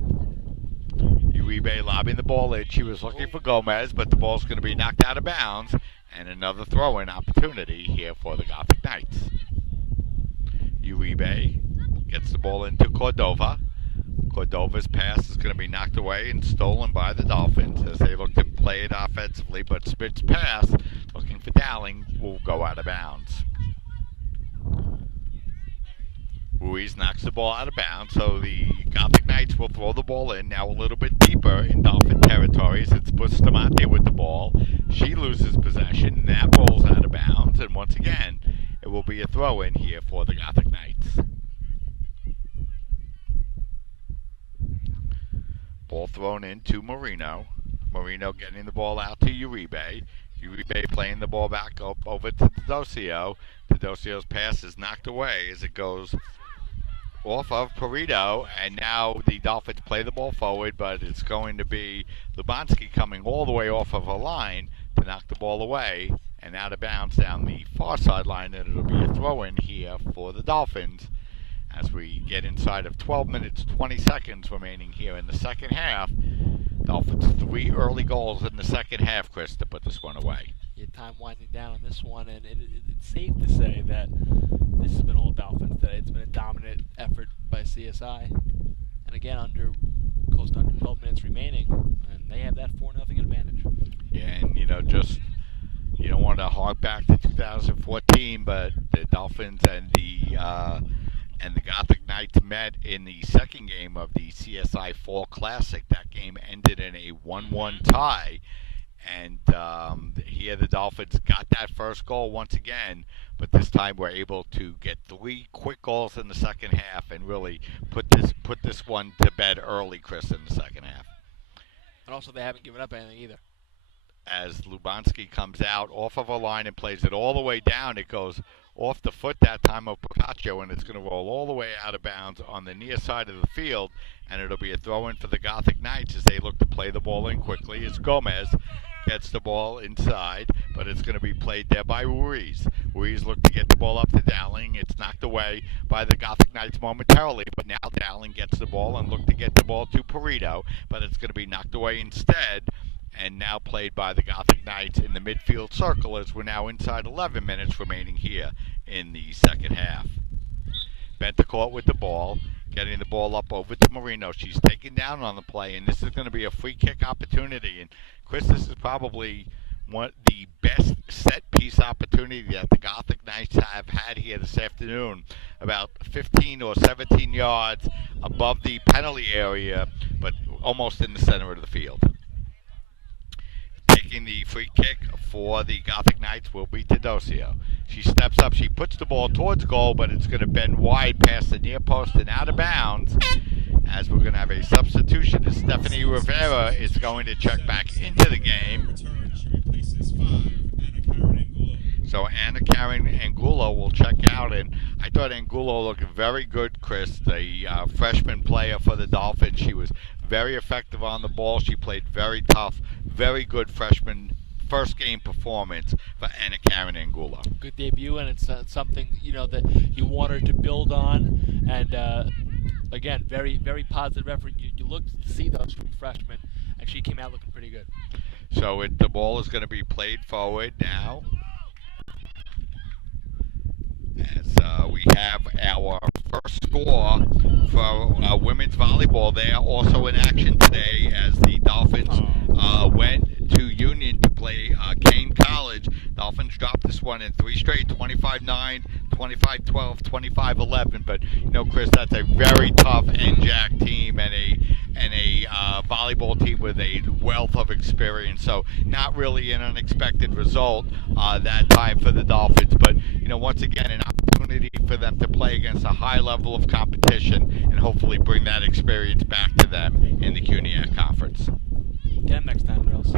Uribe lobbing the ball in. She was looking for Gomez, but the ball's going to be knocked out of bounds. And another throw-in opportunity here for the Gothic Knights. Uribe gets the ball into Cordova. Cordova's pass is going to be knocked away and stolen by the Dolphins as they look to play it offensively, but Smith's pass, looking for Dowling, will go out of bounds. Ruiz knocks the ball out of bounds, so the Gothic Knights will throw the ball in, now a little bit deeper in Dolphin territories. It's Bustamante with the ball. She loses possession, and that ball's out of bounds, and once again, it will be a throw-in here for the Gothic Knights. Ball thrown in to Marino. Marino getting the ball out to Uribe. Uribe playing the ball back up over to Teodosio. Teodosio's pass is knocked away as it goes off of Perito, and now the Dolphins play the ball forward, but it's going to be Lubanski coming all the way off of a line to knock the ball away and out of bounds down the far sideline, and it'll be a throw-in here for the Dolphins as we get inside of 12 minutes, 20 seconds remaining here in the second half. Dolphins 3 early goals in the second half, Chris, to put this one away. Yeah, time winding down on this one, and it's safe to say that this has been all Dolphins today. It's been a dominant effort by CSI. And again, close to under 12 minutes remaining, and they have that 4-0 advantage. Yeah, and you don't want to hark back to 2014, but the Dolphins and the Gothic Knights met in the second game of the CSI Fall Classic. That game ended in a 1-1 tie, and here the Dolphins got that first goal once again, but this time we're able to get 3 quick goals in the second half and really put this one to bed early, Chris, in the second half. And also, they haven't given up anything either. As Lubanski comes out off of a line and plays it all the way down, it goes off the foot that time of Picacho, and it's going to roll all the way out of bounds on the near side of the field, and it'll be a throw-in for the Gothic Knights as they look to play the ball in quickly. As Gomez gets the ball inside, but it's going to be played there by Ruiz. Ruiz looked to get the ball up to Dowling. It's knocked away by the Gothic Knights momentarily, but now Dowling gets the ball and look to get the ball to Perito, but it's going to be knocked away instead, and now played by the Gothic Knights in the midfield circle as we're now inside 11 minutes remaining here in the second half. Bentacourt with the ball, getting the ball up over to Marino. She's taken down on the play, and this is going to be a free kick opportunity. And Chris, this is probably the best set-piece opportunity that the Gothic Knights have had here this afternoon. About 15 or 17 yards above the penalty area, but almost in the center of the field. Taking the free kick for the Gothic Knights will be Teodosio. She steps up, she puts the ball towards goal, but it's going to bend wide past the near post and out of bounds, as we're going to have a substitution as Stephanie Rivera is going to check back into the game. So Anna Karen Angulo will check out, and I thought Angulo looked very good, Chris, the freshman player for the Dolphins. She was very effective on the ball. She played very tough, very good freshman first game performance for Anna Karen Angulo. Good debut, and it's something that you want her to build on. And again, very, very positive effort. You look to see those freshmen, and she came out looking pretty good. So the ball is going to be played forward now, as we have our first score for women's volleyball. They are also in action today as the Dolphins went to Union to play Kane College. Dolphins dropped this one in 3 straight, 25-9, 25-12, 25-11. But Chris, that's a very tough NJAC team and a volleyball team with a wealth of experience. So not really an unexpected result that time for the Dolphins. But once again, an opportunity for them to play against a high level of competition and hopefully bring that experience back to them in the CUNYAC Conference. Get him next time, girls.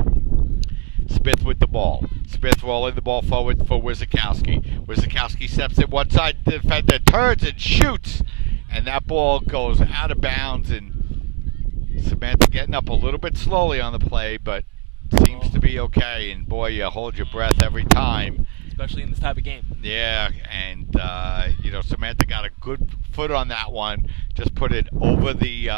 Smith with the ball. Smith rolling the ball forward for Wizakowski. Wizakowski steps at one side, the defender turns and shoots, and that ball goes out of bounds, and Samantha getting up a little bit slowly on the play, but seems to be okay, and boy, you hold your breath every time. Especially in this type of game. Yeah, and Samantha got a good foot on that one, just put it over the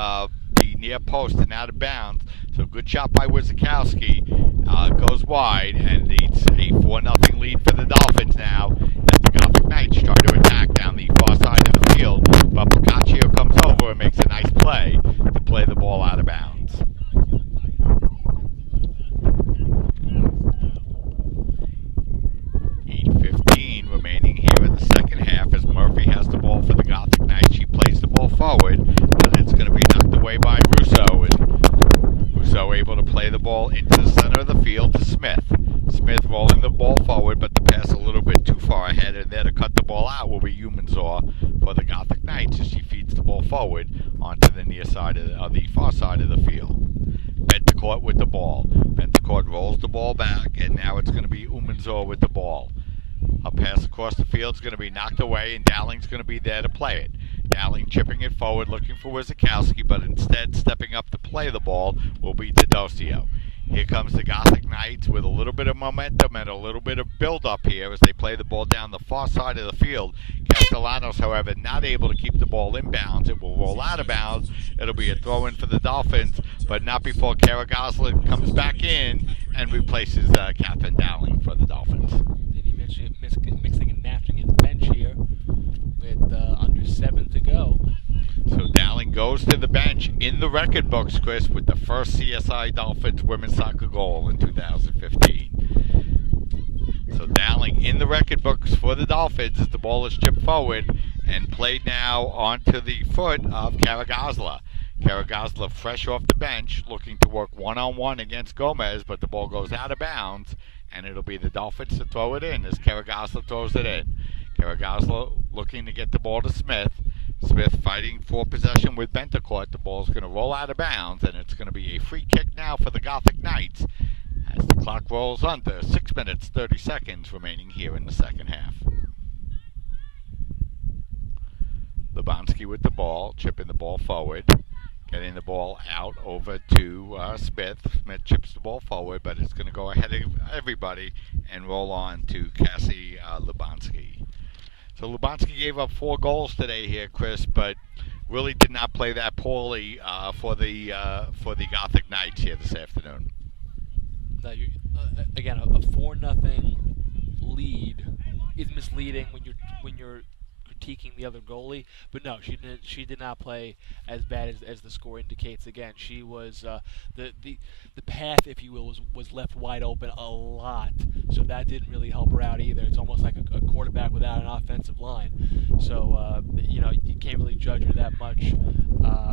near post and out of bounds. So good shot by Wizakowski. Goes wide, and it's a 4-0 lead for the Dolphins now as the Gothic Knights try to attack down the far side of the field. But Boccaccio comes over and makes a nice play to play the ball out of bounds. 8:15 remaining here in the second half as Murphy has the ball for the Gothic Knights. She plays the ball forward, but it's going to be knocked away by Russo, and Russo able to play the ball into the center of the field to Smith. Smith rolling the ball forward, but the pass a little bit too far ahead, and there to cut the ball out will be Humanzor for the Gothic Knights as she feeds the ball forward onto the near side of the far side of the field. Bentecourt with the ball. Bentecourt rolls the ball back, and now it's going to be Humanzor with the ball. A pass across the field is going to be knocked away, and Dowling's going to be there to play it. Dowling chipping it forward, looking for Wizakowski, but instead stepping up to play the ball will be D'Adosio. Here comes the Gothic Knights with a little bit of momentum and a little bit of build-up here as they play the ball down the far side of the field. Castellanos, however, not able to keep the ball in bounds. It will roll out of bounds. It'll be a throw-in for the Dolphins, but not before Kara Gosling comes back in and replaces Catherine Dowling for the Dolphins. Did he mention mixing and matching his bench here with under 7 to go? So Dowling goes to the bench in the record books, Chris, with the first CSI Dolphins women's soccer goal in 2015. So Dowling in the record books for the Dolphins as the ball is chipped forward and played now onto the foot of Karagazla. Karagazla fresh off the bench, looking to work one-on-one against Gomez, but the ball goes out of bounds, and it'll be the Dolphins to throw it in as Karagazla throws it in. Karagazla looking to get the ball to Smith. Smith fighting for possession with Bentecourt. The ball's going to roll out of bounds, and it's going to be a free kick now for the Gothic Knights as the clock rolls under. 6 minutes, 30 seconds remaining here in the second half. Lubanski with the ball, chipping the ball forward, getting the ball out over to Smith. Smith chips the ball forward, but it's going to go ahead of everybody and roll on to Cassie Lubanski. So Lubanski gave up 4 goals today here, Chris, but really did not play that poorly for the Gothic Knights here this afternoon. Again, a 4-0 lead is misleading when you're critiquing the other goalie, but no, she did not play as bad as the score indicates. Again, she was the path, if you will, was left wide open a lot, so that didn't really help her out either. It's almost like a quarterback without an offensive line, so you can't really judge her that much.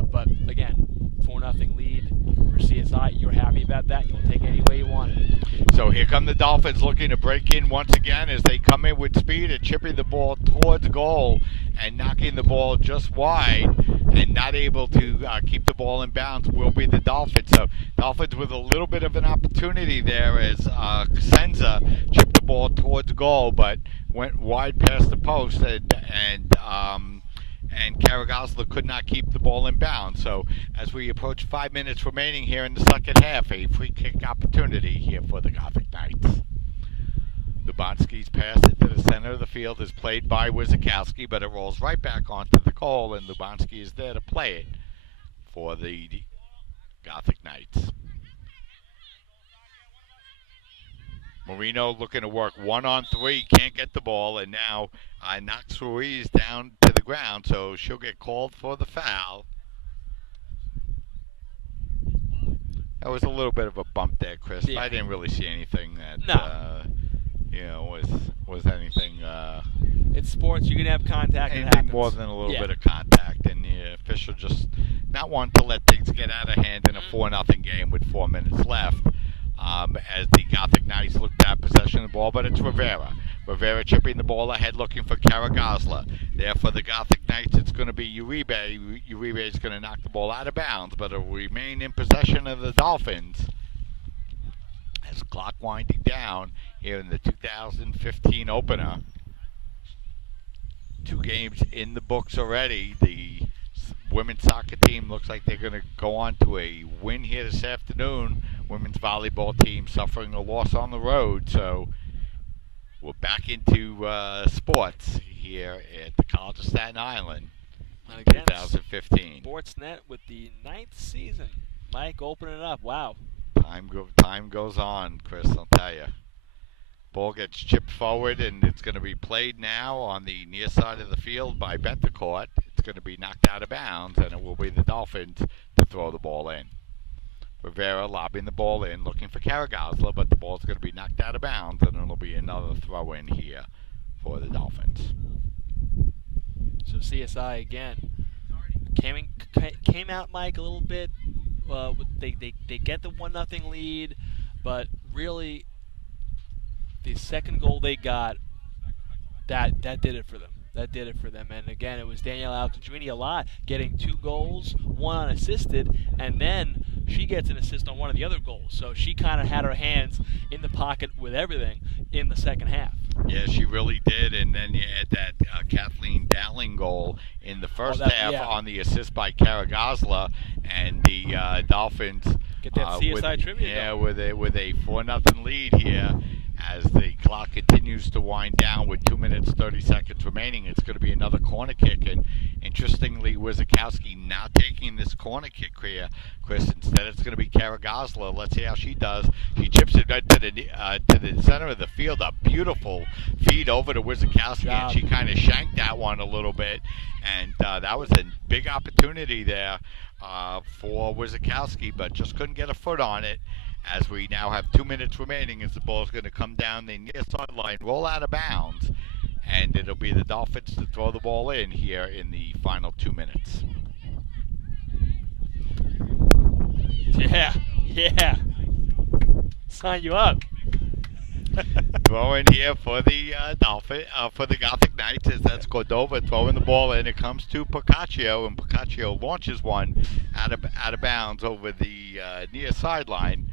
But again, 4-0 lead for CSI. You're happy about that. You'll take any way you want it. So here come the Dolphins looking to break in once again as they come in with speed and chipping the ball towards goal and knocking the ball just wide and not able to keep the ball in bounds will be the Dolphins. So Dolphins with a little bit of an opportunity there as Cosenza chipped the ball towards goal but went wide past the post and Karagazla could not keep the ball in bounds. So as we approach 5 minutes remaining here in the second half, a free kick opportunity here for the Gothic Knights. Lubanski's pass into the center of the field is played by Wizakowski, but it rolls right back onto the goal, and Lubanski is there to play it for the Gothic Knights. Marino looking to work 1-on-3, can't get the ball, and now knocks Ruiz down to the ground, so she'll get called for the foul. That was a little bit of a bump there, Chris. Yeah. I didn't really see anything that was anything. It's sports. You can have contact. Anything more than a little bit of contact, and the official just not wanting to let things get out of hand in a 4-0 game with 4 minutes left. As the Gothic Knights look to have possession of the ball, but it's Rivera. Rivera chipping the ball ahead, looking for Karagazla. There for the Gothic Knights, it's going to be Uribe. Uribe is going to knock the ball out of bounds, but it'll remain in possession of the Dolphins. As clock winding down here in the 2015 opener. 2 games in the books already. The women's soccer team looks like they're going to go on to a win here this afternoon. Women's volleyball team suffering a loss on the road, so we're back into sports here at the College of Staten Island in 2015. Sportsnet with the 9th season. Mike, open it up. Wow. Time goes on, Chris, I'll tell you. Ball gets chipped forward, and it's going to be played now on the near side of the field by Bentecourt. It's going to be knocked out of bounds, and it will be the Dolphins to throw the ball in. Rivera lobbing the ball in, looking for Karagosla, but the ball's going to be knocked out of bounds, and it'll be another throw in here for the Dolphins. So CSI again came out, Mike, a little bit. They get the 1-0 lead, but really the second goal they got, that did it for them. That did it for them. And again, it was Danielle Alcantrini a lot, getting 2 goals, 1 unassisted, and then she gets an assist on one of the other goals. So she kind of had her hands in the pocket with everything in the second half. Yeah, she really did. And then you had that Kathleen Dowling goal in the first half on the assist by Karagosla, and the Dolphins get that CSI trivia. Yeah, with a 4-0 lead here. As the clock continues to wind down with 2 minutes 30 seconds remaining, it's going to be another corner kick. And interestingly, Wizakowski not taking this corner kick here, Chris. Instead, it's going to be Karagosla. Let's see how she does. She chips it right to the center of the field. A beautiful feed over to Wizakowski, and she kind of shanked that one a little bit. And that was a big opportunity there for Wizakowski, but just couldn't get a foot on it. As we now have 2 minutes remaining, as the ball is going to come down the near sideline, roll out of bounds, and it'll be the Dolphins to throw the ball in here in the final 2 minutes. Yeah. Sign you up. Throwing here for the for the Gothic Knights, as that's Cordova throwing the ball in. It comes to Pocaccio, and Pocaccio launches one out of bounds over the near sideline.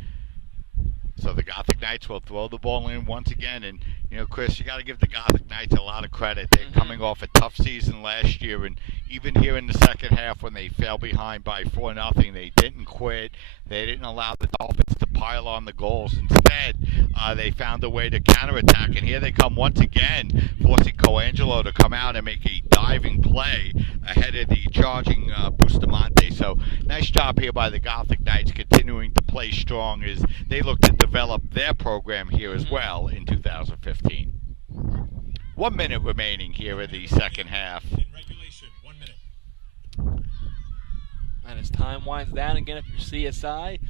So the Gothic Knights will throw the ball in once again. And, Chris, you got to give the Gothic Knights a lot of credit. They're coming off a tough season last year, and even here in the second half when they fell behind by 4-0, they didn't quit. They didn't allow the Dolphins to pile on the goals. Instead, they found a way to counterattack, and here they come once again, forcing Coangelo to come out and make a diving play ahead of the charging Bustamante. So nice job here by the Gothic Knights, continuing to play strong as they look to develop their program here as well in 2015. 1 minute remaining here in the second half. In regulation, 1 minute. And as time winds down again, if you're CSI,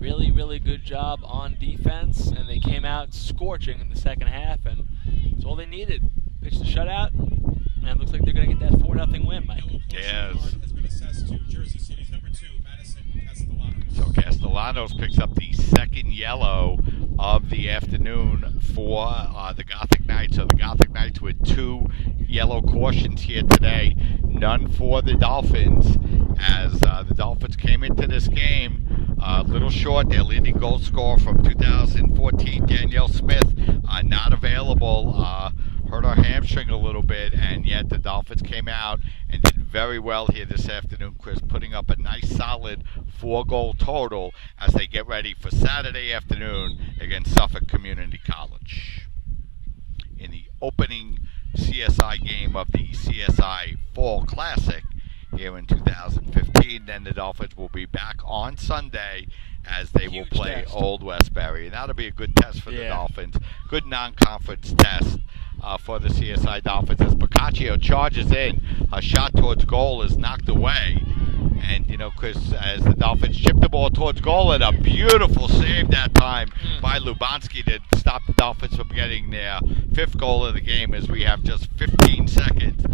really, really good job on defense, and they came out scorching in the second half, and that's all they needed. Pitched a shutout, and it looks like they're going to get that 4-0 win, Mike. Yes. Has been assessed to Jersey City's number 2, Madison Castellanos. So Castellanos picks up the second yellow of the afternoon for the Gothic Knights. So the Gothic Knights with 2 yellow cautions here today, none for the Dolphins, as the Dolphins came into this game a little short. Their leading goal scorer from 2014, Danielle Smith, not available, hurt her hamstring a little bit, and yet the Dolphins came out and did very well here this afternoon, Chris, putting up a nice solid 4-goal total as they get ready for Saturday afternoon against Suffolk Community College. In the opening CSI game of the CSI Fall Classic here in 2015, then the Dolphins will be back on Sunday as they will play Old Westbury. And that'll be a good test for the Dolphins. Good non-conference test for the CSI Dolphins as Pocaccio charges in. A shot towards goal is knocked away. And, Chris, as the Dolphins chip the ball towards goal, and a beautiful save that time by Lubanski to stop the Dolphins from getting their 5th goal of the game, as we have just 15 seconds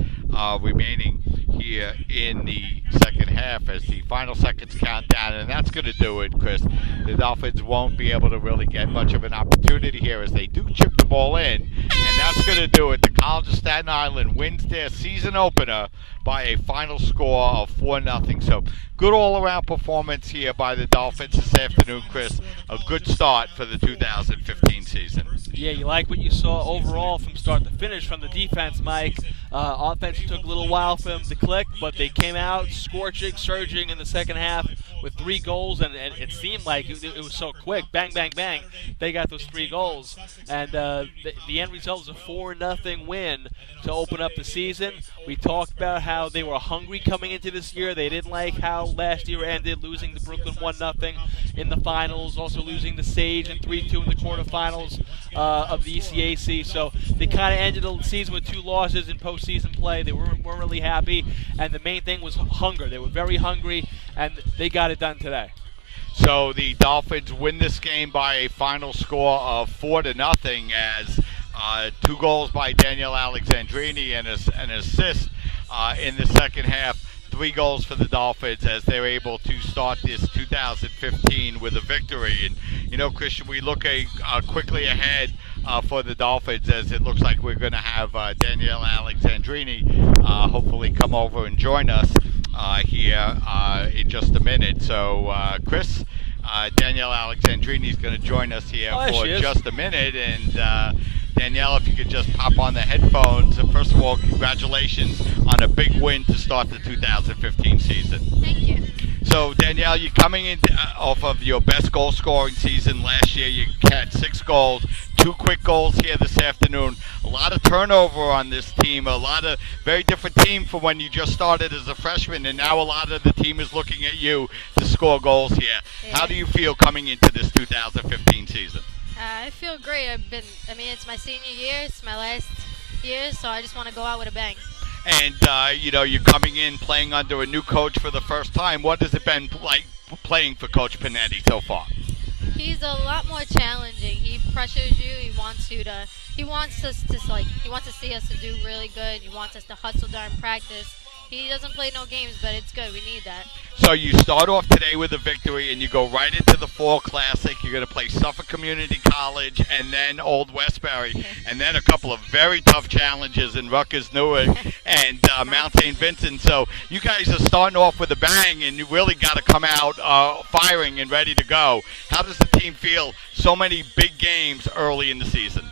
remaining here in the second half as the final seconds count down. And that's going to do it, Chris. The Dolphins won't be able to really get much of an opportunity here as they do chip the ball in. And that's going to do it. The College of Staten Island wins their season opener by a final score of 4-0. So good all-around performance here by the Dolphins this afternoon, Chris. A good start for the 2015 season. Yeah, you like what you saw overall from start to finish from the defense, Mike. Offense took a little while for them to click, but they came out scorching, surging in the second half with 3 goals, and it seemed like it was so quick. Bang, bang, bang. They got those 3 goals, and the end result was a 4-0 win to open up the season. We talked about how they were hungry coming into this year. They didn't like how last year ended, losing to Brooklyn 1-0 in the finals, also losing to Sage in 3-2 in the quarterfinals of the ECAC. So they kind of ended the season with 2 losses in postseason play. They weren't really happy, and the main thing was hunger. They were very hungry, and they got it done today. So the Dolphins win this game by a final score of 4-0 as 2 goals by Danielle Alexandrini and an assist in the second half. 3 goals for the Dolphins as they're able to start this 2015 with a victory. And, you know, Christian, we look quickly ahead for the Dolphins as it looks like we're going to have Danielle Alexandrini hopefully come over and join us here in just a minute. So, Chris, Danielle Alexandrini is going to join us here for just a minute. And Danielle, if you could just pop on the headphones. First of all, congratulations on a big win to start the 2015 season. Thank you. So, Danielle, you're coming in off of your best goal-scoring season last year. You had 6 goals, 2 quick goals here this afternoon. A lot of turnover on this team, a lot of very different team from when you just started as a freshman, and now a lot of the team is looking at you to score goals here. Yeah. How do you feel coming into this 2015 season? I feel great. It's my senior year. It's my last year, so I just want to go out with a bang. And, you know, you're coming in playing under a new coach for the first time. What has it been like playing for Coach Panetti so far? He's a lot more challenging. He pressures you. He wants us to see us to do really good. He wants us to hustle during practice. He doesn't play no games, but it's good. We need that. So you start off today with a victory, and you go right into the Fall Classic. You're going to play Suffolk Community College and then Old Westbury, and then a couple of very tough challenges in Rutgers Newark and Mount St. Vincent. So you guys are starting off with a bang, and you really got to come out firing and ready to go. How does the team feel so many big games early in the season?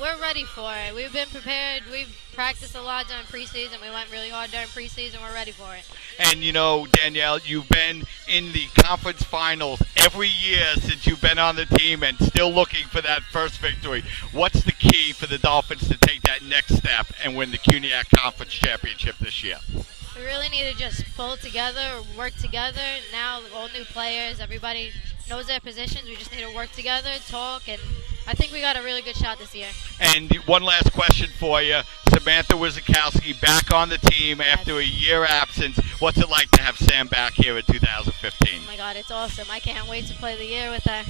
We're ready for it. We've been prepared. We've practiced a lot during preseason. We went really hard during preseason. We're ready for it. And, you know, Danielle, you've been in the conference finals every year since you've been on the team and still looking for that first victory. What's the key for the Dolphins to take that next step and win the CUNYAC Conference Championship this year? We really need to just pull together, work together. Now, all new players, everybody knows their positions. We just need to work together, talk, and I think we got a really good shot this year. And one last question for you. Samantha Wizakowski back on the team after a year absence. What's it like to have Sam back here in 2015? Oh, my God, it's awesome. I can't wait to play the year with her.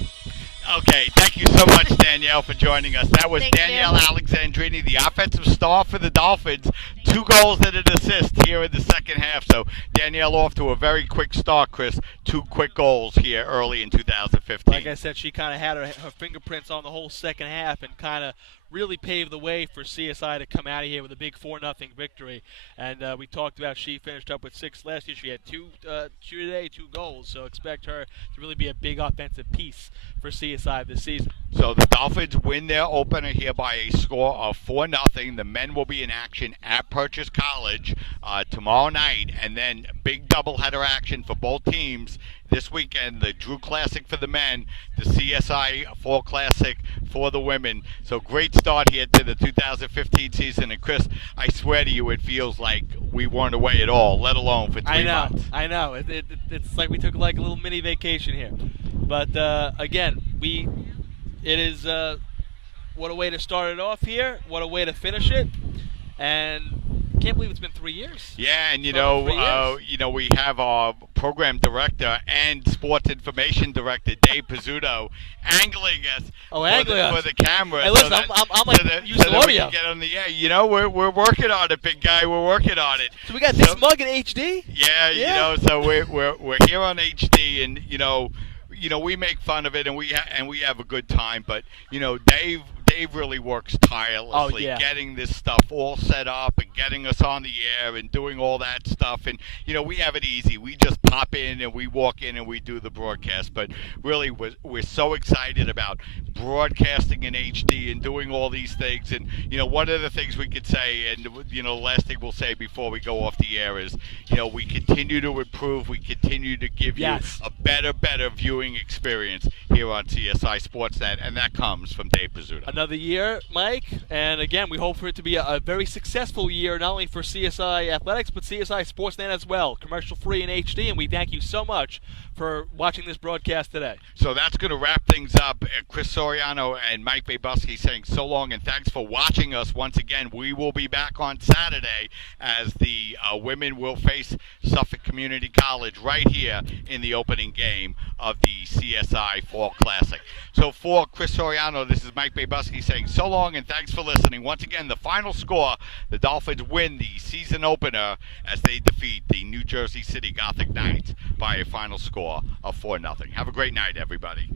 Okay, thank you so much, Danielle, for joining us. That was Thank Danielle you. Alexandrini, the offensive star for the Dolphins. 2 goals and an assist here in the second half. So Danielle off to a very quick start, Chris. 2 quick goals here early in 2015. Like I said, she kind of had her fingerprints on the whole second half and kind of really paved the way for CSI to come out of here with a big 4-0 victory. And we talked about she finished up with 6 last year. She had 2 today, 2 goals. So expect her to really be a big offensive piece for CSI this season. So the Dolphins win their opener here by a score of 4-0. The men will be in action at Purchase College tomorrow night, and then big doubleheader action for both teams this weekend. The Drew Classic for the men, the CSI Fall Classic for the women. So great start here to the 2015 season. And Chris, I swear to you, it feels like we weren't away at all, let alone for 3 months. I know. It's like we took like a little mini vacation here. But again, it is what a way to start it off here. What a way to finish it. And can't believe it's been 3 years. Yeah, and you know, we have our program director and sports information director Dave Pizzuto angling us for the camera. Hey, listen, I'm like using so audio. We can get on the air. You know, we're working on it, big guy. We're working on it. So we got this mug in HD. Yeah, you know, so we're here on HD, and you know, we make fun of it, and we have a good time. But you know, Dave Dave really works tirelessly getting this stuff all set up and getting us on the air and doing all that stuff. And, you know, we have it easy. We just pop in and we walk in and we do the broadcast. But really, we're so excited about broadcasting in HD and doing all these things. And, you know, one of the things we could say, and, you know, the last thing we'll say before we go off the air is, you know, we continue to improve. We continue to give you a better viewing experience here on CSI Sportsnet, and that comes from Dave Pizzuto. Another year, Mike, and again, we hope for it to be a very successful year, not only for CSI Athletics, but CSI Sportsnet as well, commercial-free in HD, and we thank you so much for watching this broadcast today. So that's going to wrap things up. Chris Soriano and Mike Babuski saying so long, and thanks for watching us once again. We will be back on Saturday as the women will face Suffolk Community College right here in the opening game of the CSI Fall Classic. So for Chris Soriano, this is Mike Babuski saying so long, and thanks for listening. Once again, the final score, the Dolphins win the season opener as they defeat the New Jersey City Gothic Knights by a final score of 4-0. Have a great night, everybody.